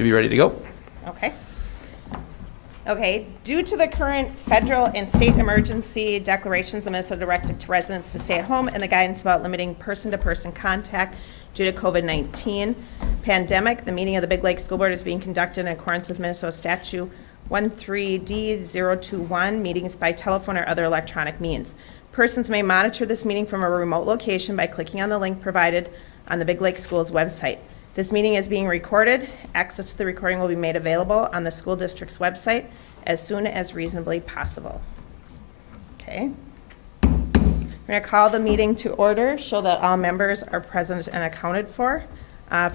To be ready to go. Okay. Okay, due to the current federal and state emergency declarations, the Minnesota directed to residents to stay at home and the guidance about limiting person-to-person contact due to COVID-19 pandemic, the meeting of the Big Lake School Board is being conducted in accordance with Minnesota Statute 13D021, meetings by telephone or other electronic means. Persons may monitor this meeting from a remote location by clicking on the link provided on the Big Lake Schools website. This meeting is being recorded. Access to the recording will be made available on the school district's website as soon as reasonably possible. Okay. We're going to call the meeting to order, show that all members are present and accounted for.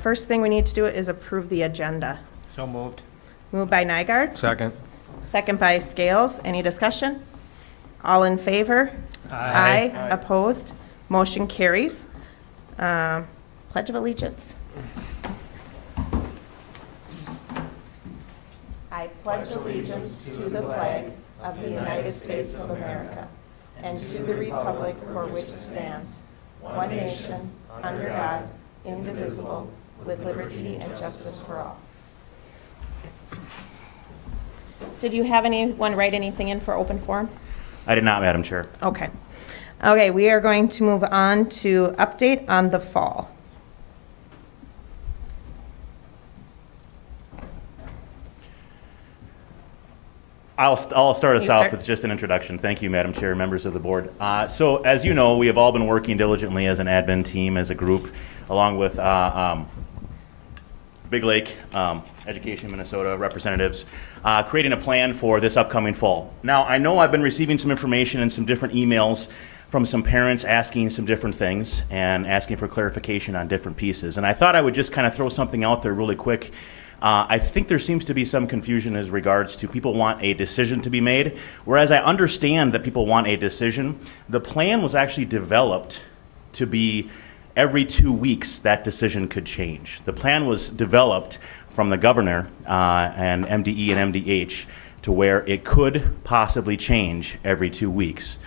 First thing we need to do is approve the agenda. So moved. Moved by Nygaard. Second. Second by Scales. Any discussion? All in favor? Aye. Aye. Opposed? Motion carries. Pledge of Allegiance. I pledge allegiance to the flag of the United States of America and to the republic for which it stands, one nation, under God, indivisible, with liberty and justice for all. Did you have anyone write anything in for open forum? I did not, Madam Chair. Okay. Okay, we are going to move on to update on the fall. I'll start us You off start. with just an introduction. Thank you, Madam Chair, members of the board. So as you know, we have all been working diligently as an admin team, as a group, along with Big Lake Education Minnesota representatives, creating a plan for this upcoming fall. Now, I know I've been receiving some information and some different emails from some parents asking some different things and asking for clarification on different pieces. And I thought I would just kind of throw something out there really quick. I think there seems to be some confusion as regards to people want a decision to be made, whereas I understand that people want a decision. The plan was actually developed to be every 2 weeks that decision could change. The plan was developed from the governor and MDE and MDH to where it could possibly change every 2 weeks.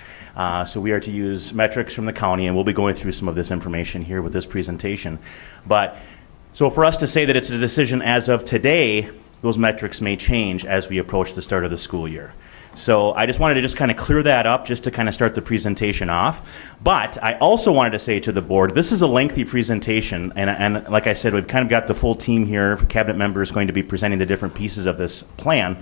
So we are to use metrics from the county, and we'll be going through some of this information here with this presentation. So for us to say that it's a decision as of today, those metrics may change as we approach the start of the school year. So I just wanted to just kind of clear that up just to kind of start the presentation off. But I also wanted to say to the board, this is a lengthy presentation, and like I said, we've kind of got the full team here, cabinet members going to be presenting the different pieces of this plan,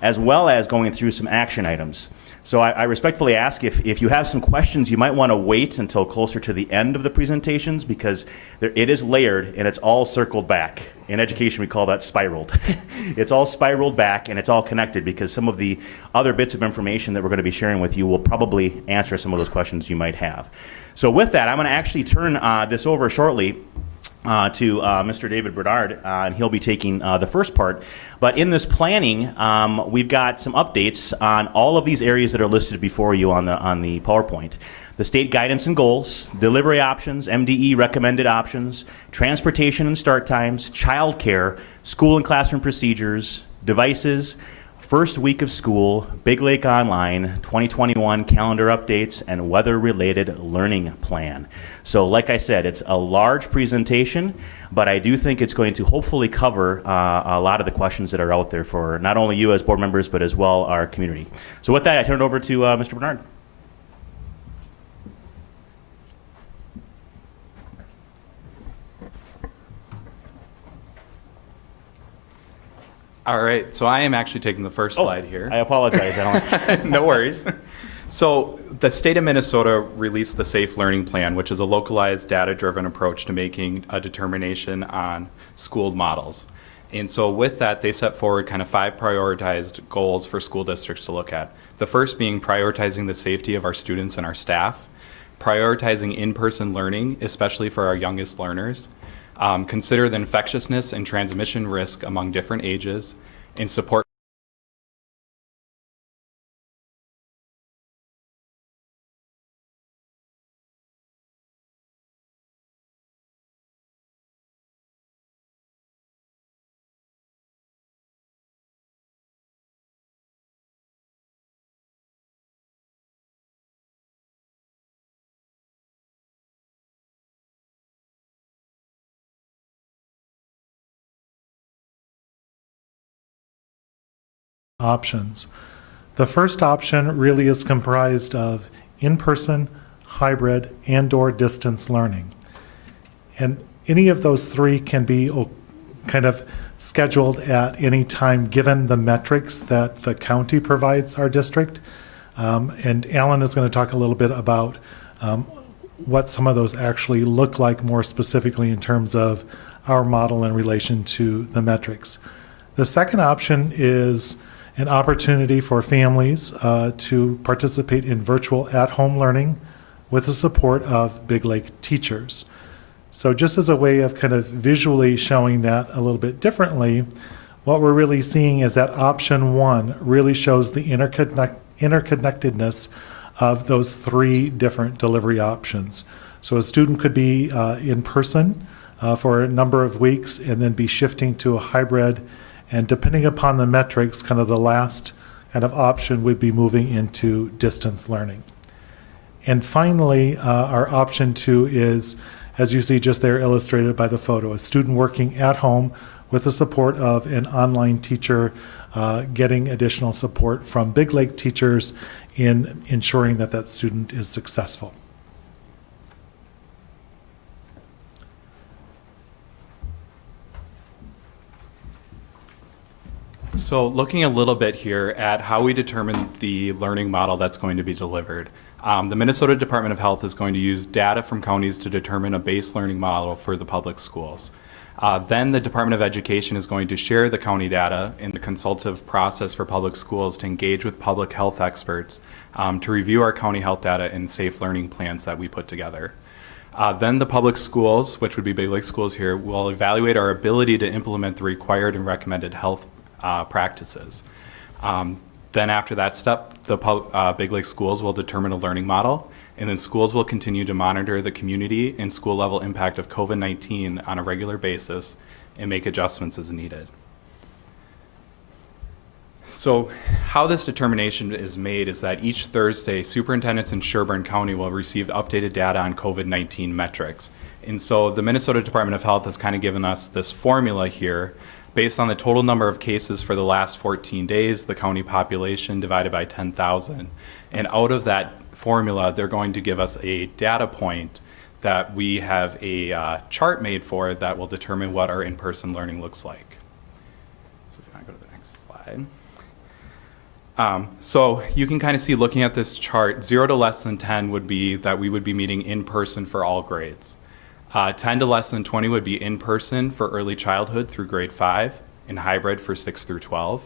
as well as going through some action items. So I respectfully ask if you have some questions, you might want to wait until closer to the end of the presentations, because it is layered and it's all circled back. In education, we call that spiraled. It's all spiraled back and it's all connected, because some of the other bits of information that we're going to be sharing with you will probably answer some of those questions you might have. So with that, I'm going to actually turn this over shortly to Mr. David Bernard, and he'll be taking the first part. But in this planning, we've got some updates on all of these areas that are listed before you on the PowerPoint. The state guidance and goals, delivery options, MDE recommended options, transportation and start times, child care, school and classroom procedures, devices, first week of school, Big Lake Online, 2021 calendar updates, and weather-related learning plan. So like I said, it's a large presentation, but I do think it's going to hopefully cover a lot of the questions that are out there for not only you as board members, but as well our community. So with that, I turn it over to Mr. Bernard. All right, so I am actually taking the first slide here. I apologize. I don't. No worries. So the state of Minnesota released the Safe Learning Plan, which is a localized data-driven approach to making a determination on school models. And so with that, they set forward kind of 5 prioritized goals for school districts to look at. The first being prioritizing the safety of our students and our staff, prioritizing in-person learning, especially for our youngest learners, consider the infectiousness and transmission risk among different ages, and support options. The first option really is comprised of in-person, hybrid, and/or distance learning. And any of those three can be kind of scheduled at any time given the metrics that the county provides our district. And Alan is going to talk a little bit about what some of those actually look like more specifically in terms of our model in relation to the metrics. The second option is an opportunity for families to participate in virtual at-home learning with the support of Big Lake teachers. So just as a way of kind of visually showing that a little bit differently, what we're really seeing is that option one really shows the interconnectedness of those three different delivery options. So a student could be in person for a number of weeks and then be shifting to a hybrid, and depending upon the metrics, kind of the last kind of option would be moving into distance learning. And finally, our option two is, as you see just there illustrated by the photo, a student working at home with the support of an online teacher, getting additional support from Big Lake teachers in ensuring that that student is successful. So looking a little bit here at how we determine the learning model that's going to be delivered. The Minnesota Department of Health is going to use data from counties to determine a base learning model for the public schools. Then the Department of Education is going to share the county data in the consultative process for public schools to engage with public health experts to review our county health data and safe learning plans that we put together. Then the public schools, which would be Big Lake schools here, will evaluate our ability to implement the required and recommended health practices. Then after that step, the Big Lake schools will determine a learning model, and then schools will continue to monitor the community and school level impact of COVID-19 on a regular basis and make adjustments as needed. So how this determination is made is that each Thursday, superintendents in Sherburne County will receive updated data on COVID-19 metrics. And so the Minnesota Department of Health has kind of given us this formula here based on the total number of cases for the last 14 days, the county population divided by 10,000. And out of that formula, they're going to give us a data point that we have a chart made for that will determine what our in-person learning looks like. So if I go to the next slide. So you can kind of see, looking at this chart, 0 to less than 10 would be that we would be meeting in person for all grades. 10 to less than 20 would be in person for early childhood through grade 5 and hybrid for 6 through 12.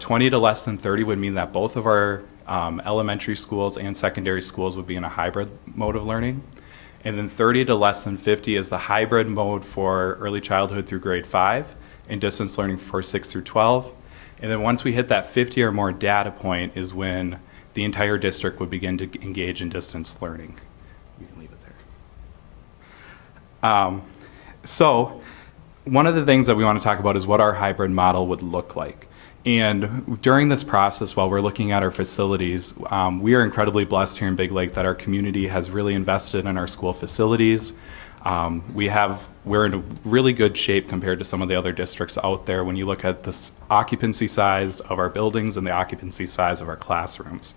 20 to less than 30 would mean that both of our elementary schools and secondary schools would be in a hybrid mode of learning. And then 30 to less than 50 is the hybrid mode for early childhood through grade 5 and distance learning for 6 through 12. And then once we hit that 50 or more data point is when the entire district would begin to engage in distance learning. You can leave it there. So one of the things that we want to talk about is what our hybrid model would look like. And during this process, while we're looking at our facilities, we are incredibly blessed here in Big Lake that our community has really invested in our school facilities. We're in a really good shape compared to some of the other districts out there when you look at the occupancy size of our buildings and the occupancy size of our classrooms.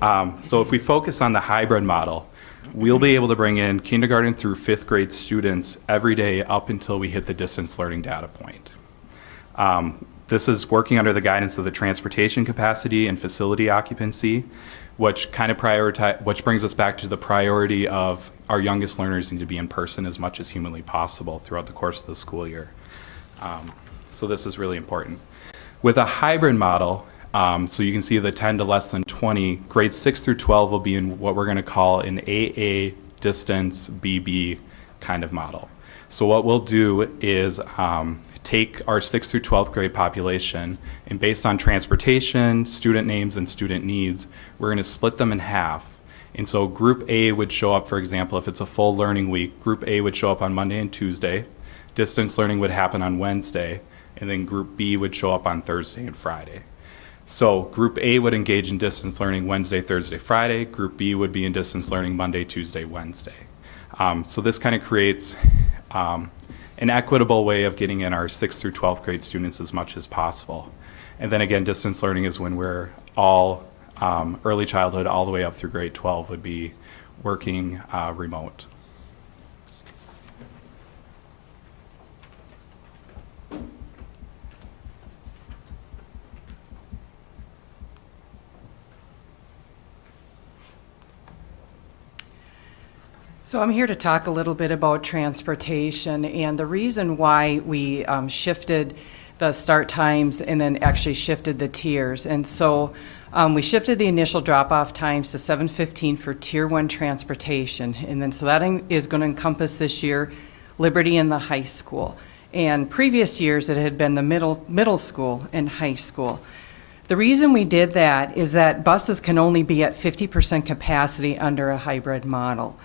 So if we focus on the hybrid model, we'll be able to bring in kindergarten through 5th grade students every day up until we hit the distance learning data point. This is working under the guidance of the transportation capacity and facility occupancy, which brings us back to the priority of our youngest learners need to be in person as much as humanly possible throughout the course of the school year. So this is really important. With a hybrid model, so you can see the 10 to less than 20, grades 6 through 12 will be in what we're going to call an AA distance BB kind of model. So what we'll do is take our 6th through 12th grade population, and based on transportation, student names, and student needs, we're going to split them in half. And so group A would show up, for example, if it's a full learning week, group A would show up on Monday and Tuesday, distance learning would happen on Wednesday, and then group B would show up on Thursday and Friday. So group A would engage in distance learning Wednesday, Thursday, Friday. Group B would be in distance learning Monday, Tuesday, Wednesday. So this kind of creates an equitable way of getting in our 6th through 12th grade students as much as possible. And then again, distance learning is when we're all early childhood all the way up through grade 12 would be working remote. So I'm here to talk a little bit about transportation and the reason why we shifted the start times and then actually shifted the tiers. And so we shifted the initial drop-off times to 7:15 for Tier 1 transportation. And then so that is going to encompass this year Liberty and the high school. And previous years it had been the middle school and high school. The reason we did that is that buses can only be at 50% capacity under a hybrid model.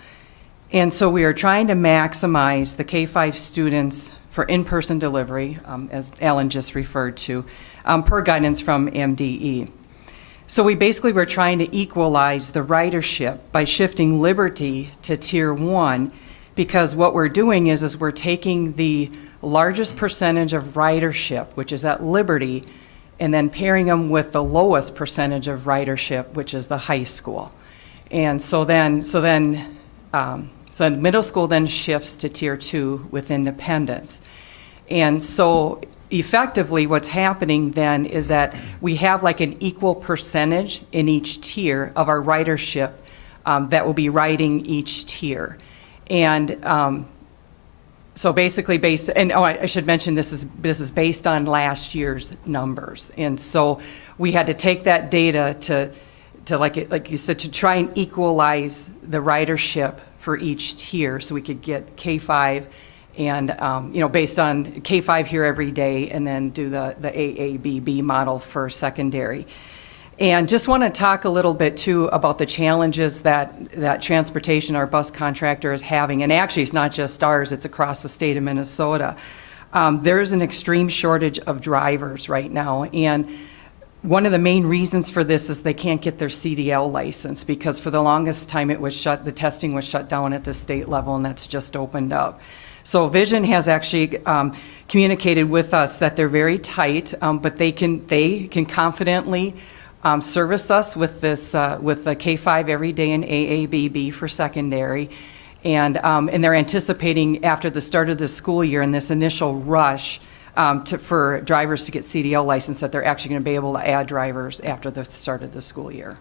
And so we are trying to maximize the K-5 students for in-person delivery, as Alan just referred to, per guidance from MDE. So we basically were trying to equalize the ridership by shifting Liberty to Tier 1, because what we're doing is we're taking the largest percentage of ridership, which is at Liberty, and then pairing them with the lowest percentage of ridership, which is the high school. And so middle school then shifts to Tier 2 with Independence. And so effectively what's happening then is that we have like an equal percentage in each tier of our ridership that will be riding each tier. And so basically I should mention this is based on last year's numbers. And so we had to take that data to like you said, to try and equalize the ridership for each tier so we could get K-5 and, based on K-5 here every day and then do the AABB model for secondary. And just want to talk a little bit too about the challenges that transportation, our bus contractor, is having. And actually it's not just ours, it's across the state of Minnesota. There's an extreme shortage of drivers right now. And one of the main reasons for this is they can't get their CDL license because for the longest time the testing was shut down at the state level, and that's just opened up. So Vision has actually communicated with us that they're very tight, but they can confidently service us with this with the K-5 every day and AABB for secondary, and they're anticipating after the start of the school year and this initial rush. For drivers to get CDL license, that they're actually going to be able to add drivers after the start of the school year.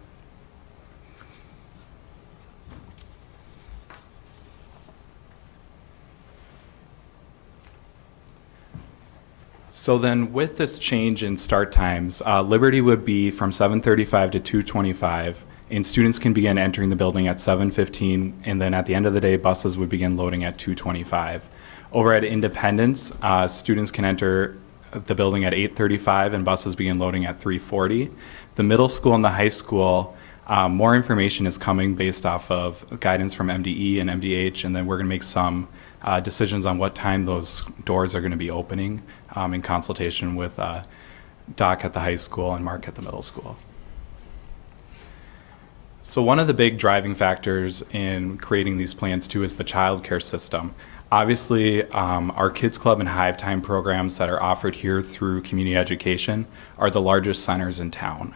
So then with this change in start times, Liberty would be from 7:35 to 2:25, and students can begin entering the building at 7:15, and then at the end of the day, buses would begin loading at 2:25. Over at Independence, students can enter the building at 8:35 and buses begin loading at 3:40. The middle school and the high school, more information is coming based off of guidance from MDE and MDH, and then we're going to make some decisions on what time those doors are going to be opening in consultation with Doc at the high school and Mark at the middle school. So one of the big driving factors in creating these plans too is the childcare system. Obviously, our Kids Club and Hive Time programs that are offered here through community education are the largest centers in town.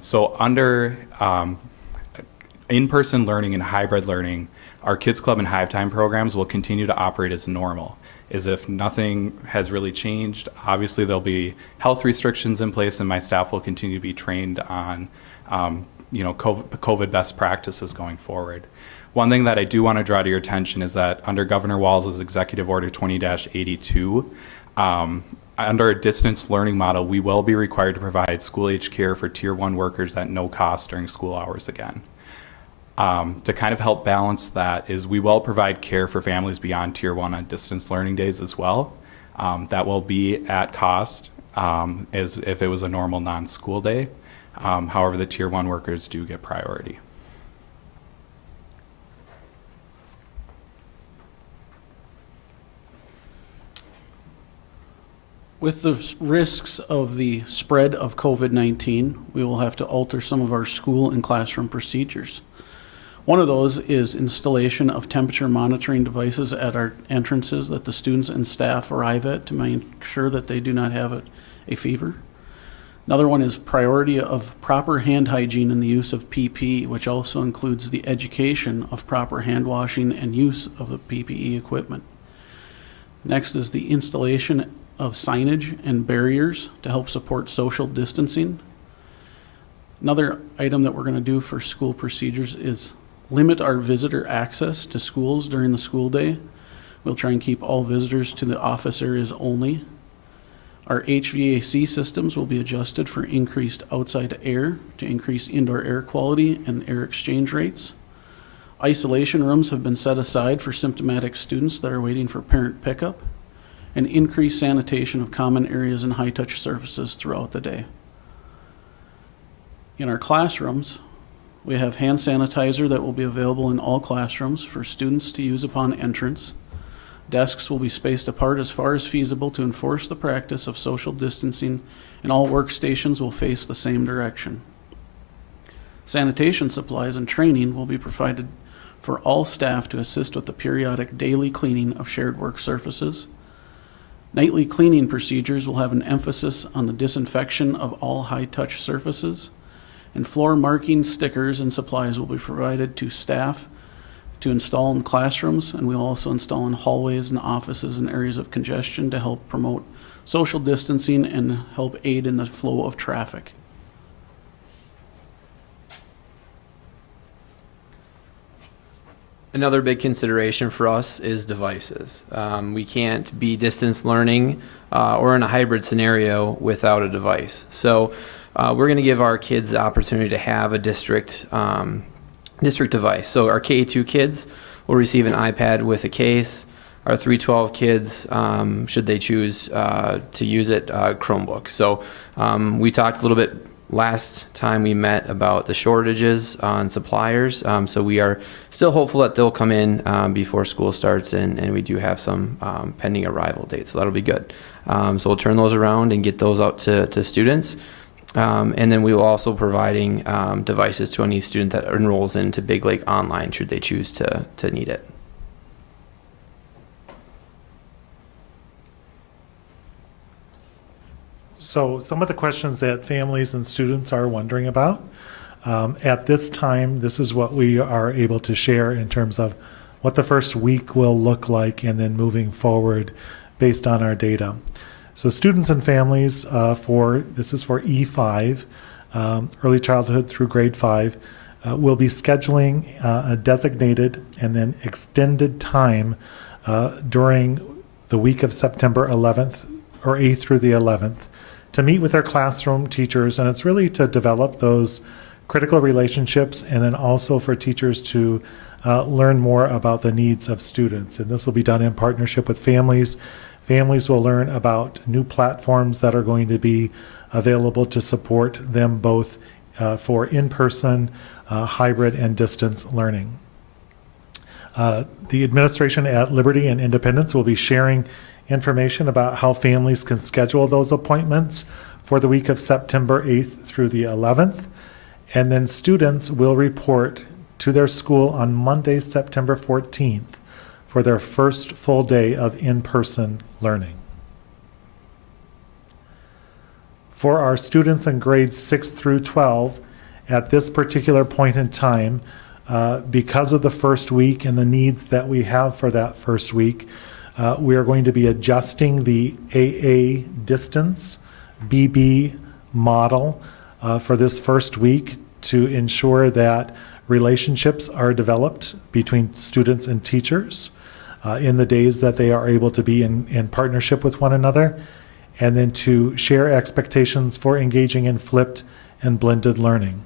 So under in-person learning and hybrid learning, our Kids Club and Hive Time programs will continue to operate as normal, as if nothing has really changed. Obviously, there'll be health restrictions in place, and my staff will continue to be trained on COVID best practices going forward. One thing that I do want to draw to your attention is that under Governor Walz's Executive Order 20-82, under a distance learning model, we will be required to provide school-age care for Tier 1 workers at no cost during school hours again. To kind of help balance that is we will provide care for families beyond Tier 1 on distance learning days as well. That will be at cost as if it was a normal non-school day. However, the Tier 1 workers do get priority. With the risks of the spread of COVID-19, we will have to alter some of our school and classroom procedures. One of those is installation of temperature monitoring devices at our entrances that the students and staff arrive at to make sure that they do not have a fever. Another one is priority of proper hand hygiene and the use of PPE, which also includes the education of proper hand washing and use of the PPE equipment. Next is the installation of signage and barriers to help support social distancing. Another item that we're going to do for school procedures is limit our visitor access to schools during the school day. We'll try and keep all visitors to the office areas only. Our HVAC systems will be adjusted for increased outside air to increase indoor air quality and air exchange rates. Isolation rooms have been set aside for symptomatic students that are waiting for parent pickup, and increased sanitation of common areas and high-touch surfaces throughout the day. In our classrooms, we have hand sanitizer that will be available in all classrooms for students to use upon entrance. Desks will be spaced apart as far as feasible to enforce the practice of social distancing, and all workstations will face the same direction. Sanitation supplies and training will be provided for all staff to assist with the periodic daily cleaning of shared work surfaces. Nightly cleaning procedures will have an emphasis on the disinfection of all high-touch surfaces, and floor marking stickers and supplies will be provided to staff to install in classrooms, and we'll also install in hallways and offices and areas of congestion to help promote social distancing and help aid in the flow of traffic. Another big consideration for us is devices. We can't be distance learning or in a hybrid scenario without a device. So we're going to give our kids the opportunity to have a district device. So our K-2 kids will receive an iPad with a case. Our 312 kids, should they choose to use it, Chromebook. So we talked a little bit last time we met about the shortages on suppliers. So we are still hopeful that they'll come in before school starts, and we do have some pending arrival dates. So that'll be good. So we'll turn those around and get those out to students. And then we will also providing devices to any student that enrolls into Big Lake Online should they choose to need it. So some of the questions that families and students are wondering about, at this time, this is what we are able to share in terms of what the first week will look like and then moving forward based on our data. So students and families this is for E5, early childhood through grade 5, will be scheduling a designated and then extended time during the week of September 11th or 8th through the 11th to meet with their classroom teachers. And it's really to develop those critical relationships and then also for teachers to learn more about the needs of students. And this will be done in partnership with families. Families will learn about new platforms that are going to be available to support them both for in-person, hybrid, and distance learning. The administration at Liberty and Independence will be sharing information about how families can schedule those appointments for the week of September 8th through the 11th. And then students will report to their school on Monday, September 14th for their first full day of in-person learning. For our students in grades 6 through 12, at this particular point in time, because of the first week and the needs that we have for that first week, we are going to be adjusting the AA distance BB model for this first week to ensure that relationships are developed between students and teachers in the days that they are able to be in partnership with one another, and then to share expectations for engaging in flipped and blended learning.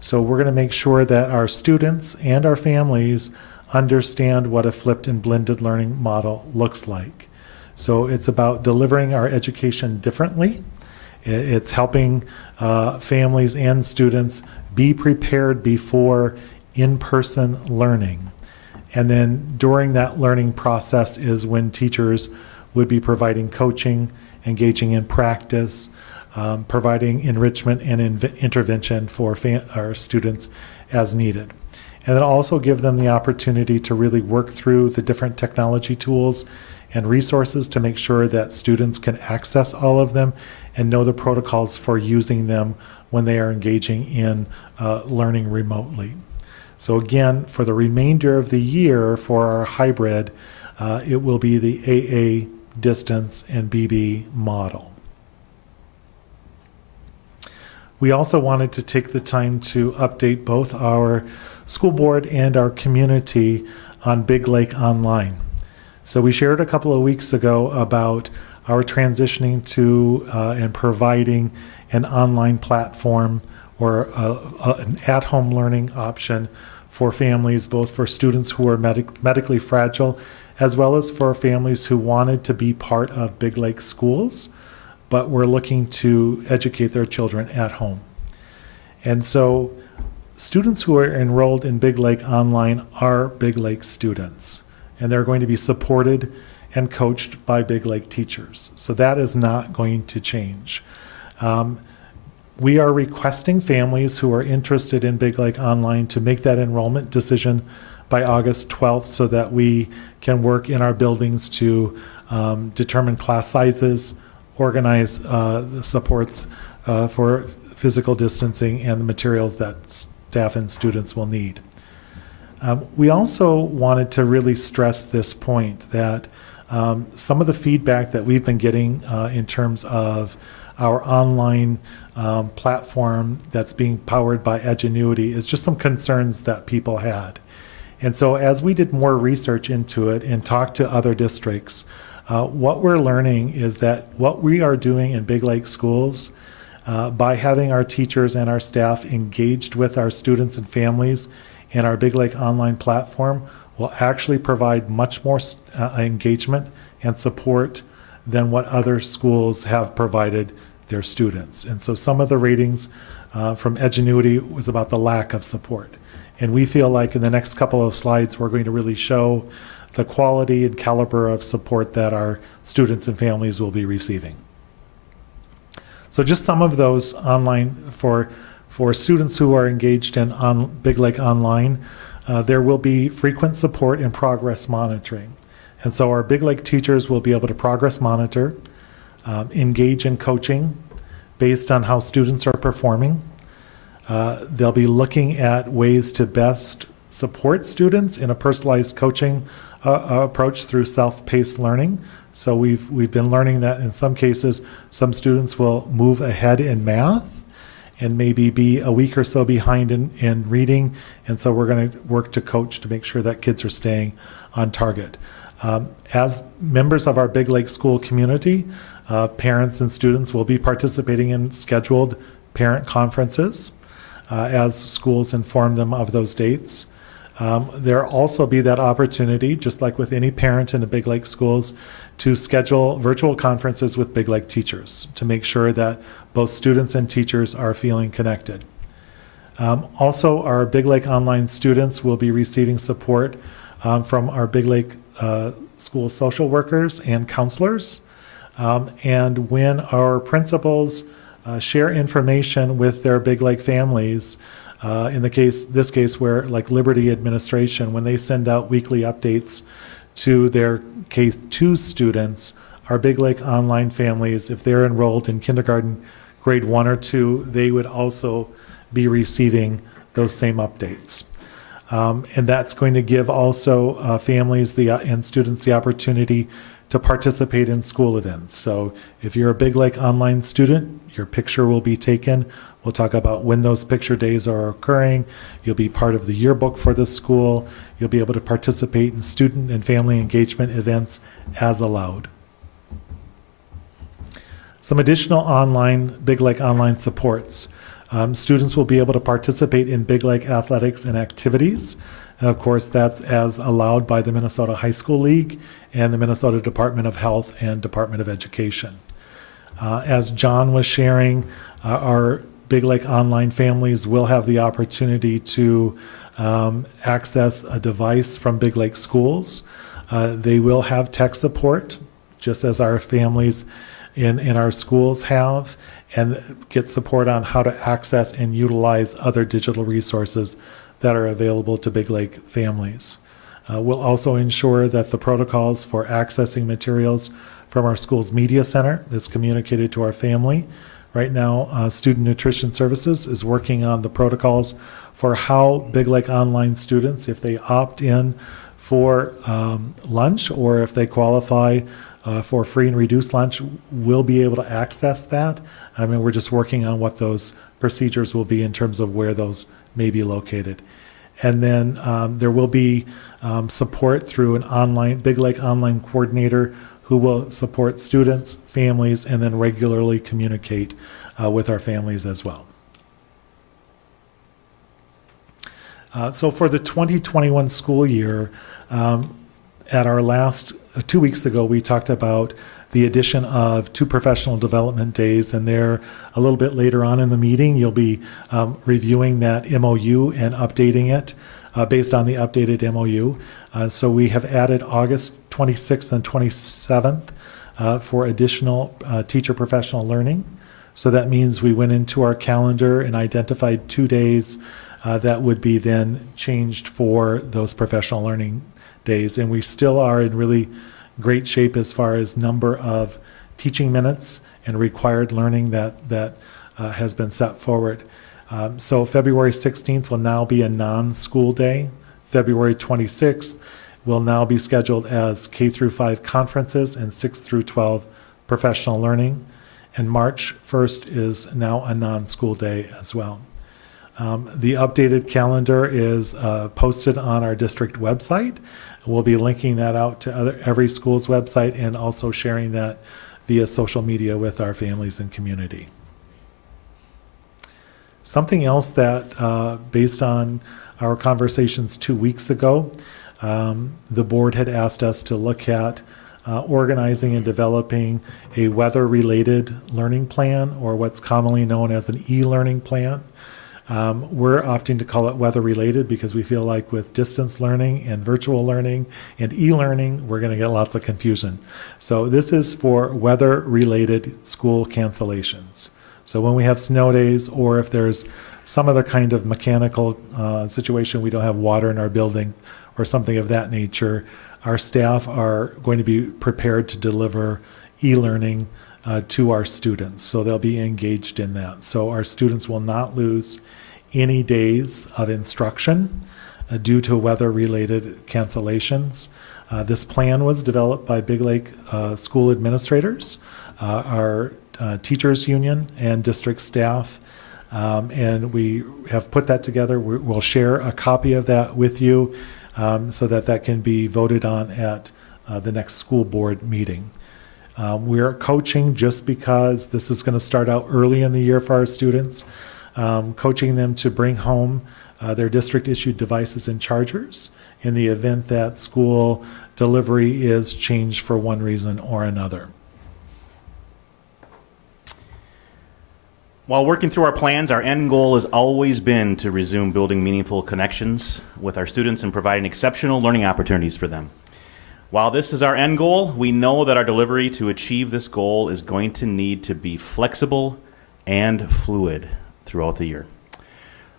So we're going to make sure that our students and our families understand what a flipped and blended learning model looks like. So it's about delivering our education differently. It's helping families and students be prepared before in-person learning. And then during that learning process is when teachers would be providing coaching, engaging in practice, providing enrichment and intervention for our students as needed. And then also give them the opportunity to really work through the different technology tools and resources to make sure that students can access all of them and know the protocols for using them when they are engaging in learning remotely. So again, for the remainder of the year for our hybrid, it will be the AA distance and BB model. We also wanted to take the time to update both our school board and our community on Big Lake Online. So we shared a couple of weeks ago about our transitioning to and providing an online platform or an at-home learning option for families, both for students who are medically fragile, as well as for families who wanted to be part of Big Lake schools, but were looking to educate their children at home. And so students who are enrolled in Big Lake Online are Big Lake students, and they're going to be supported and coached by Big Lake teachers. So that is not going to change. We are requesting families who are interested in Big Lake Online to make that enrollment decision by August 12th so that we can work in our buildings to determine class sizes, organize the supports for physical distancing and the materials that staff and students will need. We also wanted to really stress this point that some of the feedback that we've been getting in terms of our online platform that's being powered by Edgenuity is just some concerns that people had. And so as we did more research into it and talked to other districts, what we're learning is that what we are doing in Big Lake schools, by having our teachers and our staff engaged with our students and families in our Big Lake Online platform, will actually provide much more engagement and support than what other schools have provided their students. And so some of the ratings from Edgenuity was about the lack of support. And we feel like in the next couple of slides, we're going to really show the quality and caliber of support that our students and families will be receiving. So just some of those online for students who are engaged in Big Lake Online, there will be frequent support and progress monitoring. And so our Big Lake teachers will be able to progress monitor, engage in coaching based on how students are performing. They'll be looking at ways to best support students in a personalized coaching approach through self-paced learning. So we've been learning that in some cases, some students will move ahead in math and maybe be a week or so behind in reading. And so we're going to work to coach to make sure that kids are staying on target. As members of our Big Lake school community, parents and students will be participating in scheduled parent conferences as schools inform them of those dates. There'll also be that opportunity, just like with any parent in the Big Lake schools, to schedule virtual conferences with Big Lake teachers to make sure that both students and teachers are feeling connected. Also, our Big Lake Online students will be receiving support from our Big Lake school social workers and counselors. And when our principals share information with their Big Lake families, in this case where like Liberty Administration, when they send out weekly updates to their K-2 students, our Big Lake Online families, if they're enrolled in kindergarten grade 1 or 2, they would also be receiving those same updates. And that's going to give also families and students the opportunity to participate in school events. So if you're a Big Lake Online student, your picture will be taken. We'll talk about when those picture days are occurring. You'll be part of the yearbook for the school. You'll be able to participate in student and family engagement events as allowed. Some additional Big Lake Online supports. Students will be able to participate in Big Lake athletics and activities. And of course, that's as allowed by the Minnesota High School League and the Minnesota Department of Health and Department of Education. As John was sharing, our Big Lake Online families will have the opportunity to access a device from Big Lake schools. They will have tech support, just as our families in our schools have, and get support on how to access and utilize other digital resources that are available to Big Lake families. We'll also ensure that the protocols for accessing materials from our school's media center that's communicated to our family. Right now, Student Nutrition Services is working on the protocols for how Big Lake Online students, if they opt in for lunch or if they qualify for free and reduced lunch, will be able to access that. I mean, we're just working on what those procedures will be in terms of where those may be located. And then there will be support through an online, Big Lake Online coordinator who will support students, families, and then regularly communicate with our families as well. So for the 2021 school year, at our last, 2 weeks ago, we talked about the addition of 2 professional development days, and there a little bit later on in the meeting, you'll be reviewing that MOU and updating it based on the updated MOU. So we have added August 26th and 27th for additional teacher professional learning. So that means we went into our calendar and identified 2 days that would be then changed for those professional learning days. And we still are in really great shape as far as number of teaching minutes and required learning that has been set forward. So February 16th will now be a non-school day. February 26th will now be scheduled as K through 5 conferences and 6 through 12 professional learning. And March 1st is now a non-school day as well. The updated calendar is posted on our district website. We'll be linking that out to every school's website and also sharing that via social media with our families and community. Something else that, based on our conversations 2 weeks ago, the board had asked us to look at organizing and developing a weather-related learning plan, or what's commonly known as an e-learning plan. We're opting to call it weather-related because we feel like with distance learning and virtual learning and e-learning, we're going to get lots of confusion. So this is for weather-related school cancellations. So when we have snow days, or if there's some other kind of mechanical situation, we don't have water in our building or something of that nature, our staff are going to be prepared to deliver e-learning to our students. So they'll be engaged in that. So our students will not lose any days of instruction due to weather-related cancellations. This plan was developed by Big Lake school administrators, our teachers union, and district staff. And we have put that together. We'll share a copy of that with you so that can be voted on at the next school board meeting. We're coaching just because this is going to start out early in the year for our students, coaching them to bring home their district-issued devices and chargers in the event that school delivery is changed for one reason or another. While working through our plans, our end goal has always been to resume building meaningful connections with our students and providing exceptional learning opportunities for them. While this is our end goal, we know that our delivery to achieve this goal is going to need to be flexible and fluid throughout the year.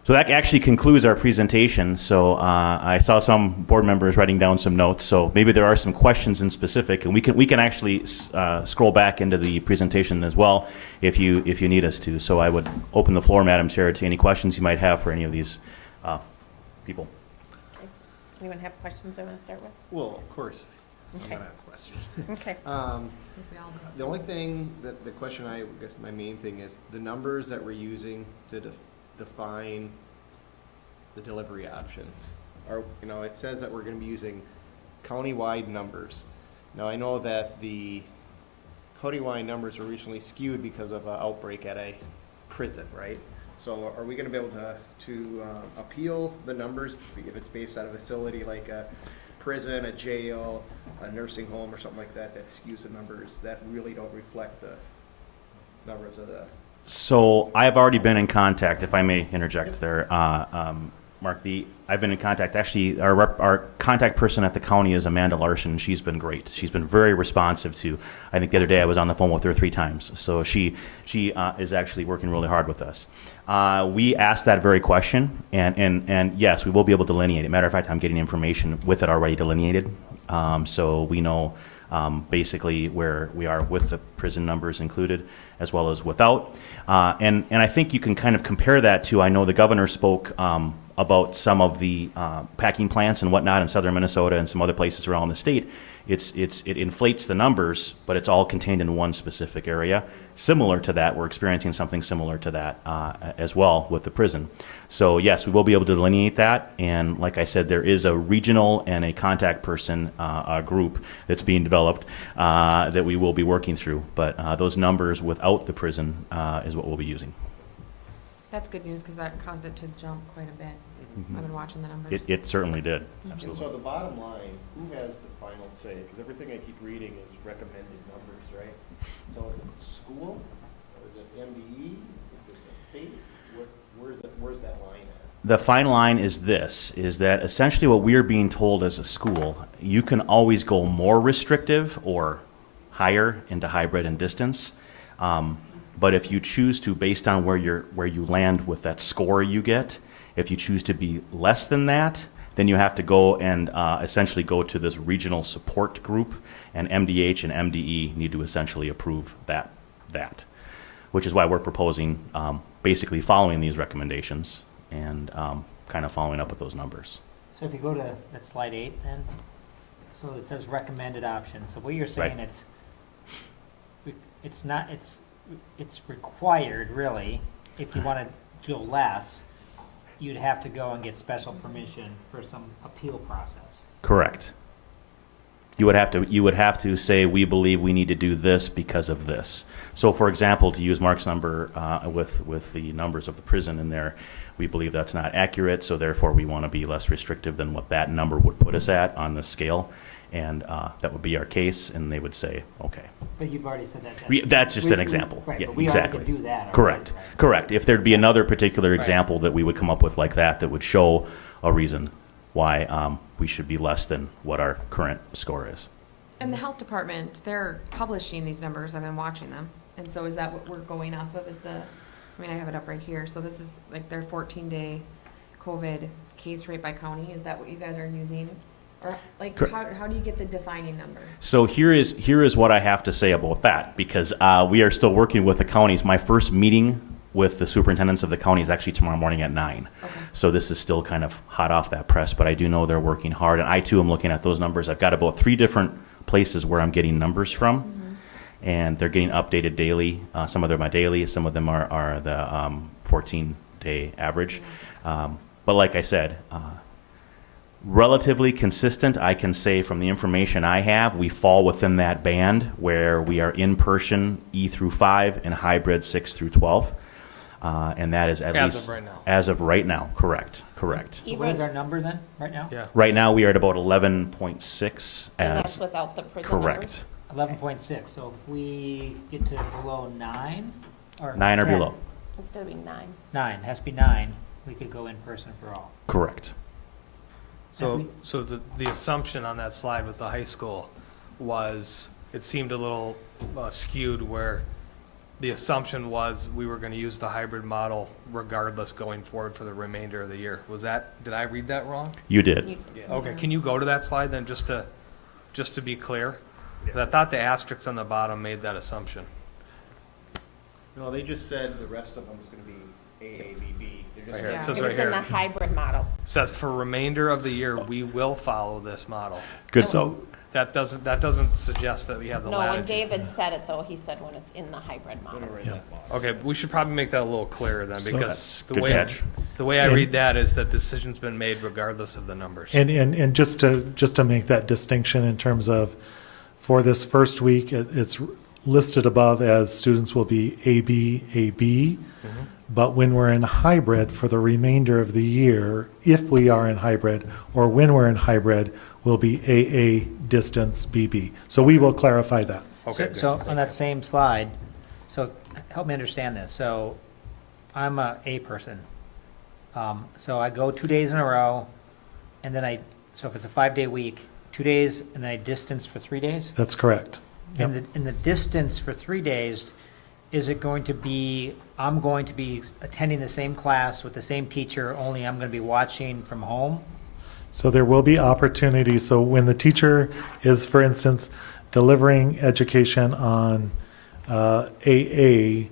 So that actually concludes our presentation. So I saw some board members writing down some notes. So maybe there are some questions in specific, and we can actually scroll back into the presentation as well if you need us to. So I would open the floor, Madam Chair, to any questions you might have for any of these people. Anyone have questions they want to start with? Well, of course, Okay. I'm gonna have questions. Okay. The only thing the question I guess my main thing is the numbers that we're using to define the delivery options. It says that we're gonna be using county-wide numbers. Now, I know that the county-wide numbers are recently skewed because of an outbreak at a prison, right? So are we gonna be able to appeal the numbers if it's based on a facility like a prison, a jail, a nursing home, or something like that skews the numbers that really don't reflect the numbers of the... So I've already been in contact, if I may interject there, Mark. I've been in contact. Actually, our contact person at the county is Amanda Larson. She's been great. She's been very responsive to. I think the other day I was on the phone with her 3 times. So she is actually working really hard with us. We asked that very question, and yes, we will be able to delineate it. Matter of fact, I'm getting information with it already delineated, so we know basically where we are with the prison numbers included as well as without. And I think you can kind of compare that to, I know the governor spoke about some of the packing plants and whatnot in southern Minnesota and some other places around the state. It inflates the numbers, but it's all contained in one specific area. Similar to that, we're experiencing something similar to that as well with the prison. So yes, we will be able to delineate that. And like I said, there is a regional and a contact person group that's being developed that we will be working through. But those numbers without the prison is what we'll be using. That's good news because that caused it to jump quite a bit. I've been watching the numbers. It certainly did. And so the bottom line, who has the final say? Because everything I keep reading is recommended numbers, right? So is it the school, or is it MDE, is it the state? Where's that line at? The fine line is this, is that essentially what we are being told as a school, you can always go more restrictive or higher into hybrid and distance. But if you choose to, based on where you land with that score you get, if you choose to be less than that, then you have to go and essentially go to this regional support group, and MDH and MDE need to essentially approve that, which is why we're proposing basically following these recommendations and kind of following up with those numbers. So if you go to that slide 8 then, so it says recommended options. So what you're saying, Right. it's required really, if you want to go less, you'd have to go and get special permission for some appeal process. Correct. You would have to say, we believe we need to do this because of this. So for example, to use Mark's number with the numbers of the prison in there, we believe that's not accurate, so therefore we want to be less restrictive than what that number would put us at on the scale. And that would be our case, and they would say, okay. But you've already said that. That's just an example. Right, Yeah, but we exactly. already do that already, Correct. right? Correct. If there'd be another particular Right. example that we would come up with like that would show a reason why we should be less than what our current score is. And the health department, they're publishing these numbers. I've been watching them. And so is that what we're going off of? I have it up right here. So this is like their 14-day COVID case rate by county. Is that what you guys are using? Or like, Correct. how do you get the defining number? So here is what I have to say about that, because we are still working with the counties. My first meeting with the superintendents of the county is actually tomorrow morning at 9. Okay. So this is still kind of hot off that press, but I do know they're working hard, and I too am looking at those numbers. I've got about 3 different places where I'm getting numbers from, and they're getting updated daily. Some of them are daily, some of them are the 14-day average. But like I said, relatively consistent, I can say from the information I have, we fall within that band where we are in person E through 5 and hybrid 6 through 12. And that is at As least of right now. as of right now. Correct. So what is our number then, right now? Yeah. Right now, we are at about 11.6 And that's as without the prison correct. 11.6, so if we get to below 9, or 9 or 10, below. It's gonna be 9. 9, has to be 9, we could go in person for all. Correct. So the assumption on that slide with the high school was, it seemed a little skewed, where the assumption was we were gonna use the hybrid model regardless going forward for the remainder of the year. Did I read that wrong? You did. Okay, can you go to that slide then, just to be clear? Because I thought the asterisks on the bottom made that assumption. No, they just said the rest of them is gonna be AABB. They're just Right here. Yeah. It says It right was in the here, hybrid model. it says for remainder of the year, we will follow this model. Good. So, That doesn't suggest that we have the No, when latitude. David said it though, he said when it's in the hybrid model. Okay, we should probably make that a little clearer then, So- because Good catch. the way I And- read that is that decision's been made regardless of the numbers. and just to make that distinction in terms of, for this first week, it's listed above as students will be AB. But when we're in hybrid for the remainder of the year, if we are in hybrid, or when we're in hybrid, will be AA distance BB. So we will clarify that. Okay, good. So on that same slide, so help me understand this. So I'm a A person. So I go 2 days in a row, and then so if it's a 5-day week, 2 days, and then I distance for 3 days? That's correct. And in the distance for 3 days, is it going to be, I'm going to be attending the same class with the same teacher, only I'm going to be watching from home? So there will be opportunities. So when the teacher is, for instance, delivering education on AA,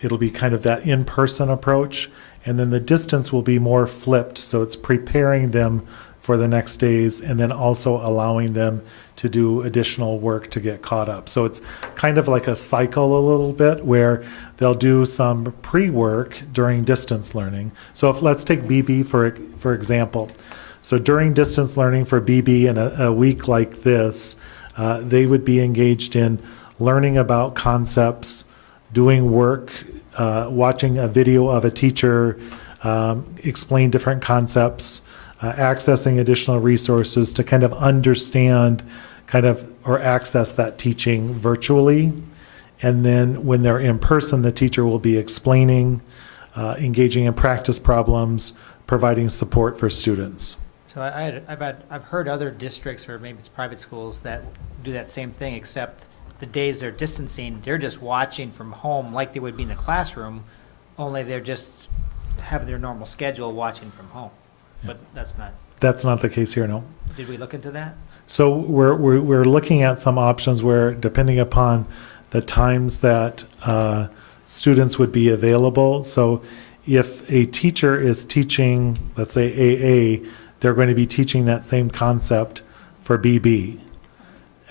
it'll be kind of that in-person approach, and then the distance will be more flipped, so it's preparing them for the next days and then also allowing them to do additional work to get caught up. So it's kind of like a cycle a little bit where they'll do some pre-work during distance learning. So if let's take BB for example. So during distance learning for BB in a week like this, they would be engaged in learning about concepts, doing work, watching a video of a teacher explain different concepts, accessing additional resources to kind of understand or access that teaching virtually. And then when they're in person, the teacher will be explaining, engaging in practice problems, providing support for students. So I've heard other districts, or maybe it's private schools, that do that same thing, except the days they're distancing, they're just watching from home like they would be in the classroom, only they're just having their normal schedule watching from home. But That's not the case here, no. did we look into that? So we're looking at some options where, depending upon the times that students would be available. So if a teacher is teaching, let's say AA, they're going to be teaching that same concept for BB.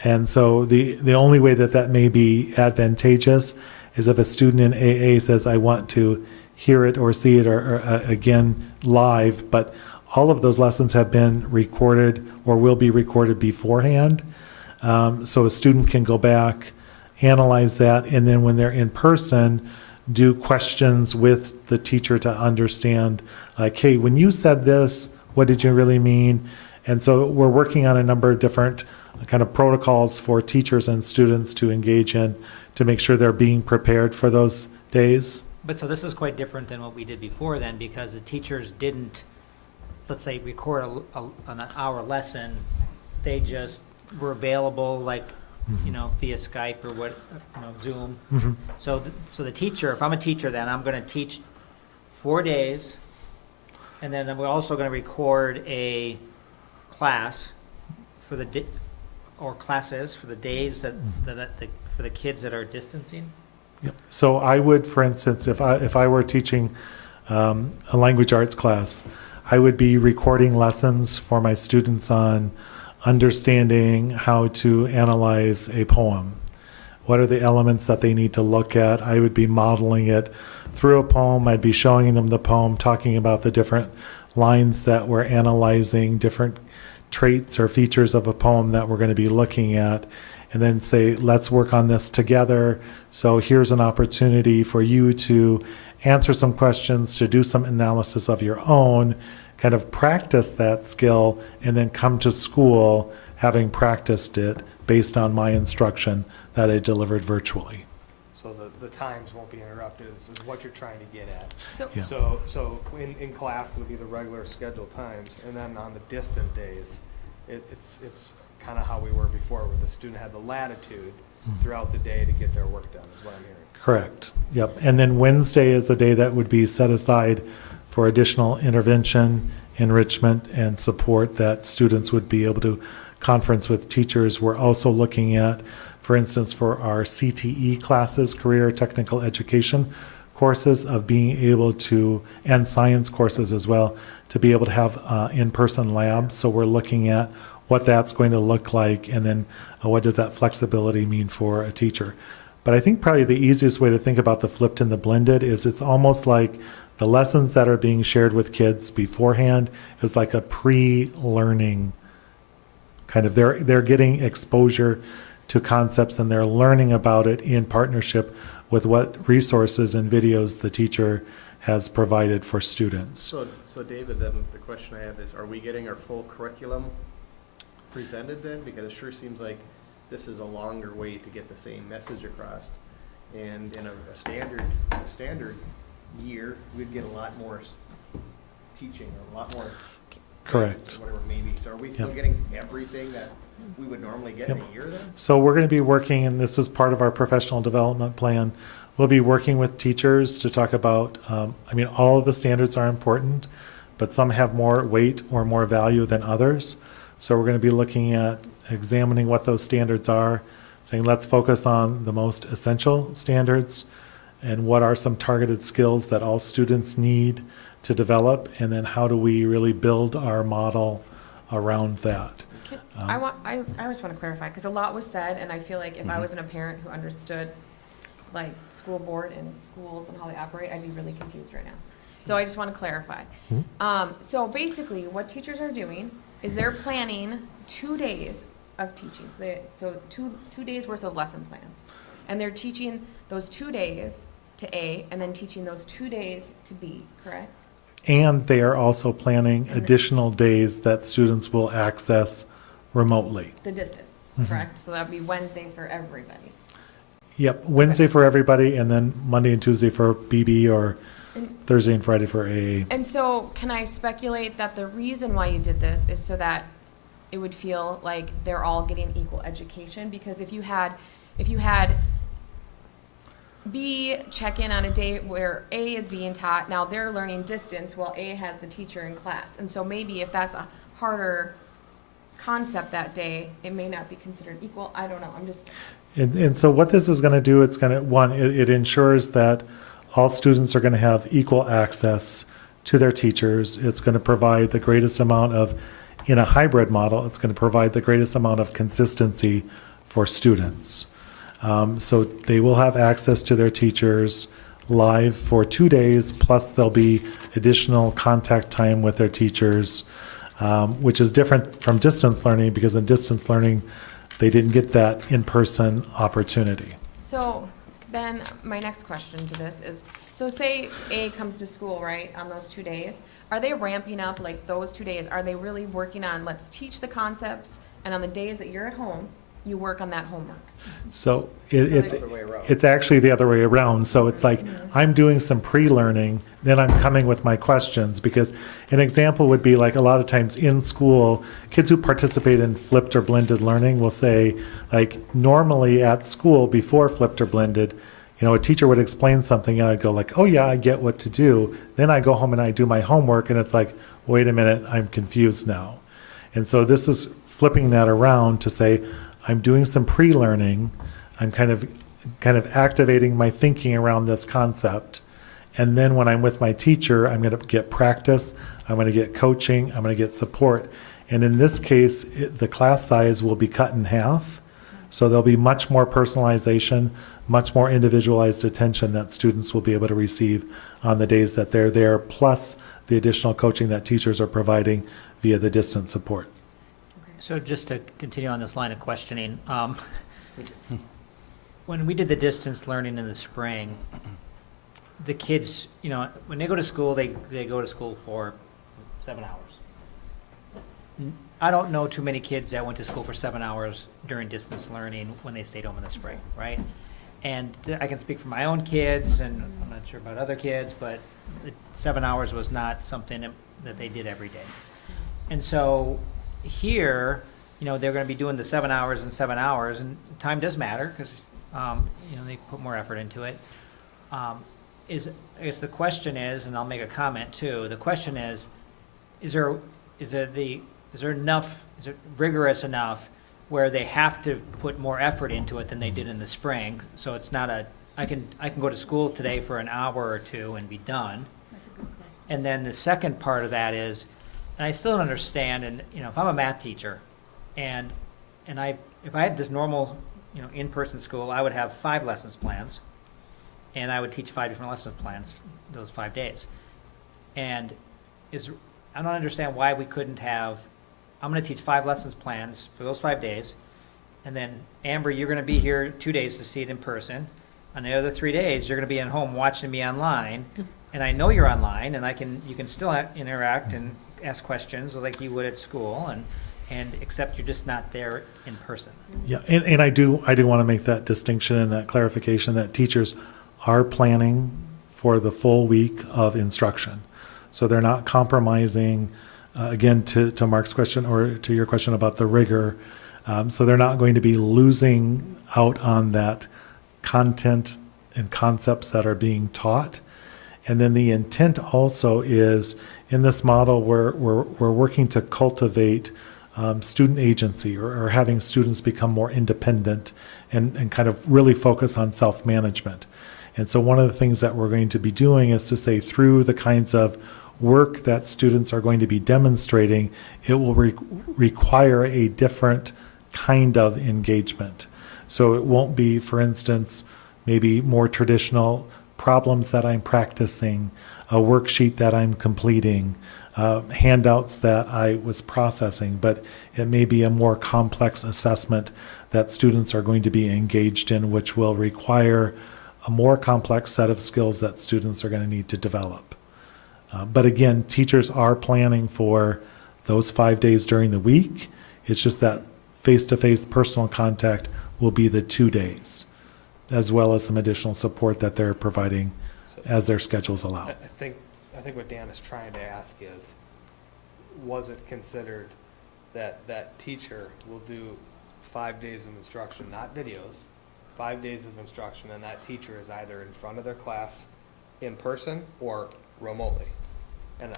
And so the only way that may be advantageous is if a student in AA says, I want to hear it or see it or again live, but all of those lessons have been recorded or will be recorded beforehand. So a student can go back, analyze that, and then when they're in person, do questions with the teacher to understand, like, hey, when you said this, what did you really mean? And so we're working on a number of different kind of protocols for teachers and students to engage in to make sure they're being prepared for those days. But so this is quite different than what we did before then, because the teachers didn't, let's say, record an hour lesson. They just were available, like, via Skype or Zoom. Mhm. So the teacher, if I'm a teacher, then I'm going to teach 4 days, and then we're also going to record a class for or classes for the days that for the kids that are distancing. Yep. So I would, for instance, if I were teaching a language arts class, I would be recording lessons for my students on understanding how to analyze a poem. What are the elements that they need to look at? I would be modeling it through a poem. I'd be showing them the poem, talking about the different lines that we're analyzing, different traits or features of a poem that we're going to be looking at, and then say, let's work on this together. So here's an opportunity for you to answer some questions, to do some analysis of your own, kind of practice that skill, and then come to school having practiced it based on my instruction that I delivered virtually. So the times won't be interrupted is what you're trying to get at. So, Yeah. So in class it'll be the regular scheduled times, and then on the distant days, it's kind of how we were before, where the student had the latitude throughout the day to get their work done, is what I'm hearing. Correct. Yep. And then Wednesday is a day that would be set aside for additional intervention, enrichment, and support that students would be able to conference with teachers. We're also looking at, for instance, for our CTE classes, career technical education courses, of being able to, and science courses as well, to be able to have in-person labs. So we're looking at what that's going to look like, and then what does that flexibility mean for a teacher. But I think probably the easiest way to think about the flipped and the blended is it's almost like the lessons that are being shared with kids beforehand is like a pre-learning kind of, they're getting exposure to concepts and they're learning about it in partnership with what resources and videos the teacher has provided for students. So David, then the question I have is, are we getting our full curriculum presented then? Because it sure seems like this is a longer way to get the same message across. And in a standard year, we'd get a lot more teaching, or a lot more. Correct. Whatever it may be. So are we still Yep. getting everything that we would normally get in a year then? So we're going to be working, and this is part of our professional development plan. We'll be working with teachers to talk about, all of the standards are important, but some have more weight or more value than others. So we're going to be looking at examining what those standards are, saying let's focus on the most essential standards and what are some targeted skills that all students need to develop, and then how do we really build our model around that. I just want to clarify, because a lot was said, and I feel like if I wasn't a parent who understood like school board and schools and how they operate, I'd be really confused right now. So I just want to clarify. So basically, what teachers are doing is they're planning 2 days of teaching. So two days worth of lesson plans, and they're teaching those 2 days to A, and then teaching those 2 days to B. Correct? And they are also planning additional days that students will access remotely. The distance, correct? So that'd be Wednesday for everybody. Yep, Wednesday for everybody, and then Monday and Tuesday for BB, or Thursday and Friday for AA. And so, can I speculate that the reason why you did this is so that it would feel like they're all getting equal education? Because if you had B check in on a day where A is being taught, now they're learning distance while A has the teacher in class. And so maybe if that's a harder concept that day, it may not be considered equal. I don't know. I'm just. And so what this is going to do, it's going to, one, it ensures that all students are going to have equal access to their teachers. It's going to provide the greatest amount of, in a hybrid model, it's going to provide the greatest amount of consistency for students. So they will have access to their teachers live for 2 days, plus there'll be additional contact time with their teachers, which is different from distance learning, because in distance learning, they didn't get that in-person opportunity. So then my next question to this is, so say A comes to school, right, on those 2 days. Are they ramping up like those 2 days? Are they really working on, let's teach the concepts, and on the days that you're at home, you work on that homework? So it's actually the other way around. So it's like I'm doing some pre-learning, then I'm coming with my questions, because an example would be like a lot of times in school, kids who participate in flipped or blended learning will say, like, normally at school before flipped or blended, you know, a teacher would explain something and I'd go like, oh yeah, I get what to do. Then I go home and I do my homework and it's like, wait a minute, I'm confused now. And so this is flipping that around to say, I'm doing some pre-learning. I'm kind of activating my thinking around this concept. And then when I'm with my teacher, I'm going to get practice. I'm going to get coaching. I'm going to get support. And in this case, the class size will be cut in half. So there'll be much more personalization, much more individualized attention that students will be able to receive on the days that they're there, plus the additional coaching that teachers are providing via the distance support. So just to continue on this line of questioning, when we did the distance learning in the spring, the kids, you know, when they go to school, they go to school for 7 hours. I don't know too many kids that went to school for 7 hours during distance learning when they stayed home in the spring, right? And I can speak for my own kids, and I'm not sure about other kids, but 7 hours was not something that they did every day. And so here, you know, they're going to be doing the 7 hours and 7 hours, and time does matter because, you know, they put more effort into it. I guess the question is, and I'll make a comment too, the question is it rigorous enough where they have to put more effort into it than they did in the spring? So it's not I can go to school today for an hour or two and be done. And then the second part of that is, and I still don't understand, and you know, if I'm a math teacher, and if I had this normal, you know, in-person school, I would have 5 lessons plans, and I would teach 5 different lesson plans those 5 days. And I don't understand why we couldn't have, I'm going to teach 5 lessons plans for those 5 days, and then Amber, you're going to be here 2 days to see it in person. On the other 3 days, you're going to be at home watching me online, and I know you're online, and you can still interact and ask questions like you would at school, and except you're just not there in person. Yeah, and I do want to make that distinction and that clarification that teachers are planning for the full week of instruction. So they're not compromising, again, to Mark's question or to your question about the rigor. So they're not going to be losing out on that content and concepts that are being taught. And then the intent also is, in this model, we're working to cultivate student agency, or having students become more independent and kind of really focus on self-management. And so one of the things that we're going to be doing is to say, through the kinds of work that students are going to be demonstrating, it will require a different kind of engagement. So it won't be, for instance, maybe more traditional problems that I'm practicing, a worksheet that I'm completing, handouts that I was processing, but it may be a more complex assessment that students are going to be engaged in, which will require a more complex set of skills that students are going to need to develop. But again, teachers are planning for those 5 days during the week. It's just that face-to-face personal contact will be the 2 days, as well as some additional support that they're providing as their schedules allow. I think what Dan is trying to ask is, was it considered that that teacher will do 5 days of instruction, not videos, 5 days of instruction, and that teacher is either in front of their class in person or remotely? And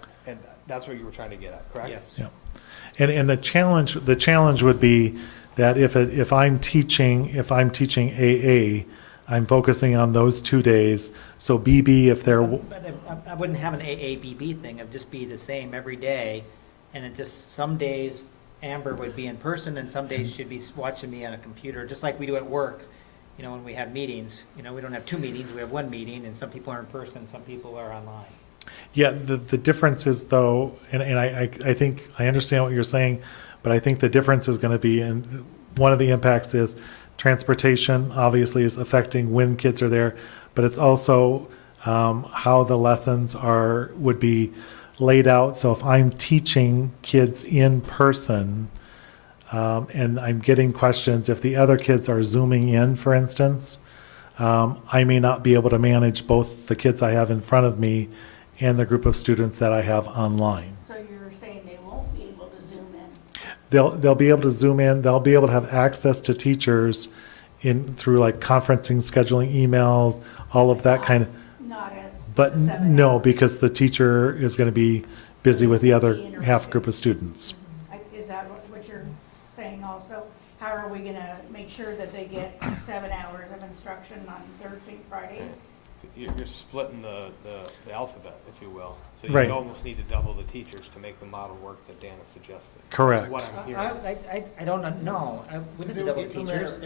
that's what you were trying to get at, correct? Yes. Yeah. And the challenge would be that if I'm teaching AA, I'm focusing on those 2 days. So BB, if they're, But I wouldn't have an AABB thing, it'd just be the same every day, and it just, some days Amber would be in person, and some days she'd be watching me on a computer, just like we do at work. You know, when we have meetings, you know, we don't have 2 meetings, we have 1 meeting, and some people are in person, some people are online. yeah, the difference is though, and I think I understand what you're saying, but I think the difference is going to be, and one of the impacts is transportation obviously is affecting when kids are there, but it's also how the lessons would be laid out. So if I'm teaching kids in person and I'm getting questions, if the other kids are Zooming in, for instance, I may not be able to manage both the kids I have in front of me and the group of students that I have online. So you're saying they won't be able to zoom in? They'll be able to Zoom in, they'll be able to have access to teachers through like conferencing, scheduling emails, all of that kind of, Not as. but 7 no, hours. because the teacher is going to be busy with the other half group of students. Is that what you're saying also? How are we gonna make sure that they get 7 hours of instruction on Thursday, Friday? You're splitting the alphabet, if you will. So Right. you almost need to double the teachers to make the model work that Dan has suggested. Correct. That's what I'm hearing. I don't know, we did the double teachers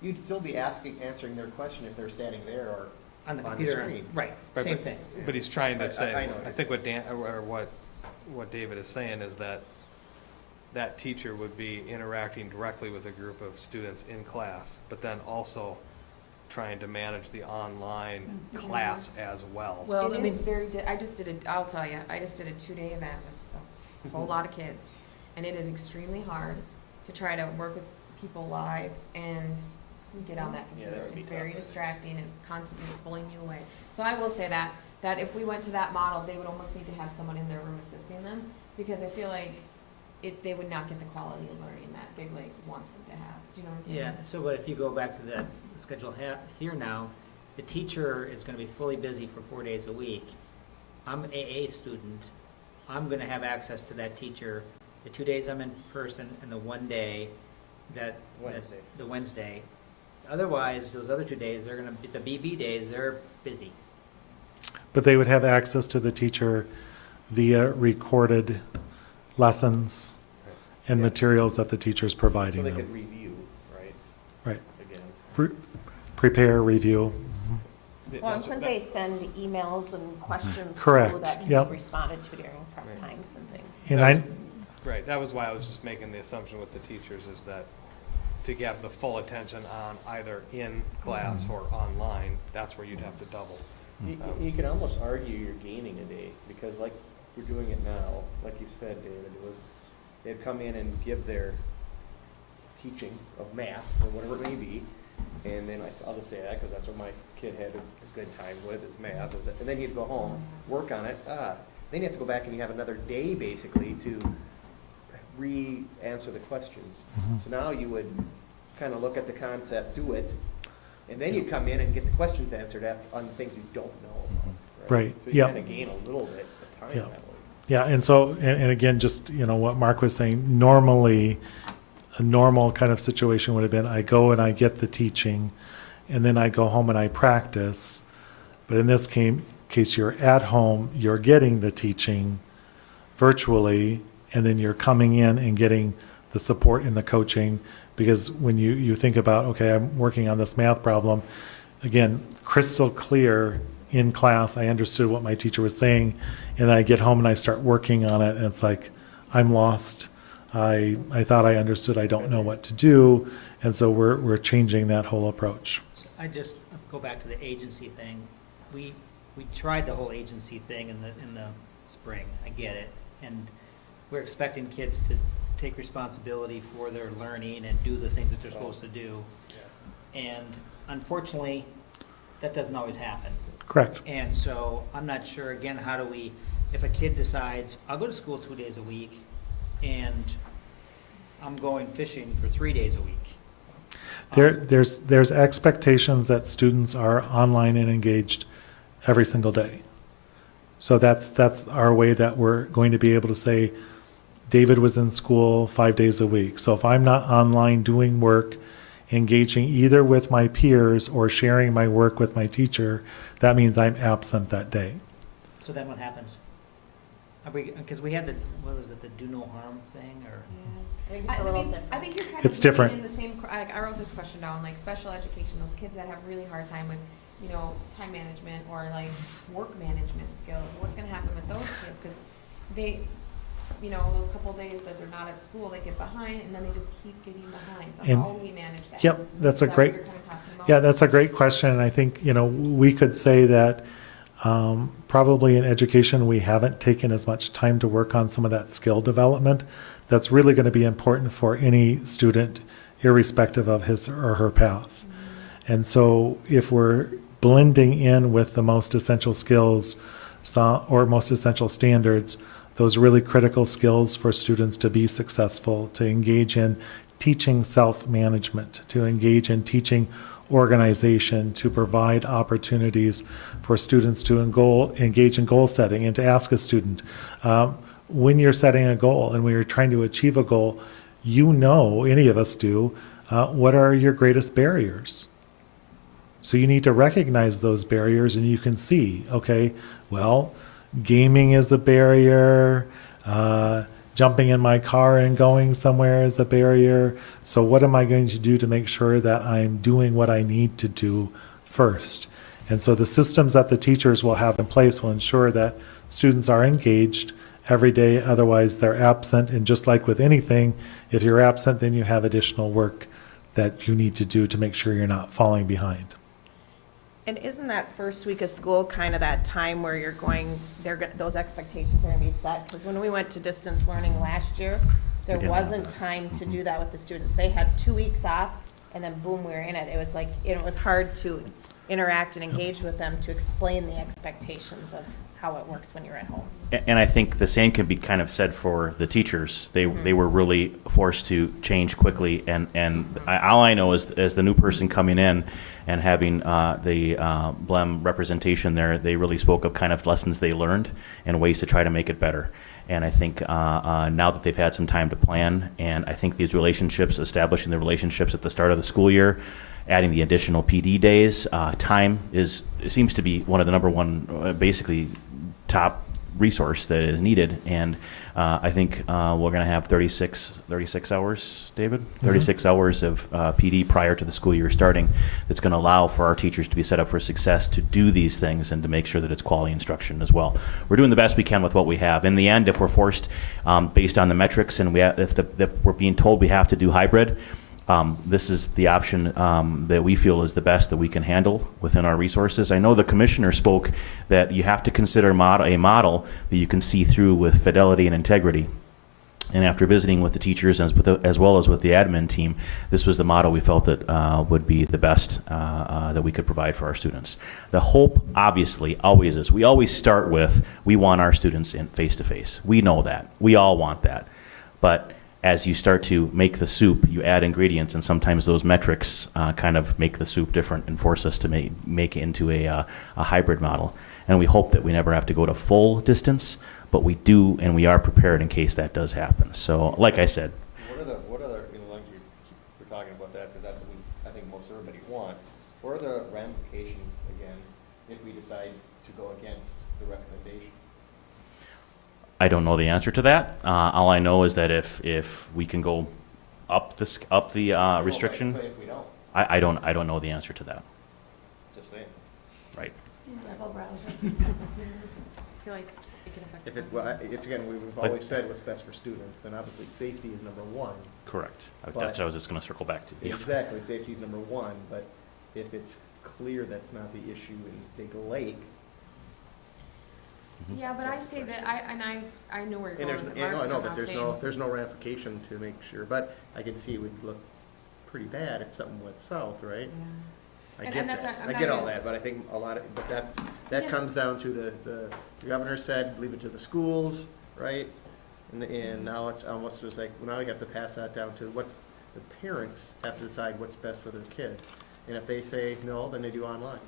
You'd still be answering their question if they're standing there or on the on the computer, screen. right, Right, same but- thing. But he's trying to say, I know what I think what Dan, or what David is saying is that that teacher would be interacting directly with a group of students in class, but then also trying to manage the online class as well. Well, I It is mean, very, I'll tell you, I just did a 2-day event with a whole lot of kids, and it is extremely hard to try to work with people live and get on that Yeah, computer. that would be It's very tough. distracting and constantly pulling you away. So I will say that if we went to that model, they would almost need to have someone in their room assisting them, because I feel like they would not get the quality of learning that Big Lake wants them to have. Do you know what I'm saying? yeah, so but if you go back to that schedule here now, the teacher is gonna be fully busy for 4 days a week. I'm an AA student, I'm gonna have access to that teacher the 2 days I'm in person and the 1 day Wednesday. the Wednesday. Otherwise, those other 2 days, they're gonna be, the BB days, they're busy. But they would have access to the teacher via recorded lessons and materials that the teacher's So providing they them. could review, right? Right. Again. Prepare, review. Well, and couldn't they send emails and questions too Correct, that can yep. be responded to during prep times and things? And That I, was- Right, that was why I was just making the assumption with the teachers is that to get the full attention on either in class or online, that's where you'd have to double. You can almost argue you're gaining a day, because like we're doing it now, like you said, David, they'd come in and give their teaching of math, or whatever it may be, and then I'll just say that, because that's what my kid had a good time with, is math, and then he'd go home, work on it, then you have to go back and you have another day, basically, to re-answer the questions. So now you would kind of look at the concept, do it, and then you'd come in and get the questions answered on things you don't know about. Right, So you yep. kind of gain a little bit of time Yep. that way. Yeah, and so, and again, just, what Mark was saying, normally, a normal kind of situation would have been, I go and I get the teaching, and then I go home and I practice. But in this case, you're at home, you're getting the teaching virtually, and then you're coming in and getting the support and the coaching. Because when you think about, okay, I'm working on this math problem, again, crystal clear in class, I understood what my teacher was saying, and then I get home and I start working on it, and it's like, I'm lost. I thought I understood, I don't know what to do, and so we're changing that whole approach. I just go back to the agency thing. We tried the whole agency thing in the spring. I get it, and we're expecting kids to take responsibility for their learning and do the things that they're supposed to do. And unfortunately, that doesn't always happen. Correct. And so I'm not sure, again, how do we, if a kid decides, I'll go to school 2 days a week and I'm going fishing for 3 days a week. There's expectations that students are online and engaged every single day. So that's our way that we're going to be able to say, David was in school 5 days a week. So if I'm not online doing work, engaging either with my peers or sharing my work with my teacher, that means I'm absent that day. So then what happens? Because we had the, what was it, the do no harm thing, or? I think it's a little different. I think you're kind It's of different. in the same, I wrote this question down, like special education, those kids that have really hard time with, time management or like work management skills. What's gonna happen with those kids? Because they, those couple days that they're not at school, they get behind and then they just keep getting behind. So And- how do we manage that? Yep, that's a Is that what great, you're kind of talking about? yeah, that's a great question. And I think, we could say that probably in education, we haven't taken as much time to work on some of that skill development. That's really going to be important for any student, irrespective of his or her path. And so if we're blending in with the most essential skills or most essential standards, those really critical skills for students to be successful, to engage in teaching self-management, to engage in teaching organization, to provide opportunities for students to engage in goal setting, and to ask a student, when you're setting a goal and when you're trying to achieve a goal, any of us do, what are your greatest barriers? So you need to recognize those barriers, and you can see, okay, well, gaming is a barrier, jumping in my car and going somewhere is a barrier. So what am I going to do to make sure that I'm doing what I need to do first? And so the systems that the teachers will have in place will ensure that students are engaged every day, otherwise they're absent. And just like with anything, if you're absent, then you have additional work that you need to do to make sure you're not falling behind. And isn't that first week of school kind of that time where you're going, those expectations are going to be set? Because when we went to distance learning last year, there We didn't have wasn't that. time to do that with the students. They had 2 weeks off, and then boom, we were in it. It was like, it was hard to interact and engage with them to explain the expectations of how it works when you're at home. And I think the same can be kind of said for the teachers. They were really forced to change quickly, and all I know is as the new person coming in and having the BLEM representation there, they really spoke of kind of lessons they learned and ways to try to make it better. And I think now that they've had some time to plan, and I think these relationships, establishing the relationships at the start of the school year, adding the additional PD days, time seems to be one of the number one, basically top resource that is needed. And I think we're going to have 36 hours, David? 36 hours of PD prior to the school year starting. That's going to allow for our teachers to be set up for success to do these things and to make sure that it's quality instruction as well. We're doing the best we can with what we have. In the end, if we're forced, based on the metrics, and if we're being told we have to do hybrid, this is the option that we feel is the best that we can handle within our resources. I know the commissioner spoke that you have to consider a model that you can see through with fidelity and integrity. And after visiting with the teachers as well as with the admin team, this was the model we felt that would be the best that we could provide for our students. The hope, obviously, always is, we always start with, we want our students in face-to-face. We know that. We all want that. But as you start to make the soup, you add ingredients, and sometimes those metrics kind of make the soup different and force us to make it into a hybrid model. And we hope that we never have to go to full distance, but we do, and we are prepared in case that does happen. So, like I said, What are the, long as we're talking about that, because that's what I think most everybody wants. What are the ramifications, again, if we decide to go against the recommendation? I don't know the answer to that. All I know is that if we can go up the restriction, But if we don't, I don't know the answer to that. just saying. Right. Rebel browser. I feel like it can affect. If it's, well, it's again, we've always said what's best for students, and obviously safety is number one. Correct. That's But- what I was just going to circle back to. Exactly, safety is number one, but if it's clear that's not the issue in Big Lake. Yeah, but I say that, I know where you're And going there's, with it, and Mark, I know, I'm but not there's saying. there's no ramification to make sure, but I can see it would look pretty bad if something went south, right? Yeah. I And get that's that, what- I'm I not get all gonna- that, but I think a lot of, but that Yeah. comes down to the governor said, leave it to the schools, right? And now it's almost just like, well, now we have to pass that down to the parents have to decide what's best for their kids. And if they say no, then they do online,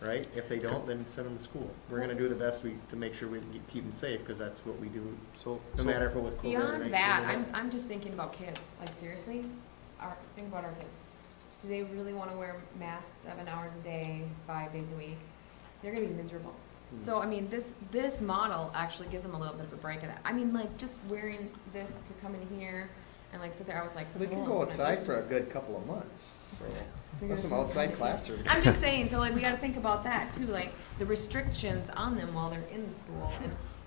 right? If they don't, then send them to school. We're gonna do the best to make sure we keep them safe, because that's what we do, no matter if it was COVID or Beyond 19 that, or not. I'm just thinking about kids, like seriously, think about our kids. Do they really wanna wear masks 7 hours a day, 5 days a week? They're gonna be miserable. So, I mean, this model actually gives them a little bit of a break of that. I mean, like, just wearing this to come in here and like sit there, I was like. They can "Whoa, go it's not outside used to for a it." good couple of months, so, They're have gonna some see outside kids. classroom. I'm just saying, so like, we gotta think about that too, like, the restrictions on them while they're in the school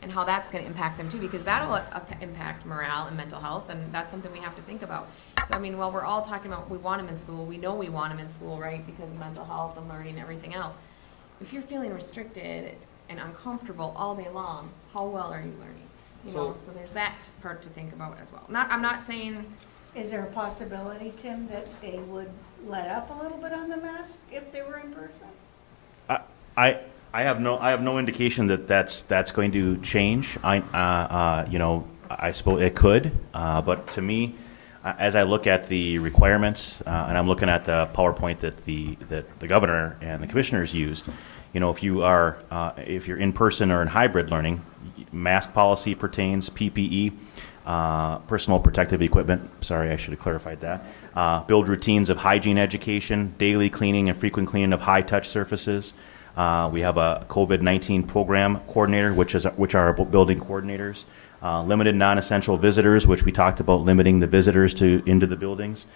and how that's gonna impact them too, because that'll impact morale and mental health, and that's something we have to think about. So, I mean, while we're all talking about, we want them in school, we know we want them in school, right, because of mental health and learning and everything else. If you're feeling restricted and uncomfortable all day long, how well are you learning? You know, so there's that part to think about as well. I'm not saying, Is there a possibility, Tim, that they would let up a little bit on the mask if they were in person? I have no indication that that's going to change. I suppose it could, but to me, as I look at the requirements, and I'm looking at the PowerPoint that the governor and the commissioners used, if you're in person or in hybrid learning, mask policy pertains, PPE, personal protective equipment. Sorry, I should have clarified that. Build routines of hygiene education, daily cleaning and frequent cleaning of high-touch surfaces. We have a COVID-19 program coordinator, which are our building coordinators. Limited non-essential visitors, which we talked about limiting the visitors into the buildings.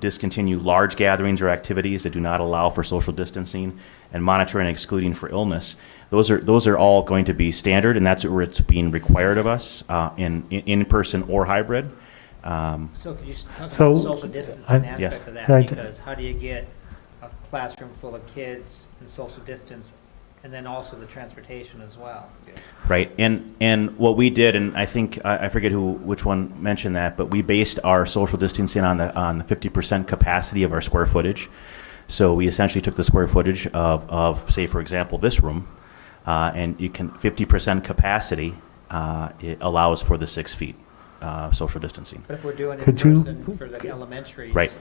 Discontinue large gatherings or activities that do not allow for social distancing, and monitor and excluding for illness. Those are all going to be standard, and that's where it's being required of us in person or hybrid. So could you talk about So, the social distancing Yes. aspect of that? Right. Because how do you get a classroom full of kids and social distance, and then also the transportation as well? Right, and what we did, and I think I forget which one mentioned that, but we based our social distancing on the 50% capacity of our square footage. So we essentially took the square footage of say, for example, this room, and 50% capacity. It allows for the 6 feet social distancing. But if we're doing it in Could you- person for the elementaries. Right.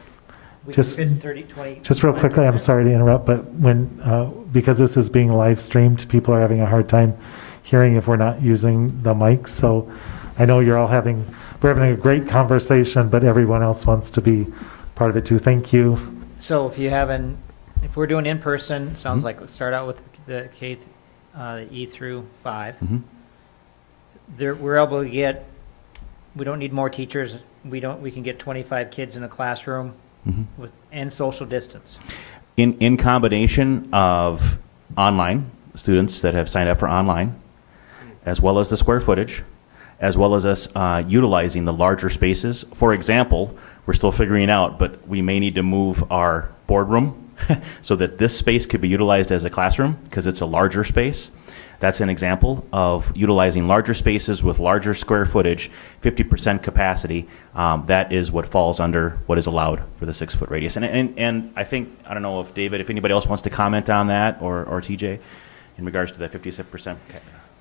We can Just- fit 30, 20. Just real quickly, I'm sorry to interrupt, but because this is being live streamed, people are having a hard time hearing if we're not using the mics. So I know we're having a great conversation, but everyone else wants to be part of it too. Thank you. So if we're doing in person, sounds Mhm. like let's start out with the E through 5. Mhm. We're able to get, we don't need more teachers. We can get 25 kids in a classroom Mhm. and social distance. In combination of online students that have signed up for online, as well as the square footage, as well as us utilizing the larger spaces. For example, we're still figuring out, but we may need to move our boardroom so that this space could be utilized as a classroom because it's a larger space. That's an example of utilizing larger spaces with larger square footage, 50% capacity. That is what falls under what is allowed for the 6 foot radius. And I think, I don't know if David, if anybody else wants to comment on that, or TJ, in regards to that 50%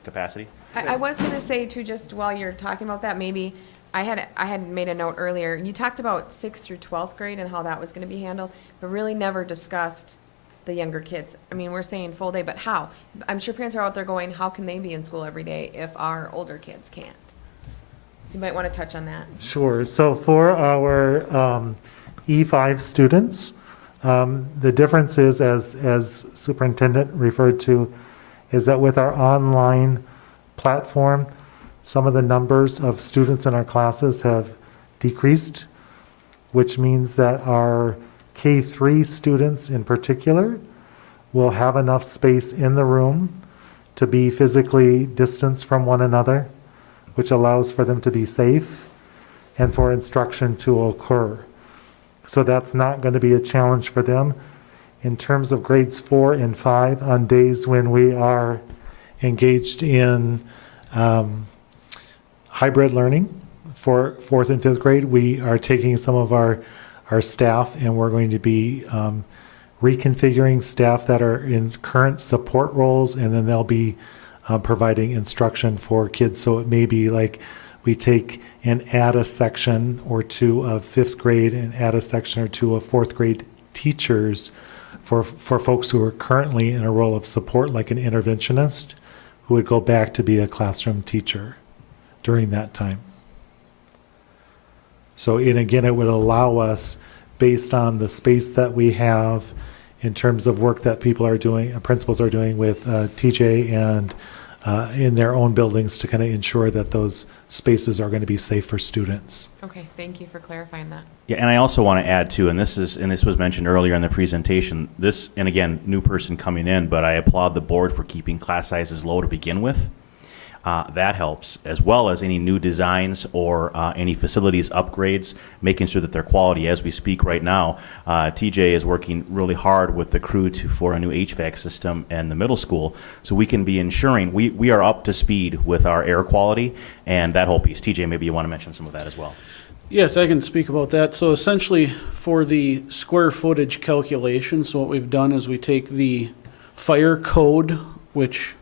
capacity. I was gonna say too, just while you're talking about that, maybe, I had made a note earlier, you talked about 6th through 12th grade and how that was gonna be handled, but really never discussed the younger kids? I mean, we're saying full day, but how? I'm sure parents are out there going, how can they be in school every day if our older kids can't? So you might want to touch on that. Sure. So for our E5 students, the difference is, as Superintendent referred to, is that with our online platform, some of the numbers of students in our classes have decreased, which means that our K3 students in particular will have enough space in the room to be physically distanced from one another, which allows for them to be safe and for instruction to occur. So that's not going to be a challenge for them. In terms of grades 4 and 5, on days when we are engaged in hybrid learning for 4th and 5th grade, we are taking some of our staff and we're going to be reconfiguring staff that are in current support roles, and then they'll be providing instruction for kids. So it may be like we take and add a section or two of 5th grade and add a section or two of 4th grade teachers for folks who are currently in a role of support, like an interventionist, who would go back to be a classroom teacher during that time. So, and again, it would allow us, based on the space that we have in terms of work that people are doing, principals are doing with TJ and in their own buildings, to kind of ensure that those spaces are going to be safe for students. Okay, thank you for clarifying that. Yeah, and I also want to add too, and this was mentioned earlier in the presentation, this, and again, new person coming in, but I applaud the board for keeping class sizes low to begin with. That helps, as well as any new designs or any facilities upgrades, making sure that they're quality. As we speak right now, TJ is working really hard with the crew for a new HVAC system in the middle school, so we can be ensuring we are up to speed with our air quality and that whole piece. TJ, maybe you want to mention some of that as well. Yes, I can speak about that. So essentially, for the square footage calculation, so what we've done is we take the fire code, which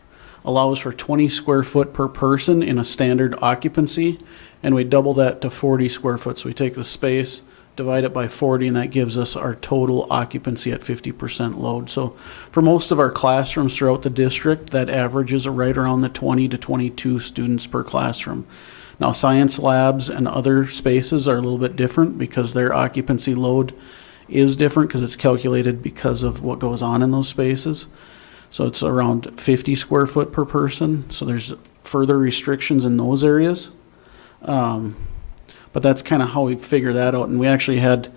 allows for 20 square foot per person in a standard occupancy, and we double that to 40 square foot. So we take the space, divide it by 40, and that gives us our total occupancy at 50% load. So for most of our classrooms throughout the district, that averages right around the 20 to 22 students per classroom. Now, science labs and other spaces are a little bit different because their occupancy load is different because it's calculated because of what goes on in those spaces. So it's around 50 square foot per person. So there's further restrictions in those areas. But that's kind of how we figure that out. And we actually had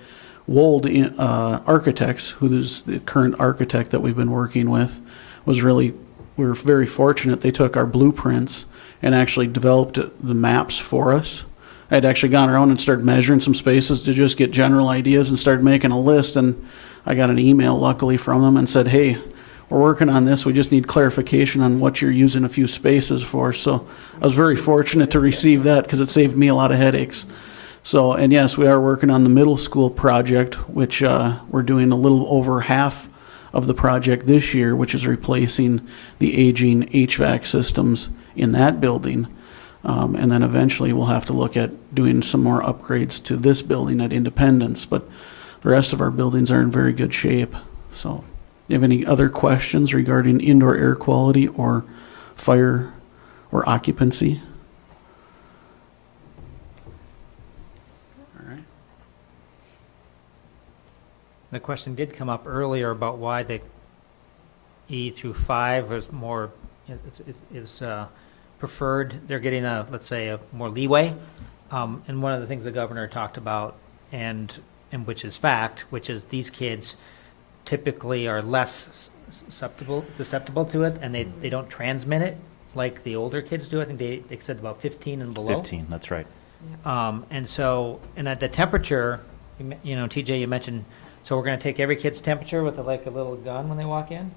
Wold Architects, who is the current architect that we've been working with, we were very fortunate. They took our blueprints and actually developed the maps for us. I had actually gone around and started measuring some spaces to just get general ideas and started making a list. And I got an email, luckily, from them and said, hey, we're working on this. We just need clarification on what you're using a few spaces for. So I was very fortunate to receive that because it saved me a lot of headaches. So, and yes, we are working on the middle school project, which we're doing a little over half of the project this year, which is replacing the aging HVAC systems in that building. And then eventually we'll have to look at doing some more upgrades to this building at Independence. But the rest of our buildings are in very good shape. So, do you have any other questions regarding indoor air quality or fire or occupancy? All right. The question did come up earlier about why the E through 5 is more, is preferred. They're getting let's say, a more leeway. And one of the things the governor talked about, and which is fact, which is these kids typically are less susceptible to it, and they don't transmit it like the older kids do. I think they said about 15 and below. 15, that's right. And so, and at the temperature, TJ, you mentioned, so we're going to take every kid's temperature with a little gun when they walk in?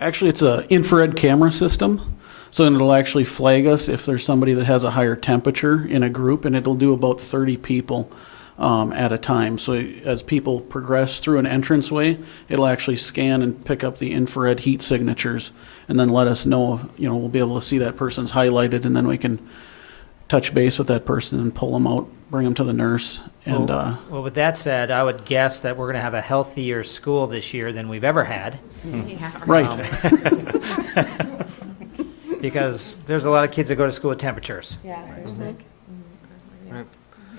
Actually, it's an infrared camera system. So then it'll actually flag us if there's somebody that has a higher temperature in a group, and it'll do about 30 people at a time. So as people progress through an entranceway, it'll actually scan and pick up the infrared heat signatures and then let us know, we'll be able to see that person's highlighted, and then we can touch base with that person and pull them out, bring them to the nurse, And, Well, with that said, I would guess that we're gonna have a healthier school this year than we've ever had. Yeah. right. Because there's a lot of kids that go to school with temperatures. Yeah, they're sick.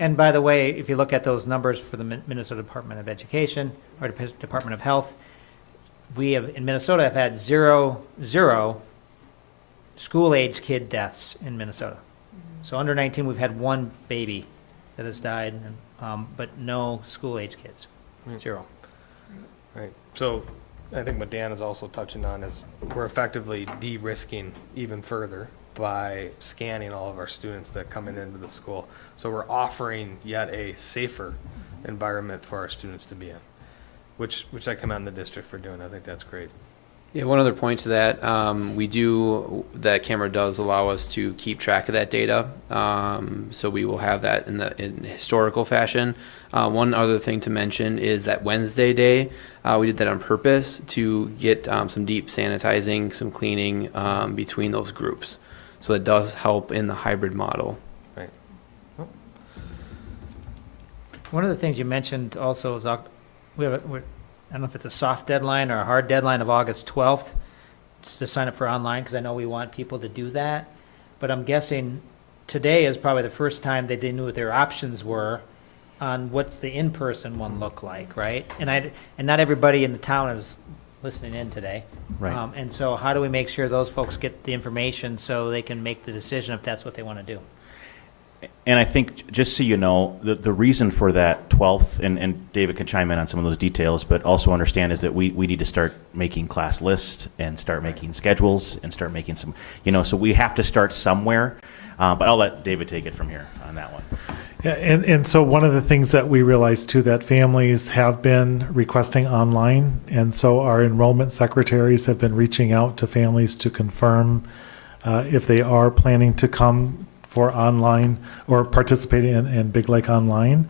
And by the way, if you look at those numbers for the Minnesota Department of Education or Department of Health, we have, in Minnesota, have had zero school-age kid deaths in Minnesota. So under 19, we've had one baby that has died, but no school-age kids, zero. Right, so I think what Dan is also touching on is we're effectively de-risking even further by scanning all of our students that come into the school. So we're offering yet a safer environment for our students to be in, which I commend the district for doing. I think that's great. Yeah, one other point to that, that camera does allow us to keep track of that data. So we will have that in historical fashion. One other thing to mention is that Wednesday day, we did that on purpose to get some deep sanitizing, some cleaning between those groups. So it does help in the hybrid model. Right. One of the things you mentioned also is we have, I don't know if it's a soft deadline or a hard deadline of August 12th just to sign up for online, because I know we want people to do that. But I'm guessing today is probably the first time that they knew what their options were on what's the in-person one look like, right? And not everybody in the town is listening in today. Right. And so how do we make sure those folks get the information so they can make the decision if that's what they want to do? And I think, just so you know, the reason for that 12th, and David can chime in on some of those details, but also understand is that we need to start making class lists and start making schedules and start making some, so we have to start somewhere. But I'll let David take it from here on that one. Yeah, and so one of the things that we realized too, that families have been requesting online, and so our enrollment secretaries have been reaching out to families to confirm if they are planning to come for online or participate in Big Lake Online.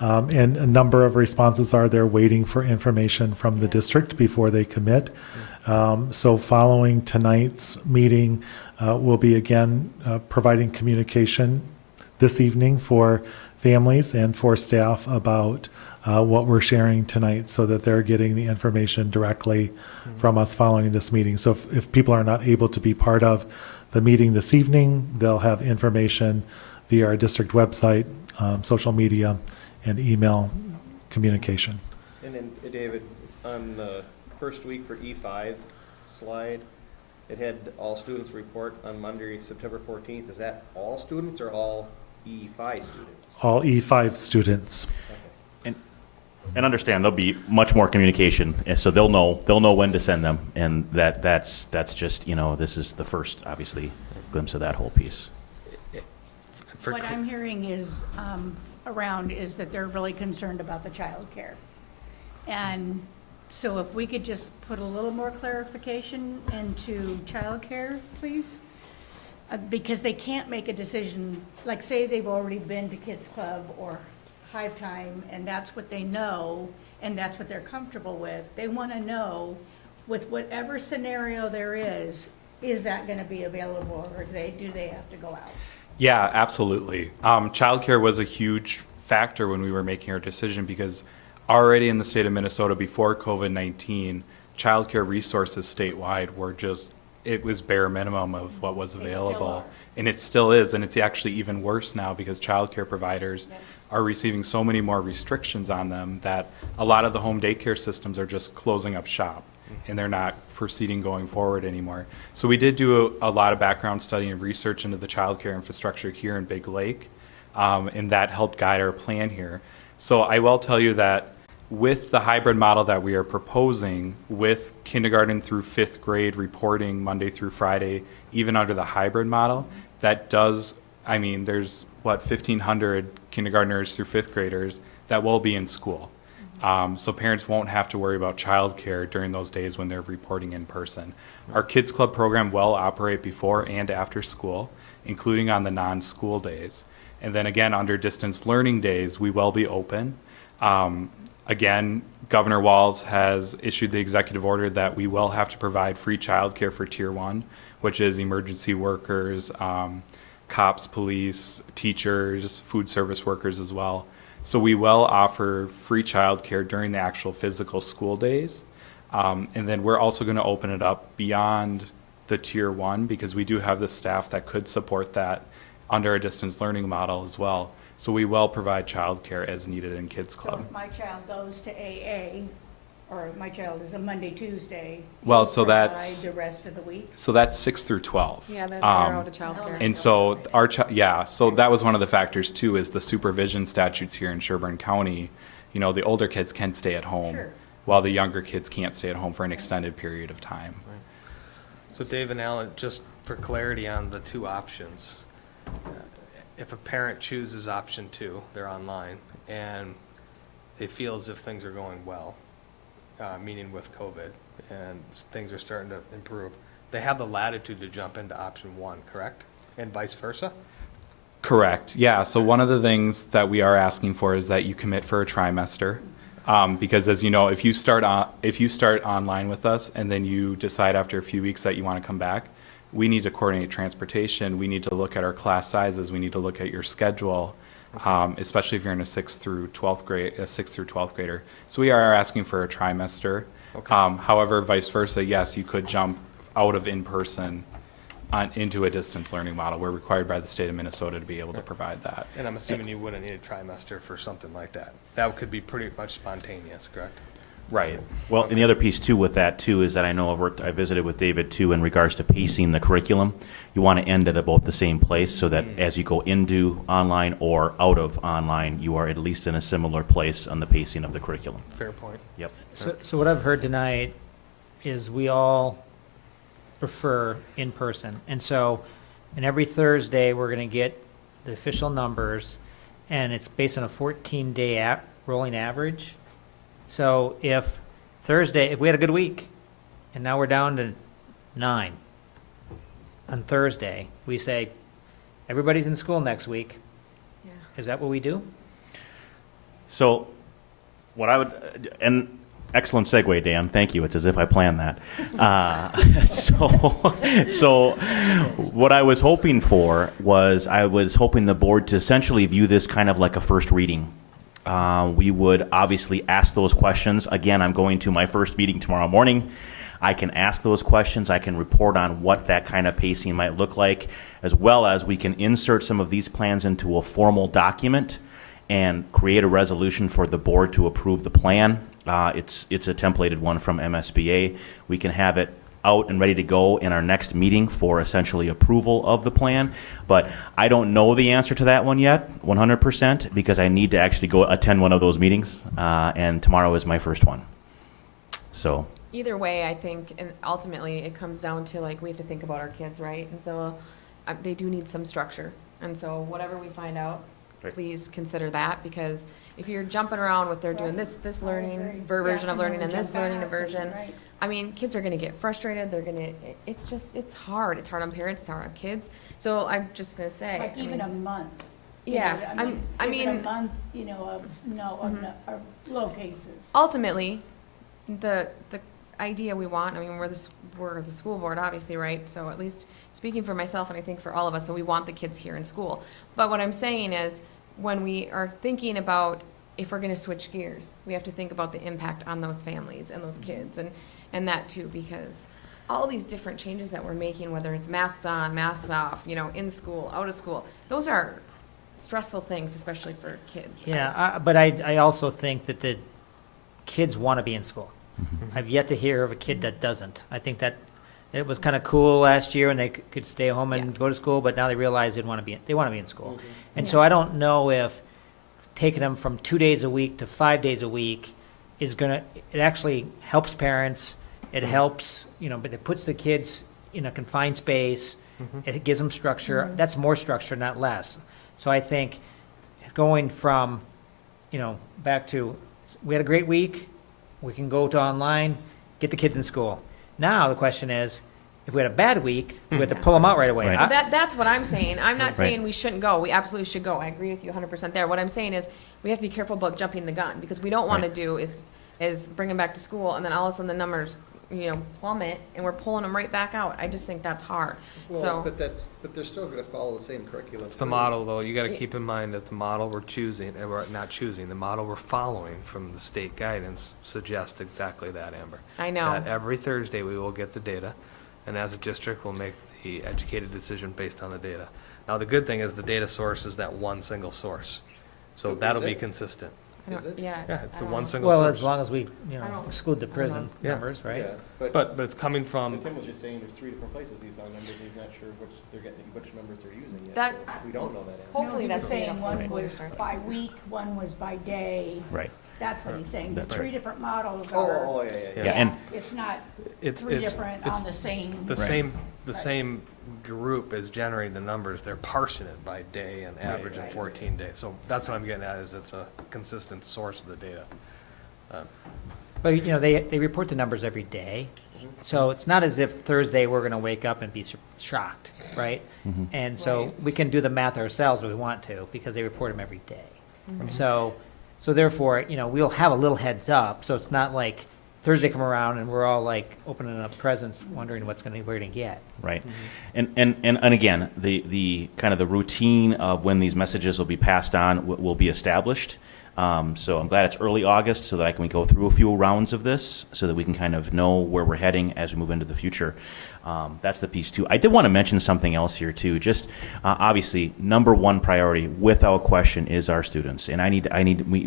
And a number of responses are they're waiting for information from the district before they commit. So following tonight's meeting, we'll be again providing communication this evening for families and for staff about what we're sharing tonight, so that they're getting the information directly from us following this meeting. So if people are not able to be part of the meeting this evening, they'll have information via our district website, social media, and email communication. And then, David, it's on the first week for E5 slide, it had all students report on Monday, September 14th. Is that all students or all E5 students? All E5 students. And understand there'll be much more communication, and so they'll know when to send them, and that's just this is the first obviously glimpse of that whole piece. What I'm hearing is, around is that they're really concerned about the childcare. And so if we could just put a little more clarification into childcare, please? Because they can't make a decision, like say they've already been to Kids Club or Hive Time, and that's what they know, and that's what they're comfortable with. They want to know, with whatever scenario there is that going to be available, or do they have to go out? Yeah, absolutely. Childcare was a huge factor when we were making our decision, because already in the state of Minnesota before COVID-19, childcare resources statewide were it was bare minimum of what was available. And it still is, and it's actually even worse now because childcare providers are receiving so many more restrictions on them that a lot of the home daycare systems are just closing up shop, and they're not proceeding going forward anymore. So we did do a lot of background study and research into the childcare infrastructure here in Big Lake, and that helped guide our plan here. So I will tell you that with the hybrid model that we are proposing, with kindergarten through 5th grade reporting Monday through Friday, even under the hybrid model, that does, there's 1,500 kindergartners through 5th graders that will be in school. So parents won't have to worry about childcare during those days when they're reporting in person. Our Kids Club program will operate before and after school, including on the non-school days. And then again, under distance learning days, we will be open. Again, Governor Walz has issued the executive order that we will have to provide free childcare for Tier 1, which is emergency workers, cops, police, teachers, food service workers as well. So we will offer free childcare during the actual physical school days. And then we're also going to open it up beyond the tier 1 because we do have the staff that could support that under a distance learning model as well. So we will provide childcare as needed in Kids So Club. if my child goes to AA, or if my child is a Monday, Tuesday. Well, you'll so that's- provide the rest of the week? So that's 6 through 12. Yeah, they're Um, out of childcare. And so so that was one of the factors too, is the supervision statutes here in Sherburne County. You know, the older kids can stay at home Sure. while the younger kids can't stay at home for an extended period of time. So Dave and Alan, just for clarity on the two options, if a parent chooses option 2, they're online, and they feel as if things are going well, meaning with COVID, and things are starting to improve, they have the latitude to jump into option 1, correct? And vice versa? Correct. Yeah. So one of the things that we are asking for is that you commit for a trimester, because as you know, if you start online with us and then you decide after a few weeks that you want to come back, we need to coordinate transportation. We need to look at our class sizes. We need to look at your schedule, especially if you're in a 6th through 12th grader. So we are asking for a trimester. Okay. However, vice versa, yes, you could jump out of in-person into a distance learning model. We're required by the state of Minnesota to be able to provide that. And I'm assuming you wouldn't need a trimester for something like that. That could be pretty much spontaneous, correct? Right. Well, and the other piece too with that too is that I know I visited with David too in regards to pacing the curriculum. You want to end at both the same place so that as you go into online or out of online, you are at least in a similar place on the pacing of the curriculum. Fair point. Yep. So what I've heard tonight is we all prefer in person. And every Thursday, we're going to get the official numbers, and it's based on a 14-day rolling average. So if we had a good week, and now we're down to 9 on Thursday, we say, everybody's in school next week. Yeah. Is that what we do? So what I would, and excellent segue, Dan. Thank you. It's as if I planned that. So what I was hoping for was I was hoping the board to essentially view this kind of like a first reading. We would obviously ask those questions. Again, I'm going to my first meeting tomorrow morning. I can ask those questions. I can report on what that kind of pacing might look like, as well as we can insert some of these plans into a formal document and create a resolution for the board to approve the plan. It's a templated one from MSBA. We can have it out and ready to go in our next meeting for essentially approval of the plan. But I don't know the answer to that one yet, 100%, because I need to actually go attend one of those meetings, and tomorrow is my first one. So. Either way, I think, and ultimately, it comes down to, like, we have to think about our kids, right? And so they do need some structure. And so whatever we find out, Right. please consider that, because if you're jumping around with they're doing this learning version of learning and this learning version, I mean, kids are gonna get frustrated, it's hard. It's hard on parents, it's hard on kids. So I'm just gonna say. Like even a month. you Yeah, know, I even a mean, month, of low cases. ultimately, the idea we want, I mean, we're the school board, obviously, right? So at least speaking for myself and I think for all of us, that we want the kids here in school. But what I'm saying is, when we are thinking about if we're gonna switch gears, we have to think about the impact on those families and those kids and that too, because all these different changes that we're making, whether it's masks on, masks off, in school, out of school, those are stressful things, especially for kids. Yeah, but I also think that the kids want to be in school. I've yet to hear of a kid that doesn't. I think that it was kind of cool last year and they could stay home and go to school, but now they realize they want to be in school. And so I don't know if taking them from 2 days a week to 5 days a week is it actually helps parents. It helps, but it puts the kids in a confined space. It gives them structure. That's more structure, not less. So I think going from, back to, we had a great week, we can go to online, get the kids in school. Now the question is, if we had a bad week, we have to pull them out right away. Right. That's what I'm saying. I'm not Right. saying we shouldn't go. We absolutely should go. I agree with you 100% there. What I'm saying is, we have to be careful about jumping the gun, because we don't want to Right. do is bring them back to school, and then all of a sudden the numbers plummet and we're pulling them right back out. I just think that's hard. So, But they're still gonna follow the same curriculum. It's the model, though. You gotta keep in mind that the model we're choosing, and we're not choosing, the model we're following from the state guidance suggests exactly that, Amber. I know. That every Thursday we will get the data, and as a district, we'll make the educated decision based on the data. Now, the good thing is the data source is that one single source. So Is that'll be it? consistent. I don't- Is it? yeah. Yeah, it's I the don't one know. single Well, source. as long as we, I don't- exclude the prison Yeah. numbers, right? Yeah, But it's coming from, Tim was just saying there's 3 different places he's on numbers, and he's not sure which numbers they're using yet. That- So we don't know that answer. Hopefully No, he that's was made saying up one for was school by week, one was by day. Right. That's what he's saying. The That's three different models Oh, are, oh, yeah. Yeah, and it's not it's, three it's, different it's on the same. the Right. same, the Right. same group is generating the numbers. They're parsing it by day and average in 14 days. So that's what I'm getting at, is it's a consistent source of the data. But, they report the numbers every day. So it's not as if Thursday we're going to wake up and be shocked, right? And so Right. we can do the math ourselves if we want to, because they report them every day. So therefore, we'll have a little heads up, so it's not like Thursday come around and we're all like opening up presents, wondering we're gonna get. Right. And again, the kind of the routine of when these messages will be passed on will be established. So I'm glad it's early August so that we go through a few rounds of this so that we can kind of know where we're heading as we move into the future. That's the piece too. I did want to mention something else here too. Just obviously, number one priority, without question, is our students, and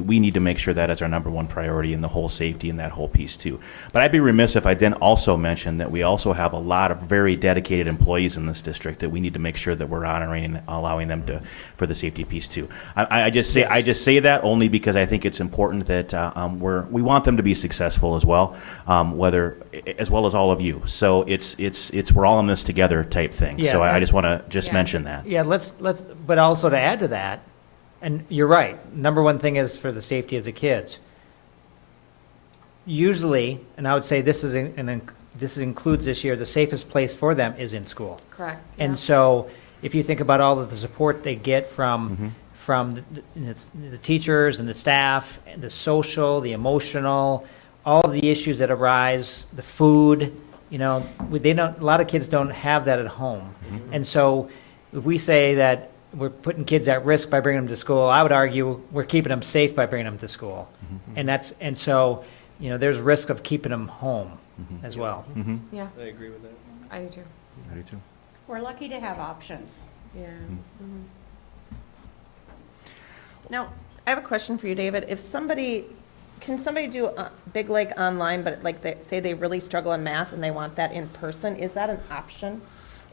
we need to make sure that is our number one priority in the whole safety and that whole piece too. But I'd be remiss if I didn't also mention that we also have a lot of very dedicated employees in this district that we need to make sure that we're honoring and allowing them for the safety piece too. I just say that only because I think it's important that we want them to be successful as well, as well as all of you. So it's we're all in this together type thing. Yeah, So I and- just want to Yeah. mention that. Yeah, but also to add to that, and you're right, number one thing is for the safety of the kids. Usually, and I would say this includes this year, the safest place for them is in school. Correct. And yeah. so if you think about all of the support they get from the teachers and the staff, and the social, the emotional, all of the issues that arise, the food, a lot of kids don't have that at home. And so if we say that we're putting kids at risk by bringing them to school, I would argue we're keeping them safe by bringing them to school. And so there's risk of keeping them home as well. Yeah, I agree with that. I do too. I do too. We're lucky to have options. Yeah. Now, I have a question for you, David. Can somebody do Big Lake online, but say they really struggle in math and they want that in person? Is that an option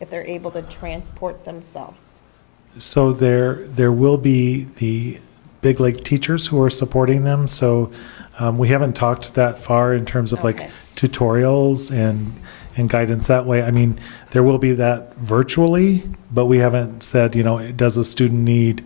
if they're able to transport themselves? So there will be the Big Lake teachers who are supporting them. So we haven't talked that far in terms of like Okay. tutorials and guidance that way. I mean, there will be that virtually, but we haven't said, does a student need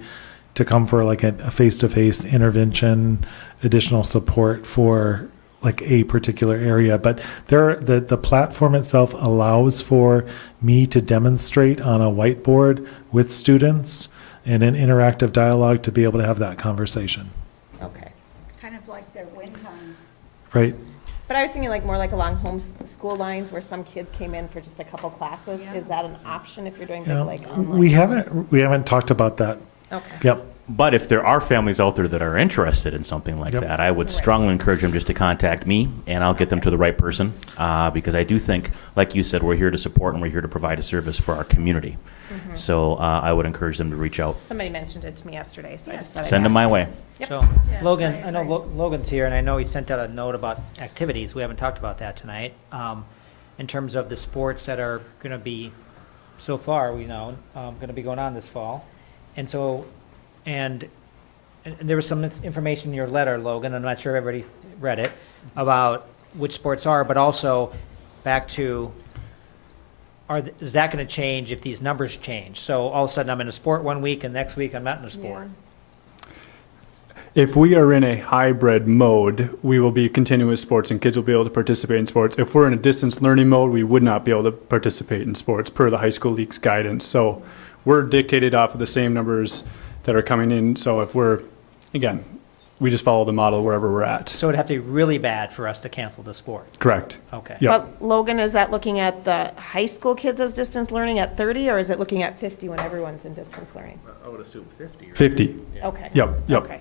to come for like a face-to-face intervention, additional support for like a particular area. But the platform itself allows for me to demonstrate on a whiteboard with students and an interactive dialogue to be able to have that conversation, Okay. Kind of like their win time. right? But I was thinking more like along school lines where some kids came in for just a couple classes. Yeah. Is that an option if you're doing Big Yeah, Lake online? we haven't talked about that. Okay. Yep. But if there are families out there that are interested in something like Yep. that, I would Right. strongly encourage them just to contact me, and I'll get them to the right person, because I do think, like you said, we're here to support and we're here to provide a service for our community. So I would encourage them to reach out. Somebody mentioned it to me yesterday, so I just thought I'd Send them my ask. way. Yep. So Yes, Logan, I I know agree. Logan's here, and I know he sent out a note about activities. We haven't talked about that tonight. In terms of the sports that are going to be, so far, we know, going to be going on this fall. And so, and there was some information in your letter, Logan, I'm not sure everybody read it, about which sports are, but also back to, is that going to change if these numbers change? So all of a sudden, I'm in a sport one week, and next week, I'm not in a sport. If we are in a hybrid mode, we will be continuing with sports and kids will be able to participate in sports. If we're in a distance learning mode, we would not be able to participate in sports per the high school league's guidance. So we're dictated off of the same numbers that are coming in. So if we're follow the model wherever we're at. So it'd have to be really bad for us to cancel the sport. Correct. Okay. Yep. But Logan, is that looking at the high school kids as distance learning at 30, or is it looking at 50 when everyone's in distance learning? I would assume 50. Right? 50. Okay. Yep, yep. Okay.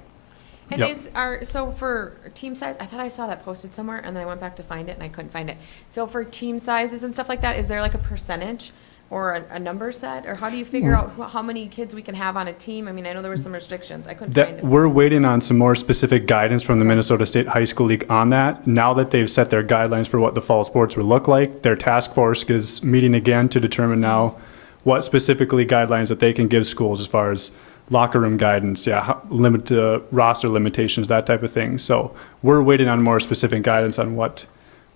And Yep. so for team size, I thought I saw that posted somewhere and then I went back to find it and I couldn't find it. So for team sizes and stuff like that, is there like a percentage or a number set? Or how do you figure out how many kids we can have on a team? I mean, I know there were some restrictions. I couldn't find That, it. we're waiting on some more specific guidance from the Minnesota State High School League on that. Now that they've set their guidelines for what the fall sports would look like, their task force is meeting again to determine now what specifically guidelines that they can give schools as far as locker room guidance, limit roster limitations, that type of thing. So we're waiting on more specific guidance on what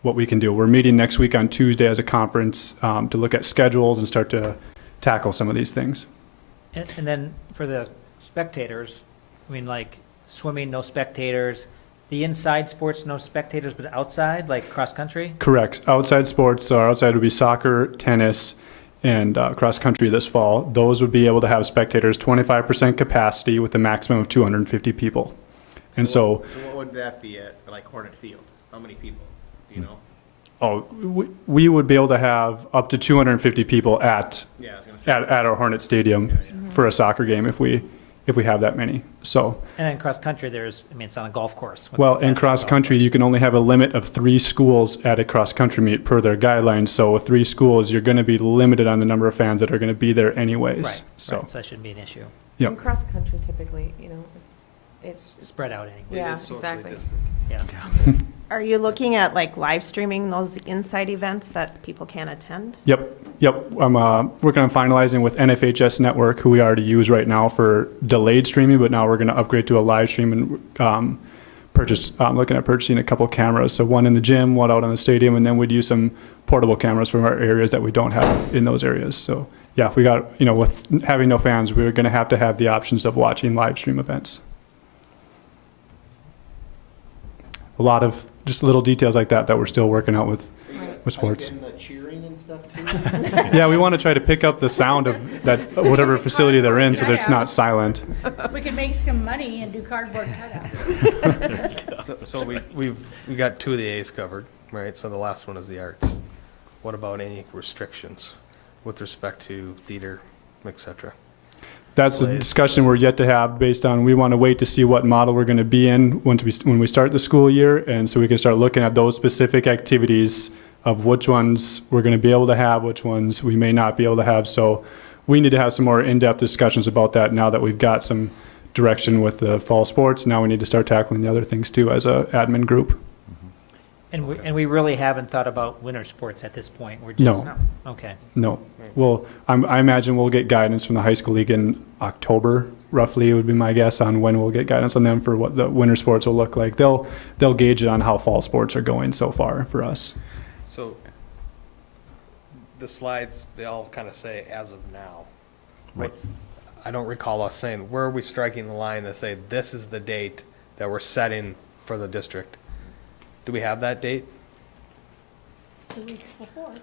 we can do. We're meeting next week on Tuesday as a conference to look at schedules and start to tackle some of these things. And then for the spectators, I mean, like swimming, no spectators. The inside sports, no spectators, but outside, like cross country? Correct. Outside sports, so our outside would be soccer, tennis, and cross country this fall. Those would be able to have spectators 25% capacity with a maximum of 250 people. And so, So what would that be at, like Hornet Field? How many people? Do you know? we would be able to have up to 250 people at Yeah, I was gonna say. at our Hornet Stadium for a soccer game if we have that many. So, And then cross country, there's, I mean, it's on a golf course. What's well, the in basketball cross golf country, course? you can only have a limit of 3 schools at a cross country meet per their guidelines. So with 3 schools, you're going to be limited on the number of fans that are going to be there anyways. Right, So, right, so that shouldn't be an issue. yep. And cross country typically, it's, Spread out anyway. yeah, exactly. Yeah. Are you looking at like live streaming those inside events that people can't attend? Yep. I'm working on finalizing with NFHS Network, who we already use right now for delayed streaming, but now we're going to upgrade to a live stream and looking at purchasing a couple cameras. So one in the gym, one out on the stadium, and then we'd use some portable cameras from our areas that we don't have in those areas. So yeah, we got, with having no fans, we're going to have the options of watching live stream events. A lot of just little details like that we're still working out with sports. Are you getting the cheering and stuff too? Yeah, we want to try to pick up the sound of that whatever facility they're in so that it's not silent. We can make some money and do cardboard cutouts. So we got 2 of the A's covered, right? So the last one is the arts. What about any restrictions with respect to theater, et cetera? That's a discussion we're yet to have based on, we want to wait to see what model we're going to be in when we start the school year. And so we can start looking at those specific activities of which ones we're going to be able to have, which ones we may not be able to have. So we need to have some more in-depth discussions about that now that we've got some direction with the fall sports. Now we need to start tackling the other things too as a admin group. And we really haven't thought about winter sports at this point. We're No. just, okay. No. Well, I imagine we'll get guidance from the high school league in October, roughly, would be my guess on when we'll get guidance on them for what the winter sports will look like. They'll gauge it on how fall sports are going so far for us. So the slides, they all kind of say as of now. Right. I don't recall us saying, where are we striking the line to say this is the date that we're setting for the district? Do we have that date? 2 weeks before,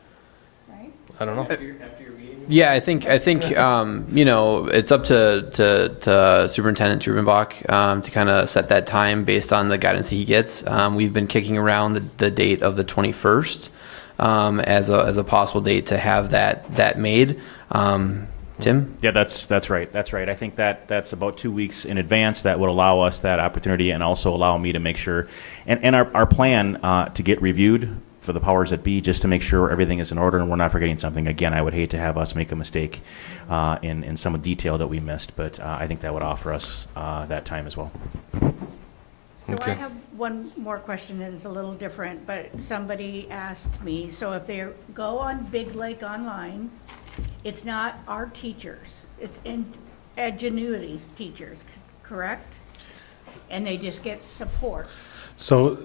right? I don't know. After your meeting? Yeah, I think it's up to Superintendent Trubenbach to kind of set that time based on the guidance he gets. We've been kicking around the date of the 21st as a possible date to have that made. Tim? Yeah, that's right. That's right. I think that's about 2 weeks in advance. That would allow us that opportunity and also allow me to make sure, and our plan to get reviewed for the powers that be, just to make sure everything is in order and we're not forgetting something. Again, I would hate to have us make a mistake in some detail that we missed, but I think that would offer us that time as well. So I Okay. have one more question, and it's a little different, but somebody asked me, so if they go on Big Lake Online, it's not our teachers, it's Edgenuity's teachers, correct? And they just get support. So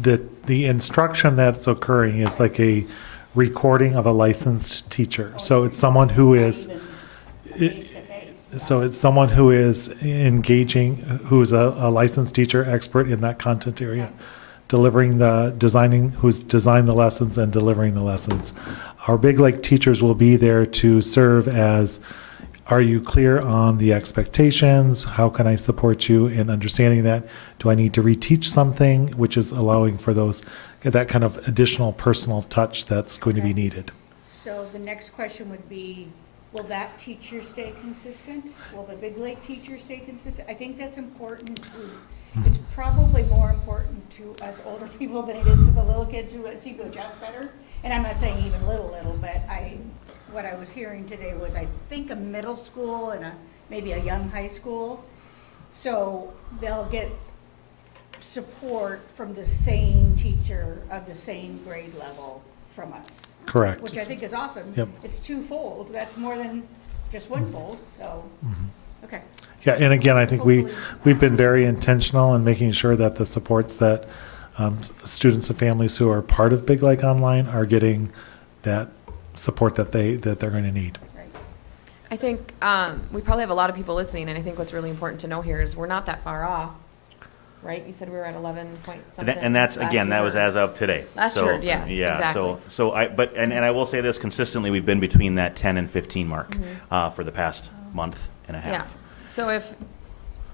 the instruction that's occurring is like a recording of a licensed teacher. So it's someone who is, so it's someone who is engaging, who's a licensed teacher expert in that content area, who's designed the lessons and delivering the lessons. Our Big Lake teachers will be there to serve as Are you clear on the expectations? How can I support you in understanding that? Do I need to reteach something, which is allowing for that kind of additional personal touch that's going to be needed? So the next question would be, will that teacher stay consistent? Will the Big Lake teacher stay consistent? I think that's important to, it's probably more important to us older people than it is to the little kids who seem to adjust better. And I'm not saying even little, but what I was hearing today was, I think, a middle school and maybe a young high school. So they'll get support from the same teacher of the same grade level from us. Correct. Which I think is awesome. Yep. It's twofold. That's more than just one fold, so, okay. Yeah, and again, I think we've been very intentional in making sure that the supports that students and families who are part of Big Lake Online are getting that support that they're going to need. I think we probably have a lot of people listening, and I think what's really important to know here is we're not that far off, right? You said we were at 11 point something. And that's, last again, that year. was as of today. Last So, year, yes, yeah, exactly. So I will say this consistently, we've been between that 10 and 15 mark for the past month and a half. Yeah. So if,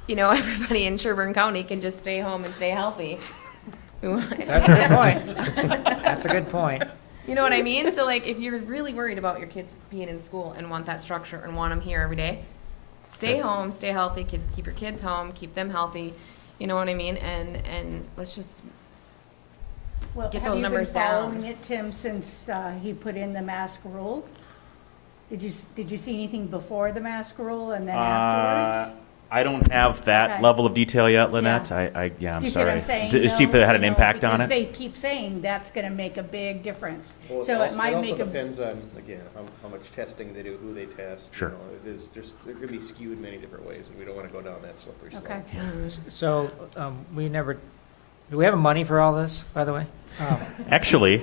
everybody in Sherburne County can just stay home and stay healthy. That's a good point. That's a good point. You know what I mean? So like, if you're really worried about your kids being in school and want that structure and want them here every day, stay home, stay healthy, keep your kids home, keep them healthy. You know what I mean? And let's just Well, get have those you been numbers down. following it, Tim, since he put in the mask rule? Did you see anything before the mask rule and then afterwards? I don't have that Okay. level of detail yet, Lynette. Yeah. I'm Do you see what sorry. I'm saying? To see if it had an impact on Because it. they keep saying that's gonna make a big difference. Well, So it might make also a, depends on, again, how much testing they do, who they test. Sure. They're gonna be skewed many different ways, and we don't wanna go down that slippery slope. okay. So, do we have money for all this, by the way? Actually,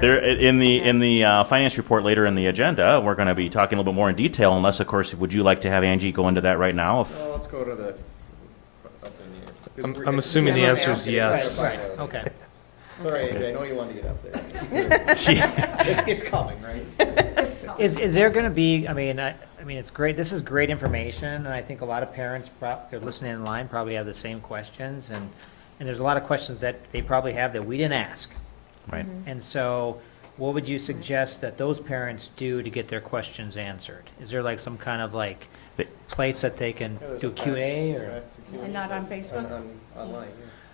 there in the finance report later in the agenda, we're going to be talking a little bit more in detail. Unless, of course, would you like to have Angie go into that right now? Well, let's go to the, up in the air. I'm assuming the answer is yes. Right, okay. Sorry, Angie, I know you wanted to get up there. It's coming, right? Is there gonna be, I mean, it's great, this is great information, and I think a lot of parents, they're listening in line, probably have the same questions, and there's a lot of questions that they probably have that we didn't ask. Right. And so, what would you suggest that those parents do to get their questions answered? Is there like some kind of like place that they can do Q&A or? And not on Facebook? Online,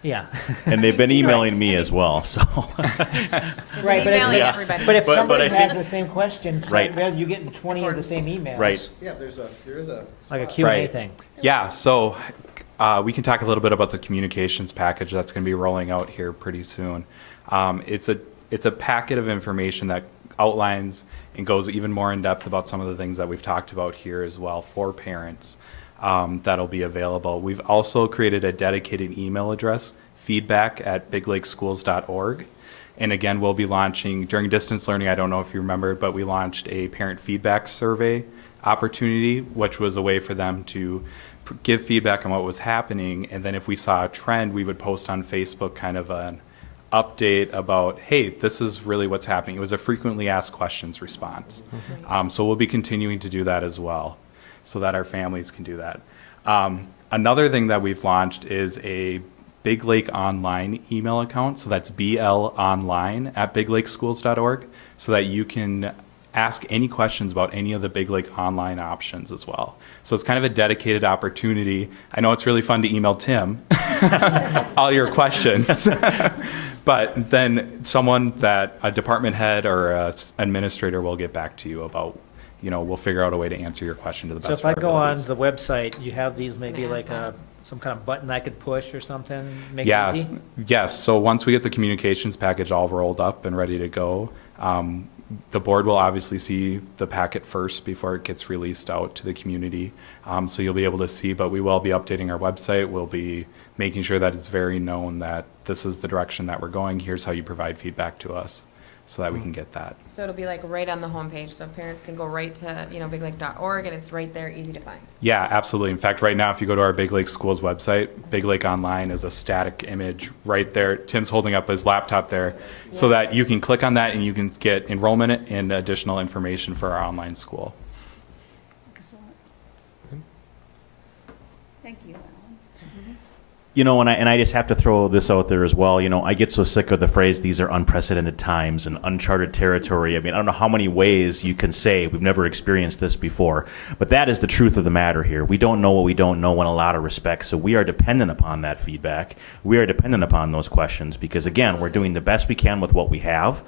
Yeah. And they've been emailing me as well. So Right, but Emailing if, everybody. but if But somebody I has think- the same question, Right. rather you getting 20 of the same emails. Right. yeah, there is a. Like a spot. Q&A Right. thing. Yeah, so we can talk a little bit about the communications package that's going to be rolling out here pretty soon. It's a packet of information that outlines and goes even more in depth about some of the things that we've talked about here as well for parents that'll be available. We've also created a dedicated email address, feedback@biglakeschools.org. And again, we'll be launching during distance learning. I don't know if you remember, but we launched a parent feedback survey opportunity, which was a way for them to give feedback on what was happening. And then if we saw a trend, we would post on Facebook kind of an update about, hey, this is really what's happening. It was a frequently asked questions response. So we'll be continuing to do that as well so that our families can do that. Another thing that we've launched is a Big Lake Online email account. So that's blonline@biglakeschools.org so that you can ask any questions about any of the Big Lake Online options as well. So it's kind of a dedicated opportunity. I know it's really fun to email Tim all your questions, but then a department head or an administrator will get back to you about, we'll figure out a way to answer your question to the So best if of I our go on abilities. the website, you have these maybe gonna like ask some kind of button I could push or something, make it Yeah, easy? yes. So once we get the communications package all rolled up and ready to go, the board will obviously see the packet first before it gets released out to the community. So you'll be able to see, but we will be updating our website. We'll be making sure that it's very known that this is the direction that we're going. Here's how you provide feedback to us so that we can get that. So it'll be like right on the homepage, so parents can go right to, biglake.org, and it's right there, easy to find. Yeah, absolutely. In fact, right now, if you go to our Big Lake Schools website, Big Lake Online is a static image right there. Tim's holding up his laptop there so that you can click on that and you can get enrollment and additional information for our online school. Excellent. Thank you, Alan. You know, and I just have to throw this out there as well. You know, I get so sick of the phrase, these are unprecedented times and uncharted territory. I mean, I don't know how many ways you can say we've never experienced this before, but that is the truth of the matter here. We don't know what we don't know in a lot of respects, so we are dependent upon that feedback. We are dependent upon those questions because, again, we're doing the best we can with what we have.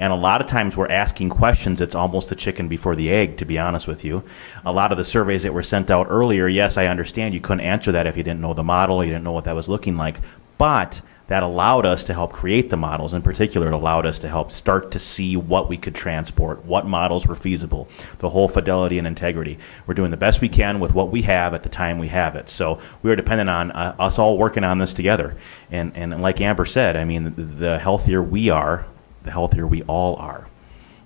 And a lot of times we're asking questions, it's almost the chicken before the egg, to be honest with you. A lot of the surveys that were sent out earlier, yes, I understand you couldn't answer that if you didn't know the model, you didn't know what that was looking like. But that allowed us to help create the models. In particular, it allowed us to help start to see what we could transport, what models were feasible, the whole fidelity and integrity. We're doing the best we can with what we have at the time we have it. So we are dependent on us all working on this together. And like Amber said, I mean, the healthier we are, the healthier we all are.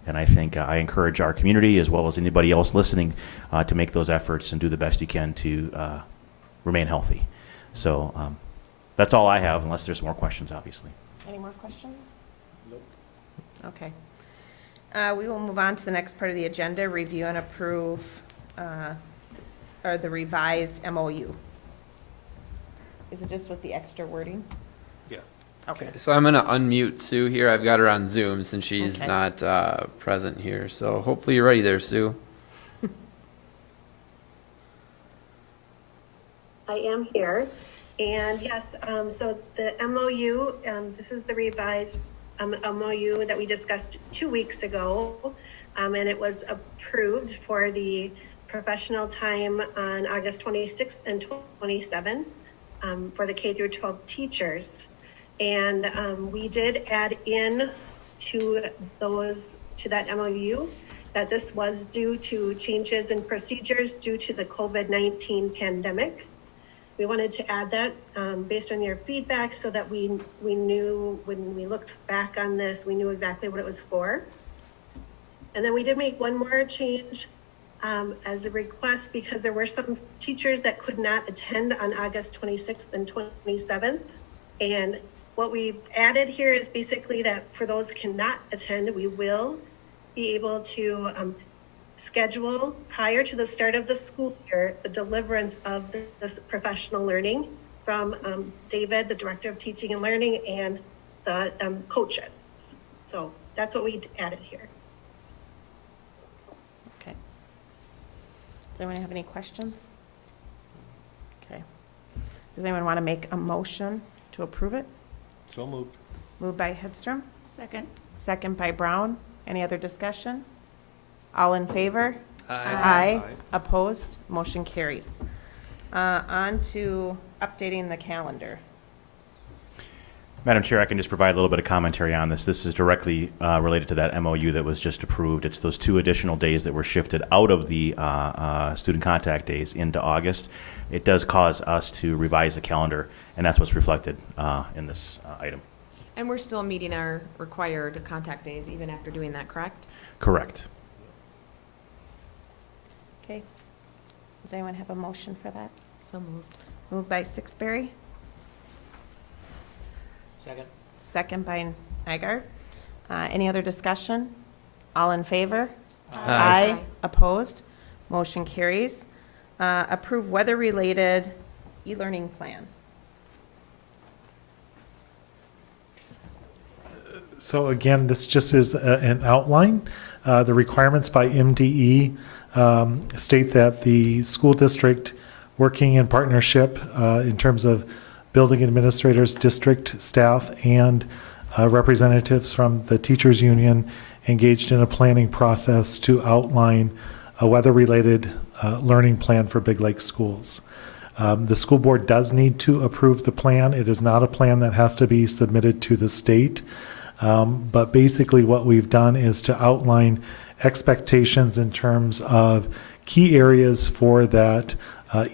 And I think I encourage our community as well as anybody else listening to make those efforts and do the best you can to remain healthy. So that's all I have, unless there's more questions, obviously. Any more questions? Nope. Okay. We will move on to the next part of the agenda, review and approve, or the revised MOU. Is it just with the extra wording? Yeah. Okay. So I'm going to unmute Sue here. I've got her on Zoom since she's Okay. not present here. So hopefully you're ready there, Sue. I am here. And yes, so the MOU, this is the revised MOU that we discussed 2 weeks ago. And it was approved for the professional time on August 26th and 27th for the K through 12 teachers. And we did add in to that MOU that this was due to changes in procedures due to the COVID-19 pandemic. We wanted to add that based on your feedback so that we knew when we looked back on this, we knew exactly what it was for. And then we did make one more change as a request because there were some teachers that could not attend on August 26th and 27th. And what we added here is basically that for those who cannot attend, we will be able to schedule prior to the start of the school year the deliverance of this professional learning from David, the Director of Teaching and Learning, and the coaches. So that's what we added here. Okay. Does anyone have any questions? Okay. Does anyone want to make a motion to approve it? So moved. Moved by Hedstrom, Second. second by Brown. Any other discussion? All in favor? Aye. Opposed? Motion carries. On to updating the calendar. Madam Chair, I can just provide a little bit of commentary on this. This is directly related to that MOU that was just approved. It's those 2 additional days that were shifted out of the student contact days into August. It does cause us to revise the calendar, and that's what's reflected in this item. And we're still meeting our required contact days even after doing that, correct? Correct. Okay. Does anyone have a motion for that? So moved. Moved by Sixberry, Second. second by Nygaard. Any other discussion? All in favor? Aye. Opposed? Motion carries. Approve weather-related e-learning plan. So again, this just is an outline. The requirements by MDE state that the school district, working in partnership in terms of building administrators, district staff, and representatives from the teachers union, engaged in a planning process to outline a weather-related learning plan for Big Lake schools. The school board does need to approve the plan. It is not a plan that has to be submitted to the state. But basically what we've done is to outline expectations in terms of key areas for that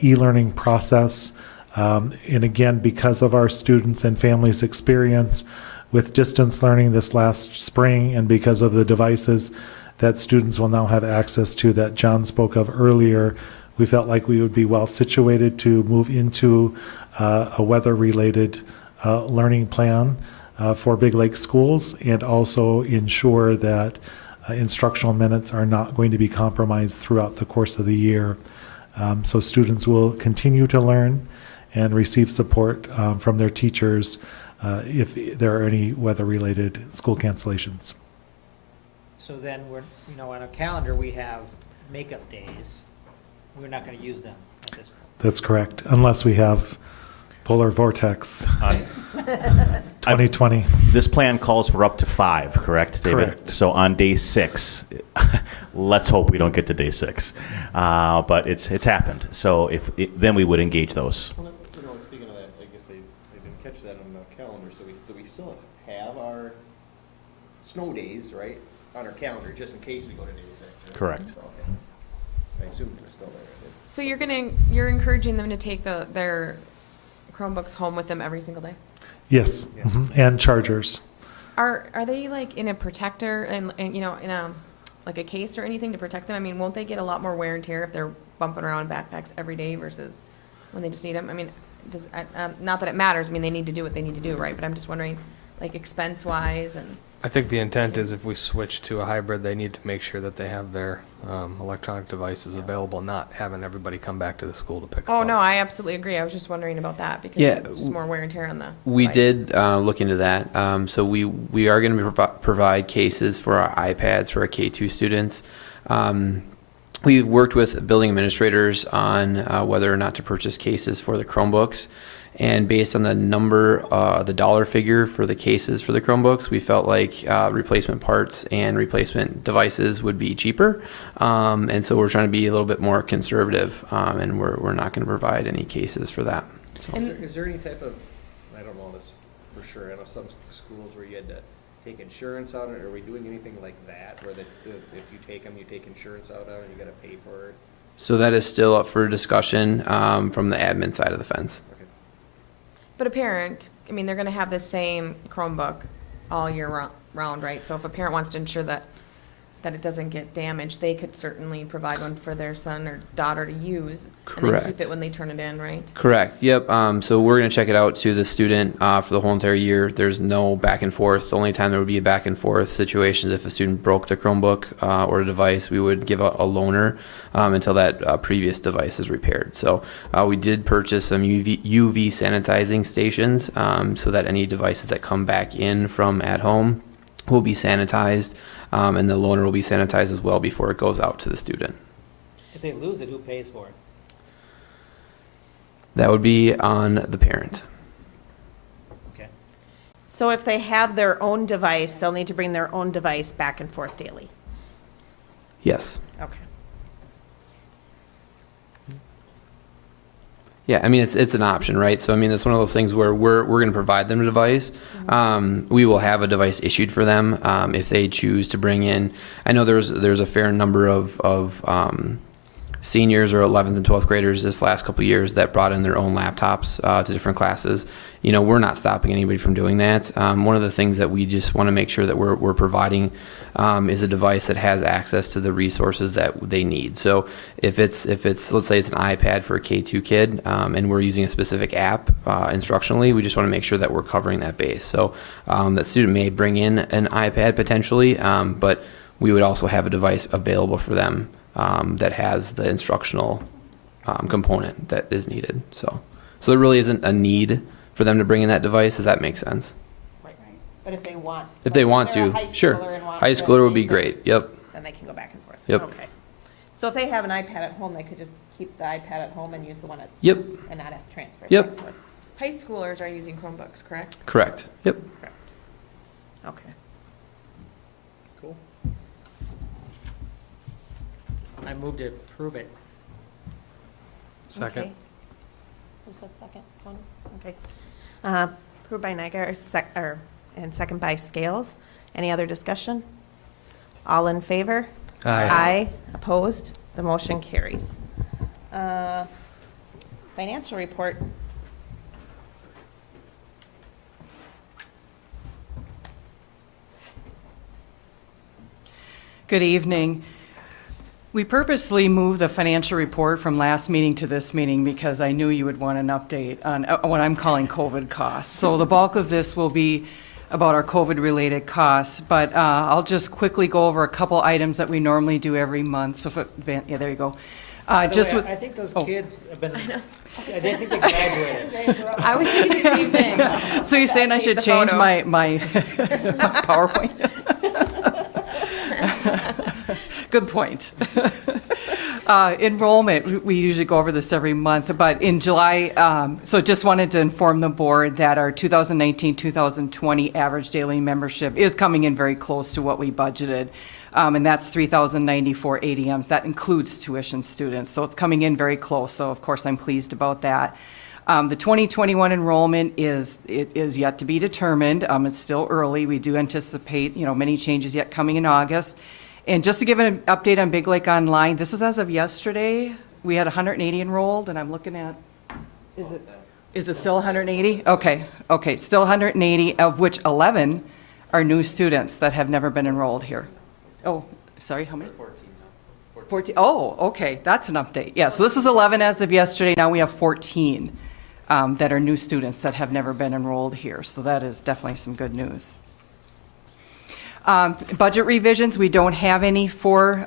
e-learning process. And again, because of our students and families' experience with distance learning this last spring, and because of the devices that students will now have access to that John spoke of earlier, we felt like we would be well situated to move into a weather-related learning plan for Big Lake schools, and also ensure that instructional minutes are not going to be compromised throughout the course of the year. So students will continue to learn and receive support from their teachers if there are any weather-related school cancellations. So then we're, you know, on our calendar, we have makeup days. We're not gonna use them at this point. That's correct, unless we have polar vortex 2020. This plan calls for up to 5, correct, David? Correct. So on day 6, let's hope we don't get to day 6. But it's happened. So then we would engage those. Well, you know, speaking of that, I guess they didn't catch that on the calendar, so we still have our snow days, right, on our calendar, just in case we go to day 6, right? Correct. Okay. I assume they're still there. So you're encouraging them to take their Chromebooks home with them every single day? Yes, and chargers. Are they like in a protector and you know, in a, like a case or anything to protect them? I mean, won't they get a lot more wear and tear if they're bumping around backpacks every day versus when they just need them? I mean, not that it matters. I mean, they need to do what they need to do, right? But I'm just wondering, like expense-wise and. I think the intent is if we switch to a hybrid, they need to make sure that they have their electronic devices available, not having everybody come back to the school to pick them Oh, up. no, I absolutely agree. I was just wondering about that because Yeah, it's just more wear and tear on the We device. did look into that. So we are going to provide cases for our iPads for our K2 students. We worked with building administrators on whether or not to purchase cases for the Chromebooks. And based on the number, the dollar figure for the cases for the Chromebooks, we felt like replacement parts and replacement devices would be cheaper. And so we're trying to be a little bit more conservative, and we're not going to provide any cases for that. So. Is there any type of, I don't know this for sure, I know some schools where you had to take insurance out, or are we doing anything like that, where if you take them, you take insurance out on it, you gotta pay for it? So that is still up for discussion from the admin side of the fence. But a parent, I mean, they're going to have the same Chromebook all year round, right? So if a parent wants to ensure that it doesn't get damaged, they could certainly provide one for their son or daughter to use. And then keep Correct. it when they turn it in, right? Correct. Yep. So we're going to check it out to the student for the whole entire year. There's no back and forth. The only time there would be a back and forth situation is if a student broke the Chromebook or a device, we would give a loaner until that previous device is repaired. So we did purchase some UV sanitizing stations so that any devices that come back in from at home will be sanitized, and the loaner will be sanitized as well before it goes out to the student. If they lose it, who pays for it? That would be on the parent. Okay. So if they have their own device, they'll need to bring their own device back and forth daily. Yes. Okay. Yeah, I mean, it's an option, right? So, I mean, it's one of those things where we're going to provide them a device. We will have a device issued for them if they choose to bring in. I know there's a fair number of seniors or 11th and 12th graders this last couple of years that brought in their own laptops to different classes. You know, we're not stopping anybody from doing that. One of the things that we just want to make sure that we're providing is a device that has access to the resources that they need. So if it's let's say it's an iPad for a K2 kid and we're using a specific app instructionally, we just want to make sure that we're covering that base. So that student may bring in an iPad potentially, but we would also have a device available for them that has the instructional component that is needed. So there really isn't a need for them to bring in that device. Does that make sense? Right. But if they want. If they want they're a to, high sure. schooler and want High the schooler would be same great. thing, Yep. Then they can go back and forth. Yep. Okay. So if they have an iPad at home, they could just keep the iPad at home and use the one that's. Yep. And not have to transfer it Yep. back and forth. High schoolers are using Chromebooks, correct? Correct. Yep. Correct. Okay. Cool. I move to approve it. Second. Okay. Who's that second? Tony? Okay. Approved by Nygaard, and second by Scales. Any other discussion? All in favor? Aye. Opposed? The motion carries. Financial report. Good evening. We purposely moved the financial report from last meeting to this meeting because I knew you would want an update on what I'm calling COVID costs. So the bulk of this will be about our COVID-related costs, but I'll just quickly go over a couple items that we normally do every month. So, yeah, there you go. By the Just way, with, I think those oh. kids have been, I didn't think they graduated. I was thinking the same thing. So you're saying I should The change photo. my PowerPoint? Good point. Enrollment, we usually go over this every month, but in July, so just wanted to inform the board that our 2019-2020 average daily membership is coming in very close to what we budgeted. And that's 3,094 ADMs. That includes tuition students. So it's coming in very close. So of course, I'm pleased about that. The 2021 enrollment is yet to be determined. It's still early. We do anticipate, many changes yet coming in August. And just to give an update on Big Lake Online, this was as of yesterday. We had 180 enrolled, and I'm looking at, is it still 180? Okay, still 180, of which 11 are new students that have never been enrolled here. Oh, sorry, how many? 14. Oh, okay, that's an update. Yeah, so this was 11 as of yesterday. Now we have 14 that are new students that have never been enrolled here. So that is definitely some good news. Budget revisions, we don't have any for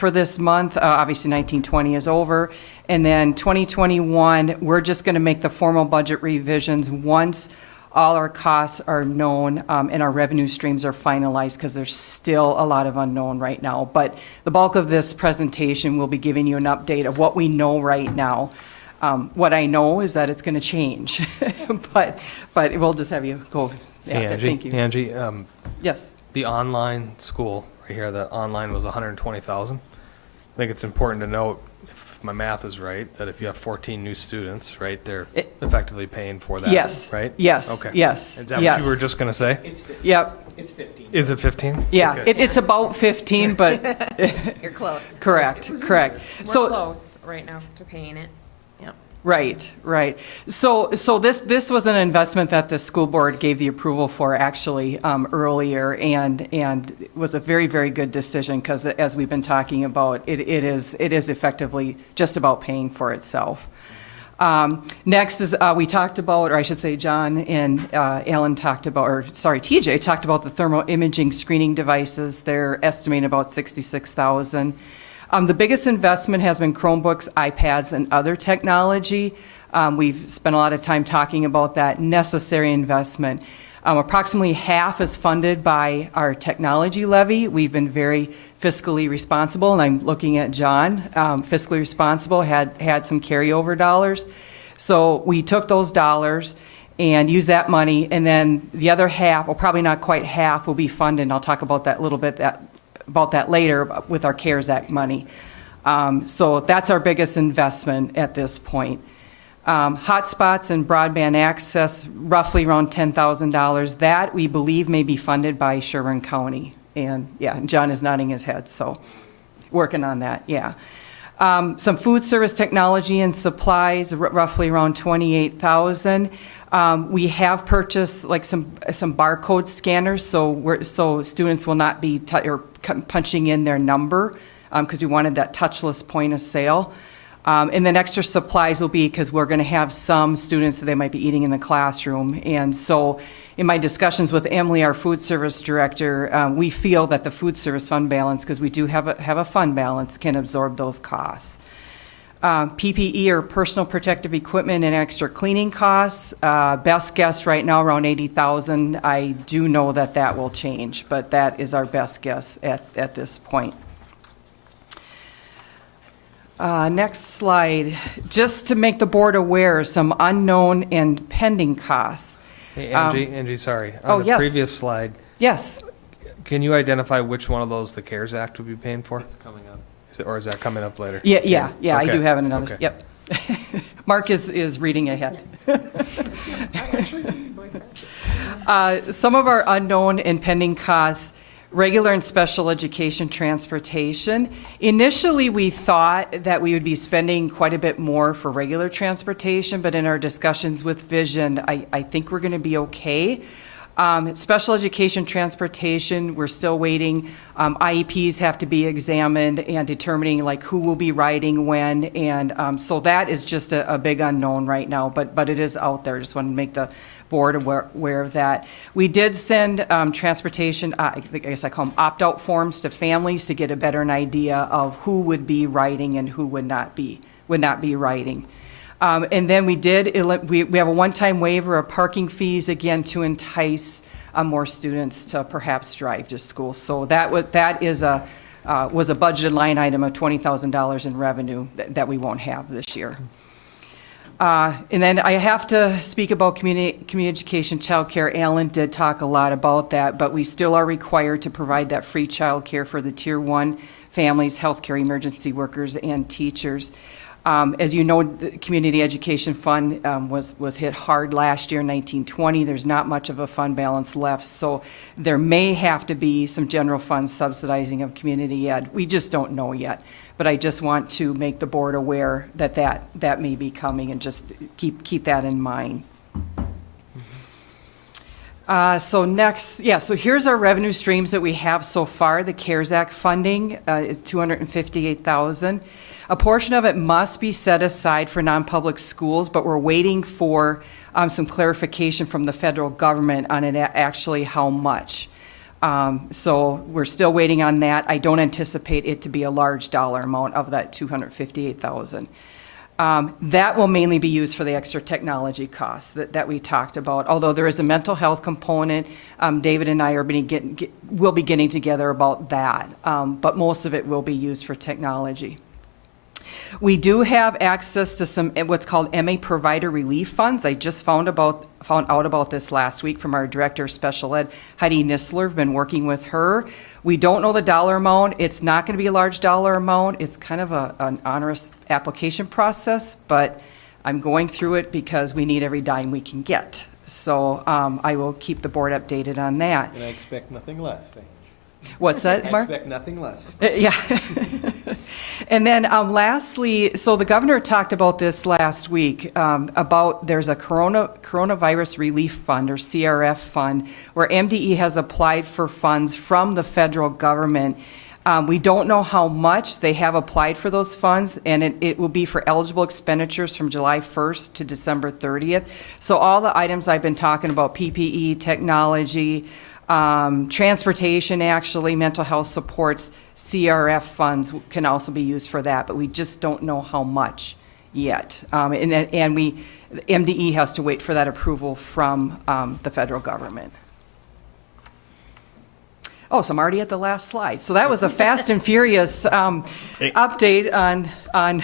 this month. Obviously, 1920 is over. And then 2021, we're just going to make the formal budget revisions once all our costs are known and our revenue streams are finalized, because there's still a lot of unknown right now. But the bulk of this presentation will be giving you an update of what we know right now. What I know is that it's going to change, but we'll just have you go. Yeah, Hey, Angie. thank you. Angie, Yes. the online school right here, the online was 120,000. I think it's important to note, if my math is right, that if you have 14 new students, right, they're effectively paying for that. Yes. Right? Yes. Okay. Yes. Is that yes. what you were just going to say? Yep. It's 15. Is it 15? Yeah. Okay. It's about 15, but You're close. correct. We're So close right now to paying it. Right. So this was an investment that the school board gave the approval for actually earlier, and it was a very, very good decision, because as we've been talking about, it is effectively just about paying for itself. Next is we talked about, or I should say John and Alan talked about, TJ talked about the thermal imaging screening devices. They're estimating about $66,000. The biggest investment has been Chromebooks, iPads, and other technology. We've spent a lot of time talking about that necessary investment. Approximately half is funded by our technology levy. We've been very fiscally responsible, and I'm looking at John. Fiscally responsible, had some carryover dollars. So we took those dollars and used that money, and then the other half, well, probably not quite half, will be funded, and I'll talk about that a little bit about that later with our CARES Act money. So that's our biggest investment at this point. Hotspots and broadband access, roughly around $10,000. That we believe may be funded by Sherburne County. And yeah, John is nodding his head, so working on that, yeah. Some food service technology and supplies, roughly around $28,000. We have purchased like some barcode scanners, so students will not be punching in their number, because we wanted that touchless point of sale. And then extra supplies will be because we're going to have some students that they might be eating in the classroom. And so in my discussions with Emily, our food service director, we feel that the food service fund balance, because we do have a fund balance, can absorb those costs. PPE, or personal protective equipment, and extra cleaning costs. Best guess right now around $80,000. I do know that will change, but that is our best guess at this point. Next slide. Just to make the board aware of some unknown and pending costs. Hey, Angie, sorry. Oh, On the yes. previous slide, Yes. can you identify which one of those the CARES Act would be paying for? It's coming up. Or is that coming up later? Yeah, I Okay. do have another. Okay. Yep. Mark is reading ahead. Some of our unknown and pending costs, regular and special education transportation. Initially, we thought that we would be spending quite a bit more for regular transportation, but in our discussions with Vision, I think we're going to be okay. Special education transportation, we're still waiting. IEPs have to be examined and determining like who will be riding when. And so that is just a big unknown right now, but it is out there. Just want to make the board aware of that. We did send transportation, I guess I call them opt-out forms to families to get a better idea of who would be riding and who would not be riding. And then we have a one-time waiver of parking fees, again, to entice more students to perhaps drive to school. So that was a budgeted line item of $20,000 in revenue that we won't have this year. And then I have to speak about community education childcare. Alan did talk a lot about that, but we still are required to provide that free childcare for the Tier 1 families, healthcare emergency workers, and teachers. As you know, the Community Education Fund was hit hard last year in 1920. There's not much of a fund balance left, so there may have to be some general fund subsidizing of community ed. We just don't know yet, but I just want to make the board aware that may be coming, and just keep that in mind. So here's our revenue streams that we have so far. The CARES Act funding is $258,000. A portion of it must be set aside for non-public schools, but we're waiting for some clarification from the federal government on it actually how much. So we're still waiting on that. I don't anticipate it to be a large dollar amount of that $258,000. That will mainly be used for the extra technology costs that we talked about. Although there is a mental health component, David and I will be getting together about that. But most of it will be used for technology. We do have access to some what's called MA provider relief funds. I just found out about this last week from our director of special ed, Heidi Nisler. I've been working with her. We don't know the dollar amount. It's not going to be a large dollar amount. It's kind of an onerous application process, but I'm going through it because we need every dime we can get. So I will keep the board updated on that. And I expect nothing less. What's that, Mark? I expect nothing less. Yeah. And then lastly, so the governor talked about this last week, about there's a coronavirus relief fund, or CRF fund, where MDE has applied for funds from the federal government. We don't know how much. They have applied for those funds, and it will be for eligible expenditures from July 1st to December 30th. So all the items I've been talking about, PPE, technology, transportation, actually, mental health supports, CRF funds can also be used for that, but we just don't know how much yet. And MDE has to wait for that approval from the federal government. Oh, so I'm already at the last slide. So that was a fast and furious update on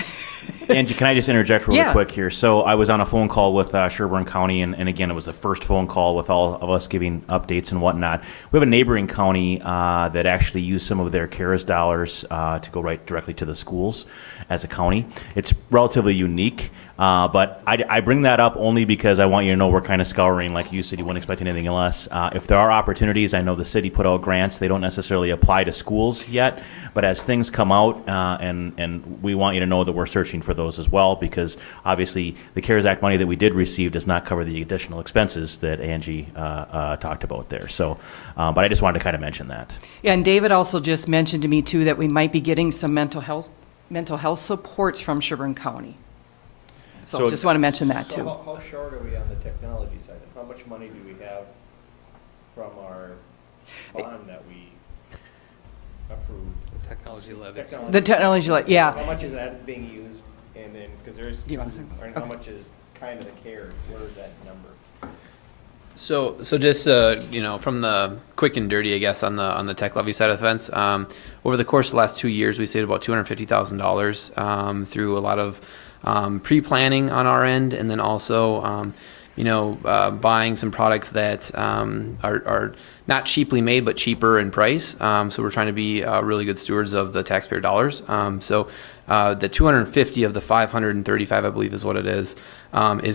Angie, can I just interject really Yeah. quick here? So I was on a phone call with Sherburne County, and again, it was the first phone call with all of us giving updates and whatnot. We have a neighboring county that actually used some of their CARES dollars to go right directly to the schools as a county. It's relatively unique, but I bring that up only because I want you to know we're kind of scouring. Like you said, you wouldn't expect anything less. If there are opportunities, I know the city put out grants. They don't necessarily apply to schools yet, but as things come out, and we want you to know that we're searching for those as well, because obviously the CARES Act money that we did receive does not cover the additional expenses that Angie talked about there. So, but I just wanted to kind of mention that. Yeah, and David also just mentioned to me too that we might be getting some mental health supports from Sherburne County. So just want to mention that too. So how short are we on the technology side? How much money do we have from our bond that we approved? The technology levy. The technology, yeah. How much of that is being used, and then, because there's Do you two, wanna talk and how much is kind of the CARES, where is that number? So just from the quick and dirty, I guess, on the tech levy side of the fence, over the course of the last 2 years, we saved about $250,000 through a lot of pre-planning on our end, and then also buying some products that are not cheaply made but cheaper in price. So we're trying to be really good stewards of the taxpayer dollars. So the 250 of the 535, I believe, is what it is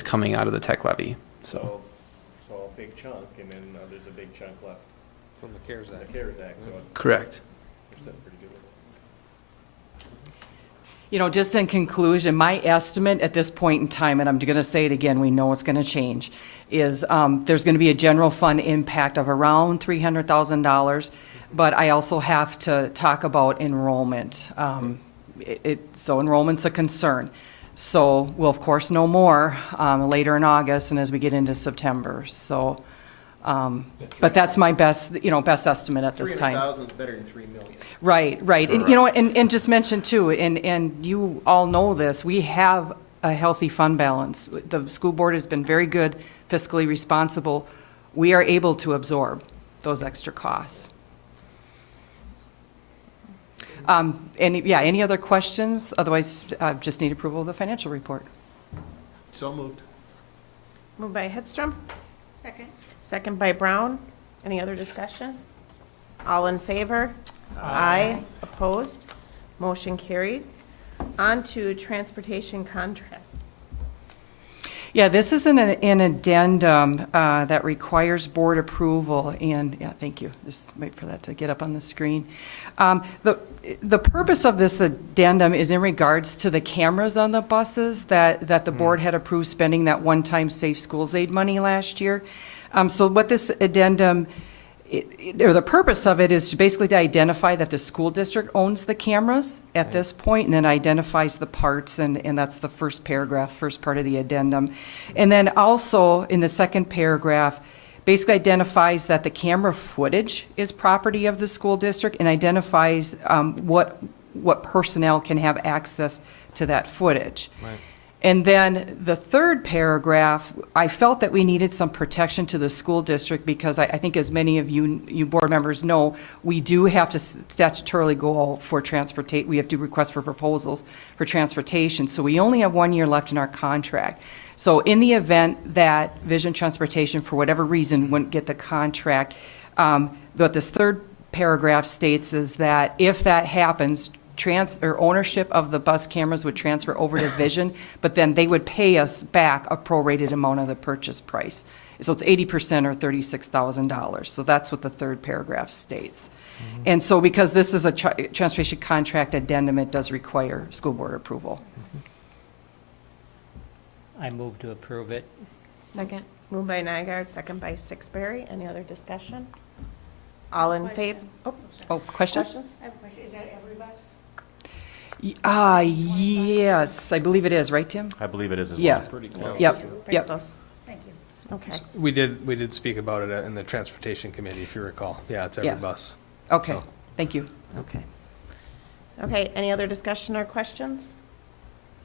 coming out of the tech levy. So a big chunk, and then there's a big chunk left From the CARES from Act. the CARES Act, so it's. correct. We're sitting pretty good with You know, just in conclusion, my estimate at this point in time, and I'm going to say it again, we know it's going to change, is there's going to be a general fund impact of around $300,000, but I also have to talk about enrollment. So enrollment's a concern. So we'll, of course, know more later in August and as we get into September. So, but that's my best estimate at this time. 300,000 is better than 3 million. Right. And, you know, and just mention too, and you all know this, we have a healthy fund balance. The school board has been very good, fiscally responsible. We are able to absorb those extra costs. Any other questions? Otherwise, just need approval of the financial report. So moved. Moved by Hedstrom, Second. second by Brown. Any other discussion? All in favor? Aye. Opposed? Motion carries. On to transportation contract. Yeah, this is an addendum that requires board approval, and, yeah, thank you. Just wait for that to get up on the screen. The purpose of this addendum is in regards to the cameras on the buses that the board had approved spending that one-time Safe Schools Aid money last year. So what this addendum, or the purpose of it is basically to identify that the school district owns the cameras at this point, and then identifies the parts, and that's the first paragraph, first part of the addendum. And then also in the second paragraph, basically identifies that the camera footage is property of the school district and identifies what personnel can have access to that footage. Right. And then the third paragraph, I felt that we needed some protection to the school district because I think as many of you board members know, we do have to statutorily go for transportation. We have to request for proposals for transportation. So we only have 1 year left in our contract. So in the event that Vision Transportation, for whatever reason, wouldn't get the contract, what this third paragraph states is that if that happens, ownership of the bus cameras would transfer over to Vision, but then they would pay us back a prorated amount of the purchase price. So it's 80% or $36,000. So that's what the third paragraph states. And so because this is a transportation contract addendum, it does require school board approval. I move to approve it. Second. Moved by Nygaard, second by Sixberry. Any other discussion? All in favor? Oh, question? Questions? I have a question. Is that every bus? Yes, I believe it is, right, Tim? I believe it is as well. Yeah. Pretty close. Yep, Pretty yep. close. Thank you. Okay. We did speak about it in the transportation committee, if you recall. Yeah, it's every Yeah. bus. Okay, So- thank you. Okay. Okay, any other discussion or questions?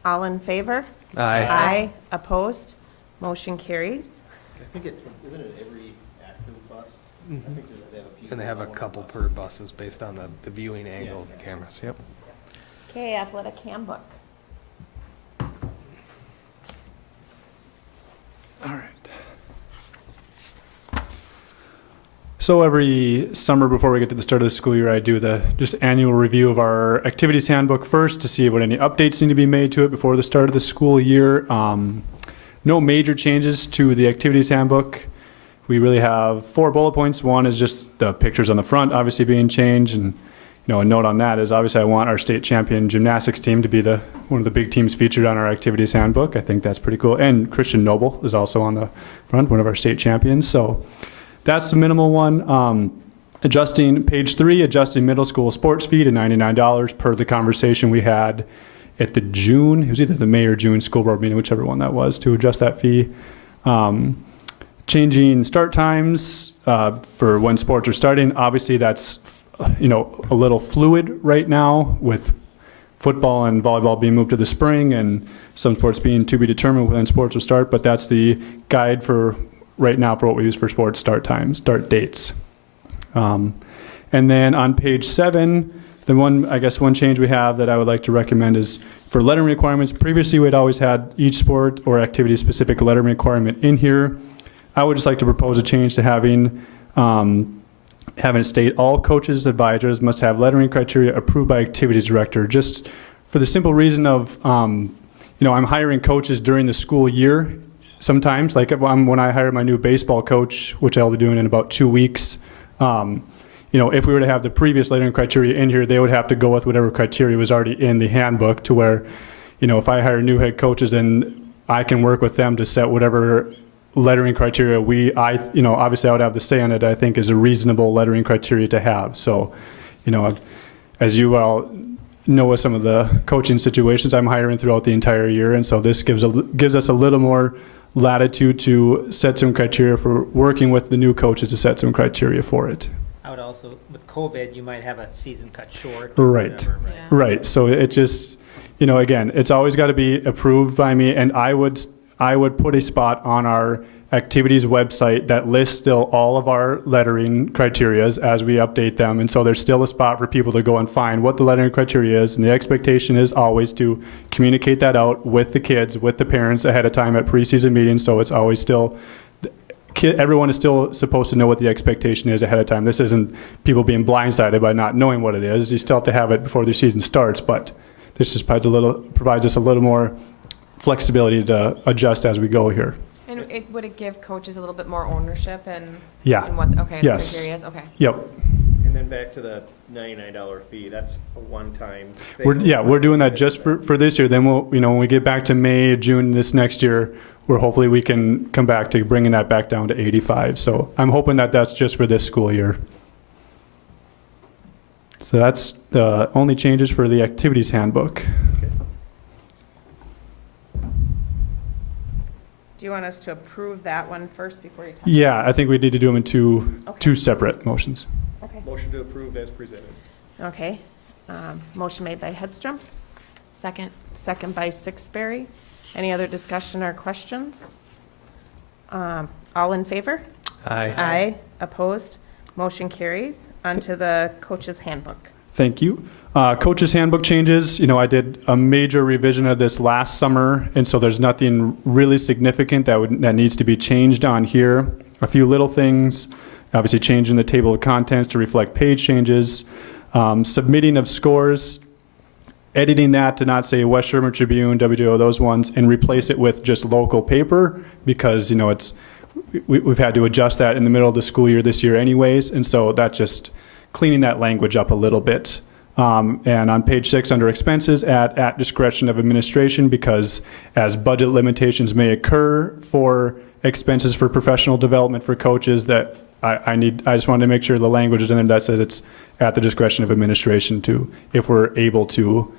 All in favor? Aye. Opposed? Motion carried. I think isn't it every active bus? I think they have a few. And they have a couple per buses based on the viewing angle of the cameras, yep. Okay, athletic handbook. All right. So every summer before we get to the start of the school year, I do the just annual review of our activities handbook first to see what any updates need to be made to it before the start of the school year. No major changes to the activities handbook. We really have 4 bullet points. One is just the pictures on the front obviously being changed, and a note on that is obviously I want our state champion gymnastics team to be one of the big teams featured on our activities handbook. I think that's pretty cool. And Christian Noble is also on the front, one of our state champions. So that's the minimal one. Adjusting page 3, adjusting middle school sports fee to $99 per the conversation we had at the June, it was either the May or June school board meeting, whichever one that was, to adjust that fee. Changing start times for when sports are starting. Obviously that's a little fluid right now with football and volleyball being moved to the spring and some sports being to be determined when sports will start, but that's the guide for right now for what we use for sports start times, start dates. And then on page 7, one change we have that I would like to recommend is for lettering requirements. Previously, we'd always had each sport or activity specific lettering requirement in here. I would just like to propose a change to having it state all coaches, advisors must have lettering criteria approved by activities director, just for the simple reason of, I'm hiring coaches during the school year sometimes, like when I hire my new baseball coach, which I'll be doing in about 2 weeks. if we were to have the previous lettering criteria in here, they would have to go with whatever criteria was already in the handbook, to where, if I hire new head coaches, then I can work with them to set whatever lettering criteria obviously I would have the say on it, I think is a reasonable lettering criteria to have. So, as you all know, with some of the coaching situations, I'm hiring throughout the entire year, and so this gives us a little more latitude to set some criteria for working with the new coaches to set some criteria for it. I would also, with COVID, you might have a season cut short. Right. Whatever, Yeah. Right. So it just, again, it's always got to be approved by me, and I would put a spot on our activities website that lists still all of our lettering criterias as we update them. And so there's still a spot for people to go and find what the lettering criteria is. And the expectation is always to communicate that out with the kids, with the parents ahead of time at preseason meetings. So it's always still, everyone is still supposed to know what the expectation is ahead of time. This isn't people being blindsided by not knowing what it is. You still have to have it before the season starts, but this just provides us a little more flexibility to adjust as we go here. And would it give coaches a little bit more ownership and? Yeah. And what, okay, the Yes. criteria is, okay. Yep. And then back to the $99 fee, that's a one-time thing. We're doing that just for this year. Then we'll, when we get back to May, June this next year, where hopefully we can come back to bringing that back down to 85. So I'm hoping that that's just for this school year. So that's the only changes for the activities handbook. Do you want us to approve that one first before you talk? Yeah, I think we need to do them in two Okay. separate motions. Okay. Motion to approve as presented. Okay. Motion made by Hedstrom, Second. second by Sixberry. Any other discussion or questions? All in favor? Aye. Aye. Opposed? Motion carries. On to the coach's handbook. Thank you. Coach's handbook changes. I did a major revision of this last summer, and so there's nothing really significant that needs to be changed on here. A few little things, obviously changing the table of contents to reflect page changes, submitting of scores, editing that to not say West Sherman Tribune, WDO, those ones, and replace it with just local paper, because we've had to adjust that in the middle of the school year this year anyways, and so that's just cleaning that language up a little bit. And on page 6 under expenses, at discretion of administration, because as budget limitations may occur for expenses for professional development for coaches, that I just wanted to make sure the language is in there that says it's at the discretion of administration to, if we're able to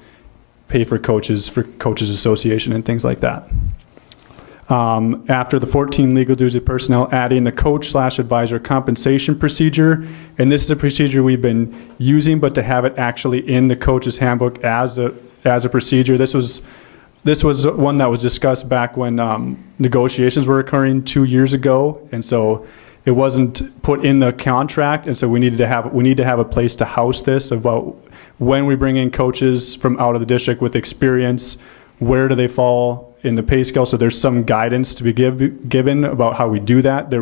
pay for coaches association and things like that. After the 14 legal duties of personnel, adding the coach/advisor compensation procedure. And this is a procedure we've been using, but to have it actually in the coach's handbook as a procedure. This was one that was discussed back when negotiations were occurring 2 years ago. And so it wasn't put in the contract. And so we need to have a place to house this about when we bring in coaches from out of the district with experience, where do they fall in the pay scale? So there's some guidance to be given about how we do that.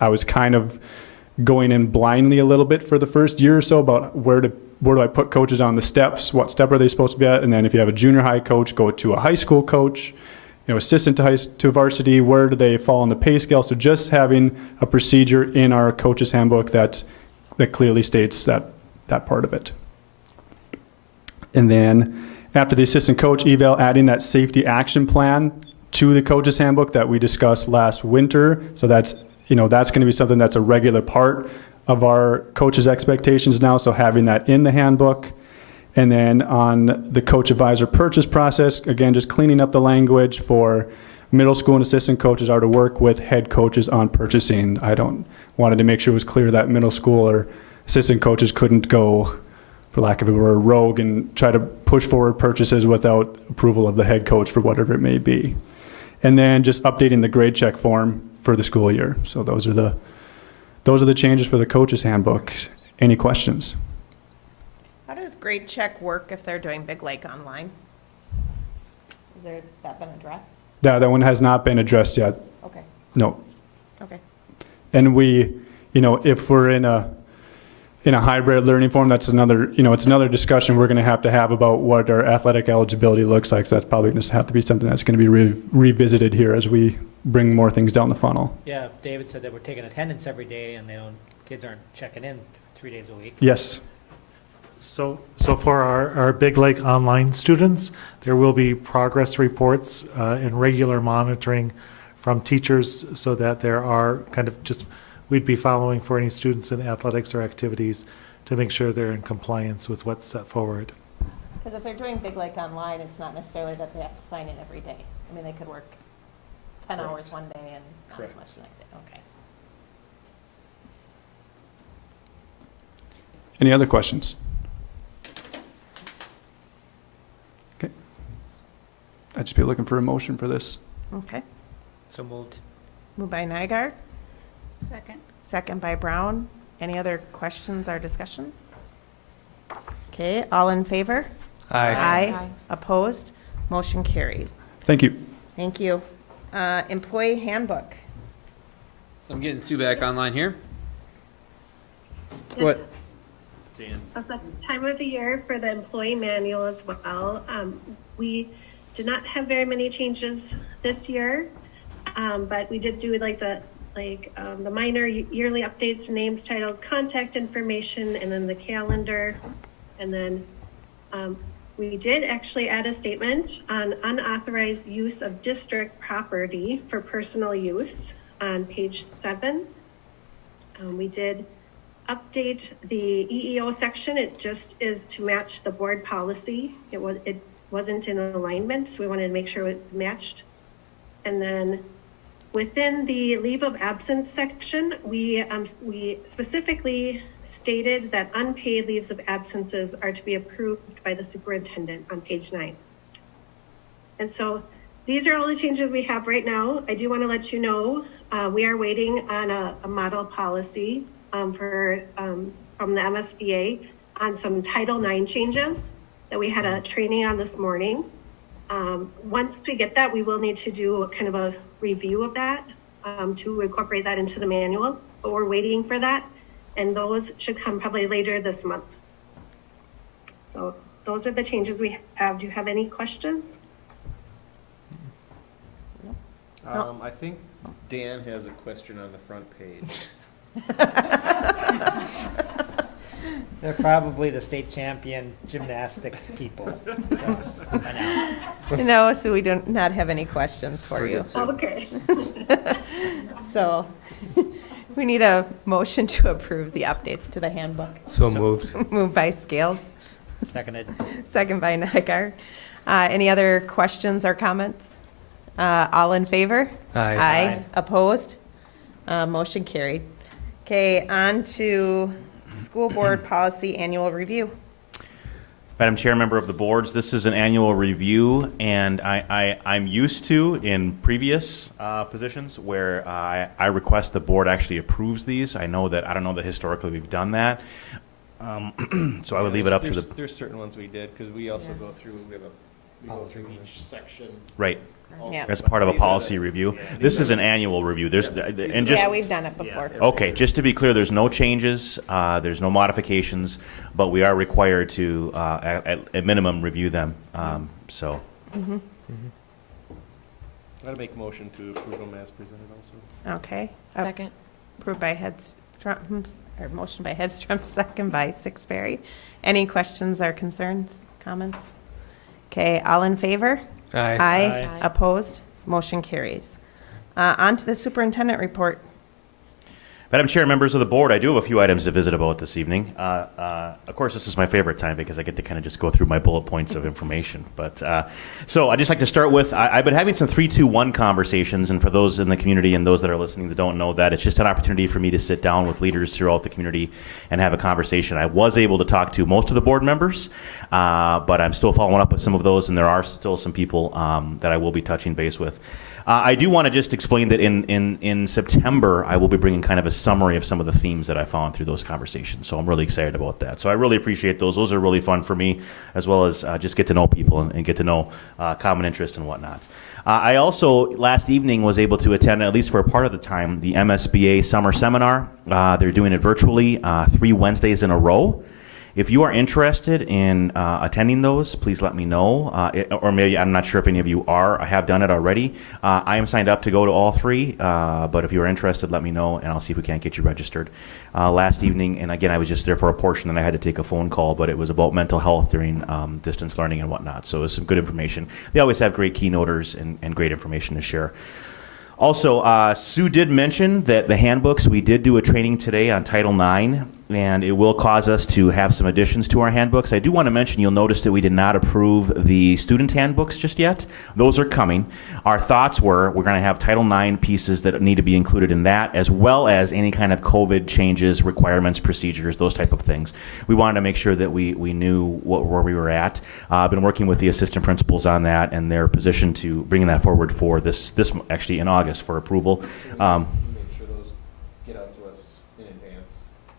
I was kind of going in blindly a little bit for the first year or so about where do I put coaches on the steps? What step are they supposed to be at? And then if you have a junior high coach, go to a high school coach, assistant to varsity, where do they fall on the pay scale? So just having a procedure in our coach's handbook that clearly states that part of it. And then after the assistant coach eval, adding that safety action plan to the coach's handbook that we discussed last winter. So that's going to be something that's a regular part of our coach's expectations now. So having that in the handbook. And then on the coach advisor purchase process, again, just cleaning up the language for middle school and assistant coaches are to work with head coaches on purchasing. Wanted to make sure it was clear that middle school or assistant coaches couldn't go, for lack of a word, rogue and try to push forward purchases without approval of the head coach for whatever it may be. And then just updating the grade check form for the school year. So those are the changes for the coach's handbook. Any questions? How does grade check work if they're doing Big Lake online? Has that been addressed? That one has not been addressed yet. Okay. No. Okay. And we, if we're in a hybrid learning form, that's another, it's another discussion we're going to have about what our athletic eligibility looks like. So that's probably going to have to be something that's going to be revisited here as we bring more things down the funnel. Yeah, David said that we're taking attendance every day and kids aren't checking in 3 days a week? Yes. So for our Big Lake Online students, there will be progress reports and regular monitoring from teachers so that there are kind of just, we'd be following for any students in athletics or activities to make sure they're in compliance with what's set forward. Because if they're doing Big Lake Online, it's not necessarily that they have to sign in every day. I mean, they could work 10 hours one day and not as much the next day. Okay. Any other questions? Okay. I'd just be looking for a motion for this. Okay. So moved. Moved by Nygaard, Second. second by Brown. Any other questions or discussion? Okay, all in favor? Aye. Aye. Opposed? Motion carried. Thank you. Thank you. Employee handbook. I'm getting Sue back online here. What? At the time of the year for the employee manual as well, we did not have very many changes this year, but we did do the minor yearly updates, names, titles, contact information, and then the calendar. And then we did actually add a statement on unauthorized use of district property for personal use on page 7. We did update the EEO section. It just is to match the board policy. It wasn't in alignment, so we wanted to make sure it matched. And then within the leave of absence section, we specifically stated that unpaid leaves of absences are to be approved by the superintendent on page 9. And so these are all the changes we have right now. I do want to let you know we are waiting on a model policy from the MSBA on some Title IX changes that we had a training on this morning. Once we get that, we will need to do kind of a review of that to incorporate that into the manual, but we're waiting for that, and those should come probably later this month. So those are the changes we have. Do you have any questions? I think Dan has a question on the front page. They're probably the state champion gymnastics people. So, I know. No, so we do not have any questions for you. Okay. So we need a motion to approve the updates to the handbook. So moved. Moved by Scales, Seconded. second by Nygaard. Any other questions or comments? All in favor? Aye. Aye. Opposed? Motion carried. Okay, on to school board policy annual review. Madam Chair, member of the boards, this is an annual review, and I'm used to in previous positions where I request the board actually approves these. I don't know that historically we've done that. So I would leave it up to the. There's certain ones we did, because we also go through, we go through each section. Right. Yeah. As part of a These are policy the- review. yeah, This these is are an annual review. There's, and just. Yeah, we've done it before. Okay, just to be clear, there's no changes, there's no modifications, but we are required to, at minimum, review them, so. I'd make a motion to approve them as presented also. Okay. Second. Approved by Hedstrom, or motion by Hedstrom, second by Sixberry. Any questions or concerns, comments? Okay, all in favor? Aye. Aye. Aye. Opposed? Motion carries. On to the superintendent report. Madam Chair, members of the board, I do have a few items to visit about this evening. Of course, this is my favorite time because I get to kind of just go through my bullet points of information. But so I'd just like to start with, I've been having some 3-2-1 conversations, and for those in the community and those that are listening that don't know that, it's just an opportunity for me to sit down with leaders throughout the community and have a conversation. I was able to talk to most of the board members, but I'm still following up with some of those, and there are still some people that I will be touching base with. I do want to just explain that in September, I will be bringing kind of a summary of some of the themes that I found through those conversations. So I'm really excited about that. So I really appreciate those. Those are really fun for me, as well as just get to know people and get to know common interest and whatnot. I also, last evening, was able to attend, at least for a part of the time, the MSBA Summer Seminar. They're doing it virtually 3 Wednesdays in a row. If you are interested in attending those, please let me know. Or maybe, I'm not sure if any of you are. I have done it already. I am signed up to go to all three, but if you are interested, let me know, and I'll see if we can't get you registered. Last evening, and again, I was just there for a portion, and I had to take a phone call, but it was about mental health during distance learning and whatnot. So it was some good information. They always have great keynoters and great information to share. Also, Sue did mention that the handbooks, we did do a training today on Title IX, and it will cause us to have some additions to our handbooks. I do want to mention, you'll notice that we did not approve the student handbooks just yet. Those are coming. Our thoughts were we're going to have Title IX pieces that need to be included in that, as well as any kind of COVID changes, requirements, procedures, those type of things. We wanted to make sure that we knew where we were at. I've been working with the assistant principals on that, and they're positioned to bringing that forward for this actually in August for approval. Make sure those get out to us in advance.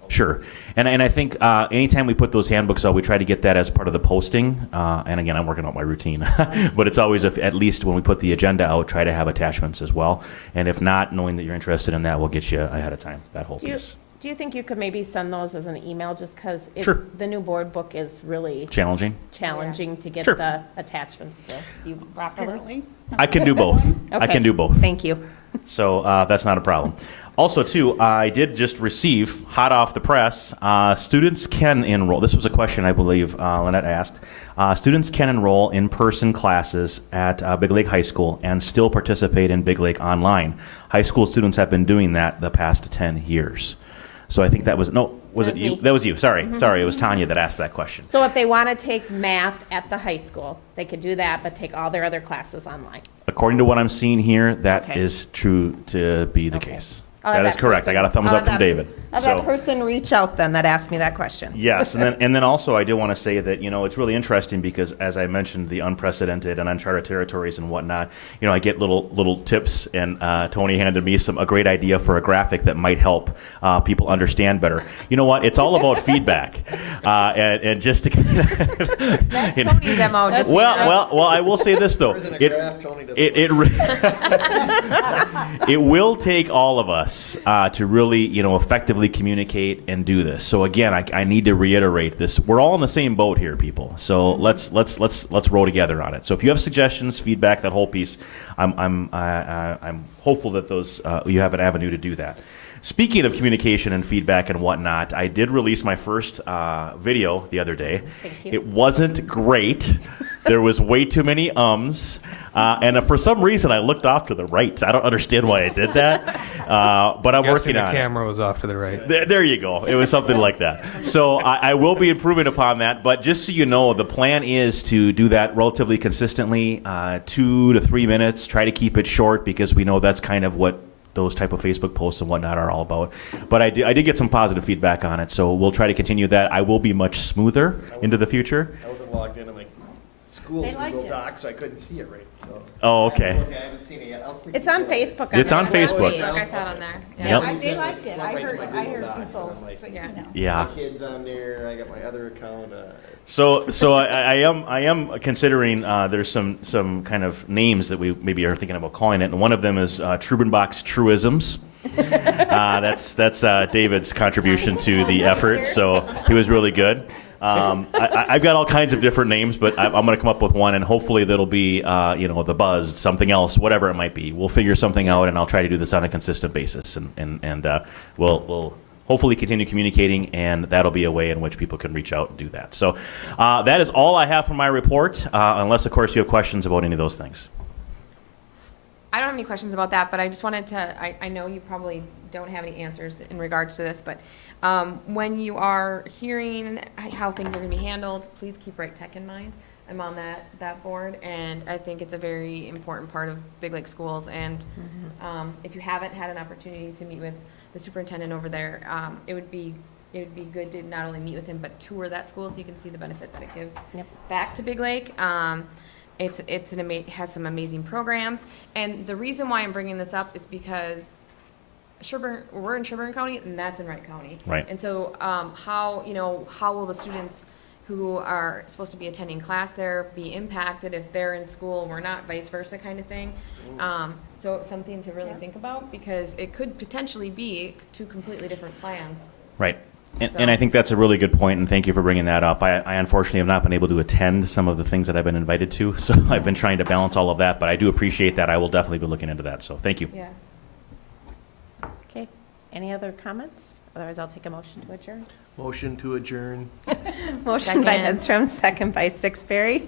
Sure. And I think anytime we put those handbooks out, we try to get that as part of the posting. And again, I'm working out my routine. But it's always, at least when we put the agenda out, try to have attachments as well. And if not, knowing that you're interested in that will get you ahead of time, that whole piece. Do you think you could maybe send those as an email, just because Sure. the new board book is really Challenging? challenging to get Sure. the attachments to you properly? Apparently. I can do both. I Okay. can do both. Thank you. So that's not a problem. Also, too, I did just receive, hot off the press, students can enroll. This was a question I believe Lynette asked. Students can enroll in-person classes at Big Lake High School and still participate in Big Lake Online. High school students have been doing that the past 10 years. So I think that was, no, was That it was you? me. That was you. Sorry. Sorry. It was Tanya that asked that question. So if they want to take math at the high school, they could do that, but take all their other classes online. According to what I'm seeing here, that Okay. is true to be the Okay. case. I'll have That is correct. I got a thumbs I'll up from have David. I'll So- have that person reach out then that asked me that question. Yes, and then also I do want to say that, you know, it's really interesting because as I mentioned, the unprecedented and uncharted territories and whatnot, you know, I get little tips, and Tony handed me a great idea for a graphic that might help people understand better. You know what? It's all about feedback, and just to kind of, That's you know, Tony's MO, just so you know. well, I will say this though, There isn't a it graph, Tony doesn't it will take all of us to really, you know, effectively communicate and do this. So again, I need to reiterate this. We're all in the same boat here, people. So let's row together on it. So if you have suggestions, feedback, that whole piece, I'm hopeful that those you have an avenue to do that. Speaking of communication and feedback and whatnot, I did release my first video the other day. Thank you. It wasn't great. There was way too many ums. And for some reason, I looked off to the right. I don't understand why I did that. But I'm Guessing working the on it. camera was off to the right. There you go. It was something like that. So I will be improving upon that. But just so you know, the plan is to do that relatively consistently, 2 to 3 minutes. Try to keep it short because we know that's kind of what those type of Facebook posts and whatnot are all about. But I did get some positive feedback on it. So we'll try to continue that. I will be much smoother into the future. I wasn't logged in on my school They liked Google it. Doc, so I couldn't see it right, so. Oh, okay. I haven't seen it yet. I'll quickly It's on go. Facebook. It's on their Facebook. webpage. I saw it on there. Yep. Yeah. They liked it. I Went right to heard, my I Google heard Docs, people, and I'm like, Yeah. you know. Yeah. My kid's on there, I got my other account. So I am considering there's some kind of names that we maybe are thinking about calling it, and one of them is Trubenbach's Truisms. That's David's contribution to the effort, so he was really good. I've got all kinds of different names, but I'm going to come up with one, and hopefully that'll be the buzz, something else, whatever it might be. We'll figure something out, and I'll try to do this on a consistent basis, and we'll hopefully continue communicating, and that'll be a way in which people can reach out and do that. So that is all I have for my report, unless, of course, you have questions about any of those things. I don't have any questions about that, but I just wanted to, I know you probably don't have any answers in regards to this, but when you are hearing how things are going to be handled, please keep Right Tech in mind. I'm on that board, and I think it's a very important part of Big Lake Schools. And if you haven't had an opportunity to meet with the superintendent over there, it would be good to not only meet with him, but tour that school so you can see the benefit that it gives back to Big Lake. It has some amazing programs, and the reason why I'm bringing this up is because we're in Sherburne County, and that's in Wright County. Right. And so, how will the students who are supposed to be attending class there be impacted if they're in school and we're not, vice versa kind of thing? So something to really think about, because it could potentially be two completely different plans. Right. And I think that's a really good point, and thank you for bringing that up. I unfortunately have not been able to attend some of the things that I've been invited to, so I've been trying to balance all of that, but I do appreciate that. I will definitely be looking into that, so thank you. Yeah. Okay, any other comments? Otherwise, I'll take a motion to adjourn. Motion to adjourn. Motion by Second. Hedstrom, second by Sixberry.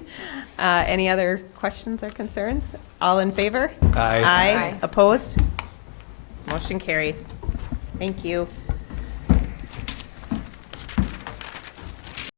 Any other questions or concerns? All in favor? Aye. Aye. Aye. Opposed? Motion carries. Thank you.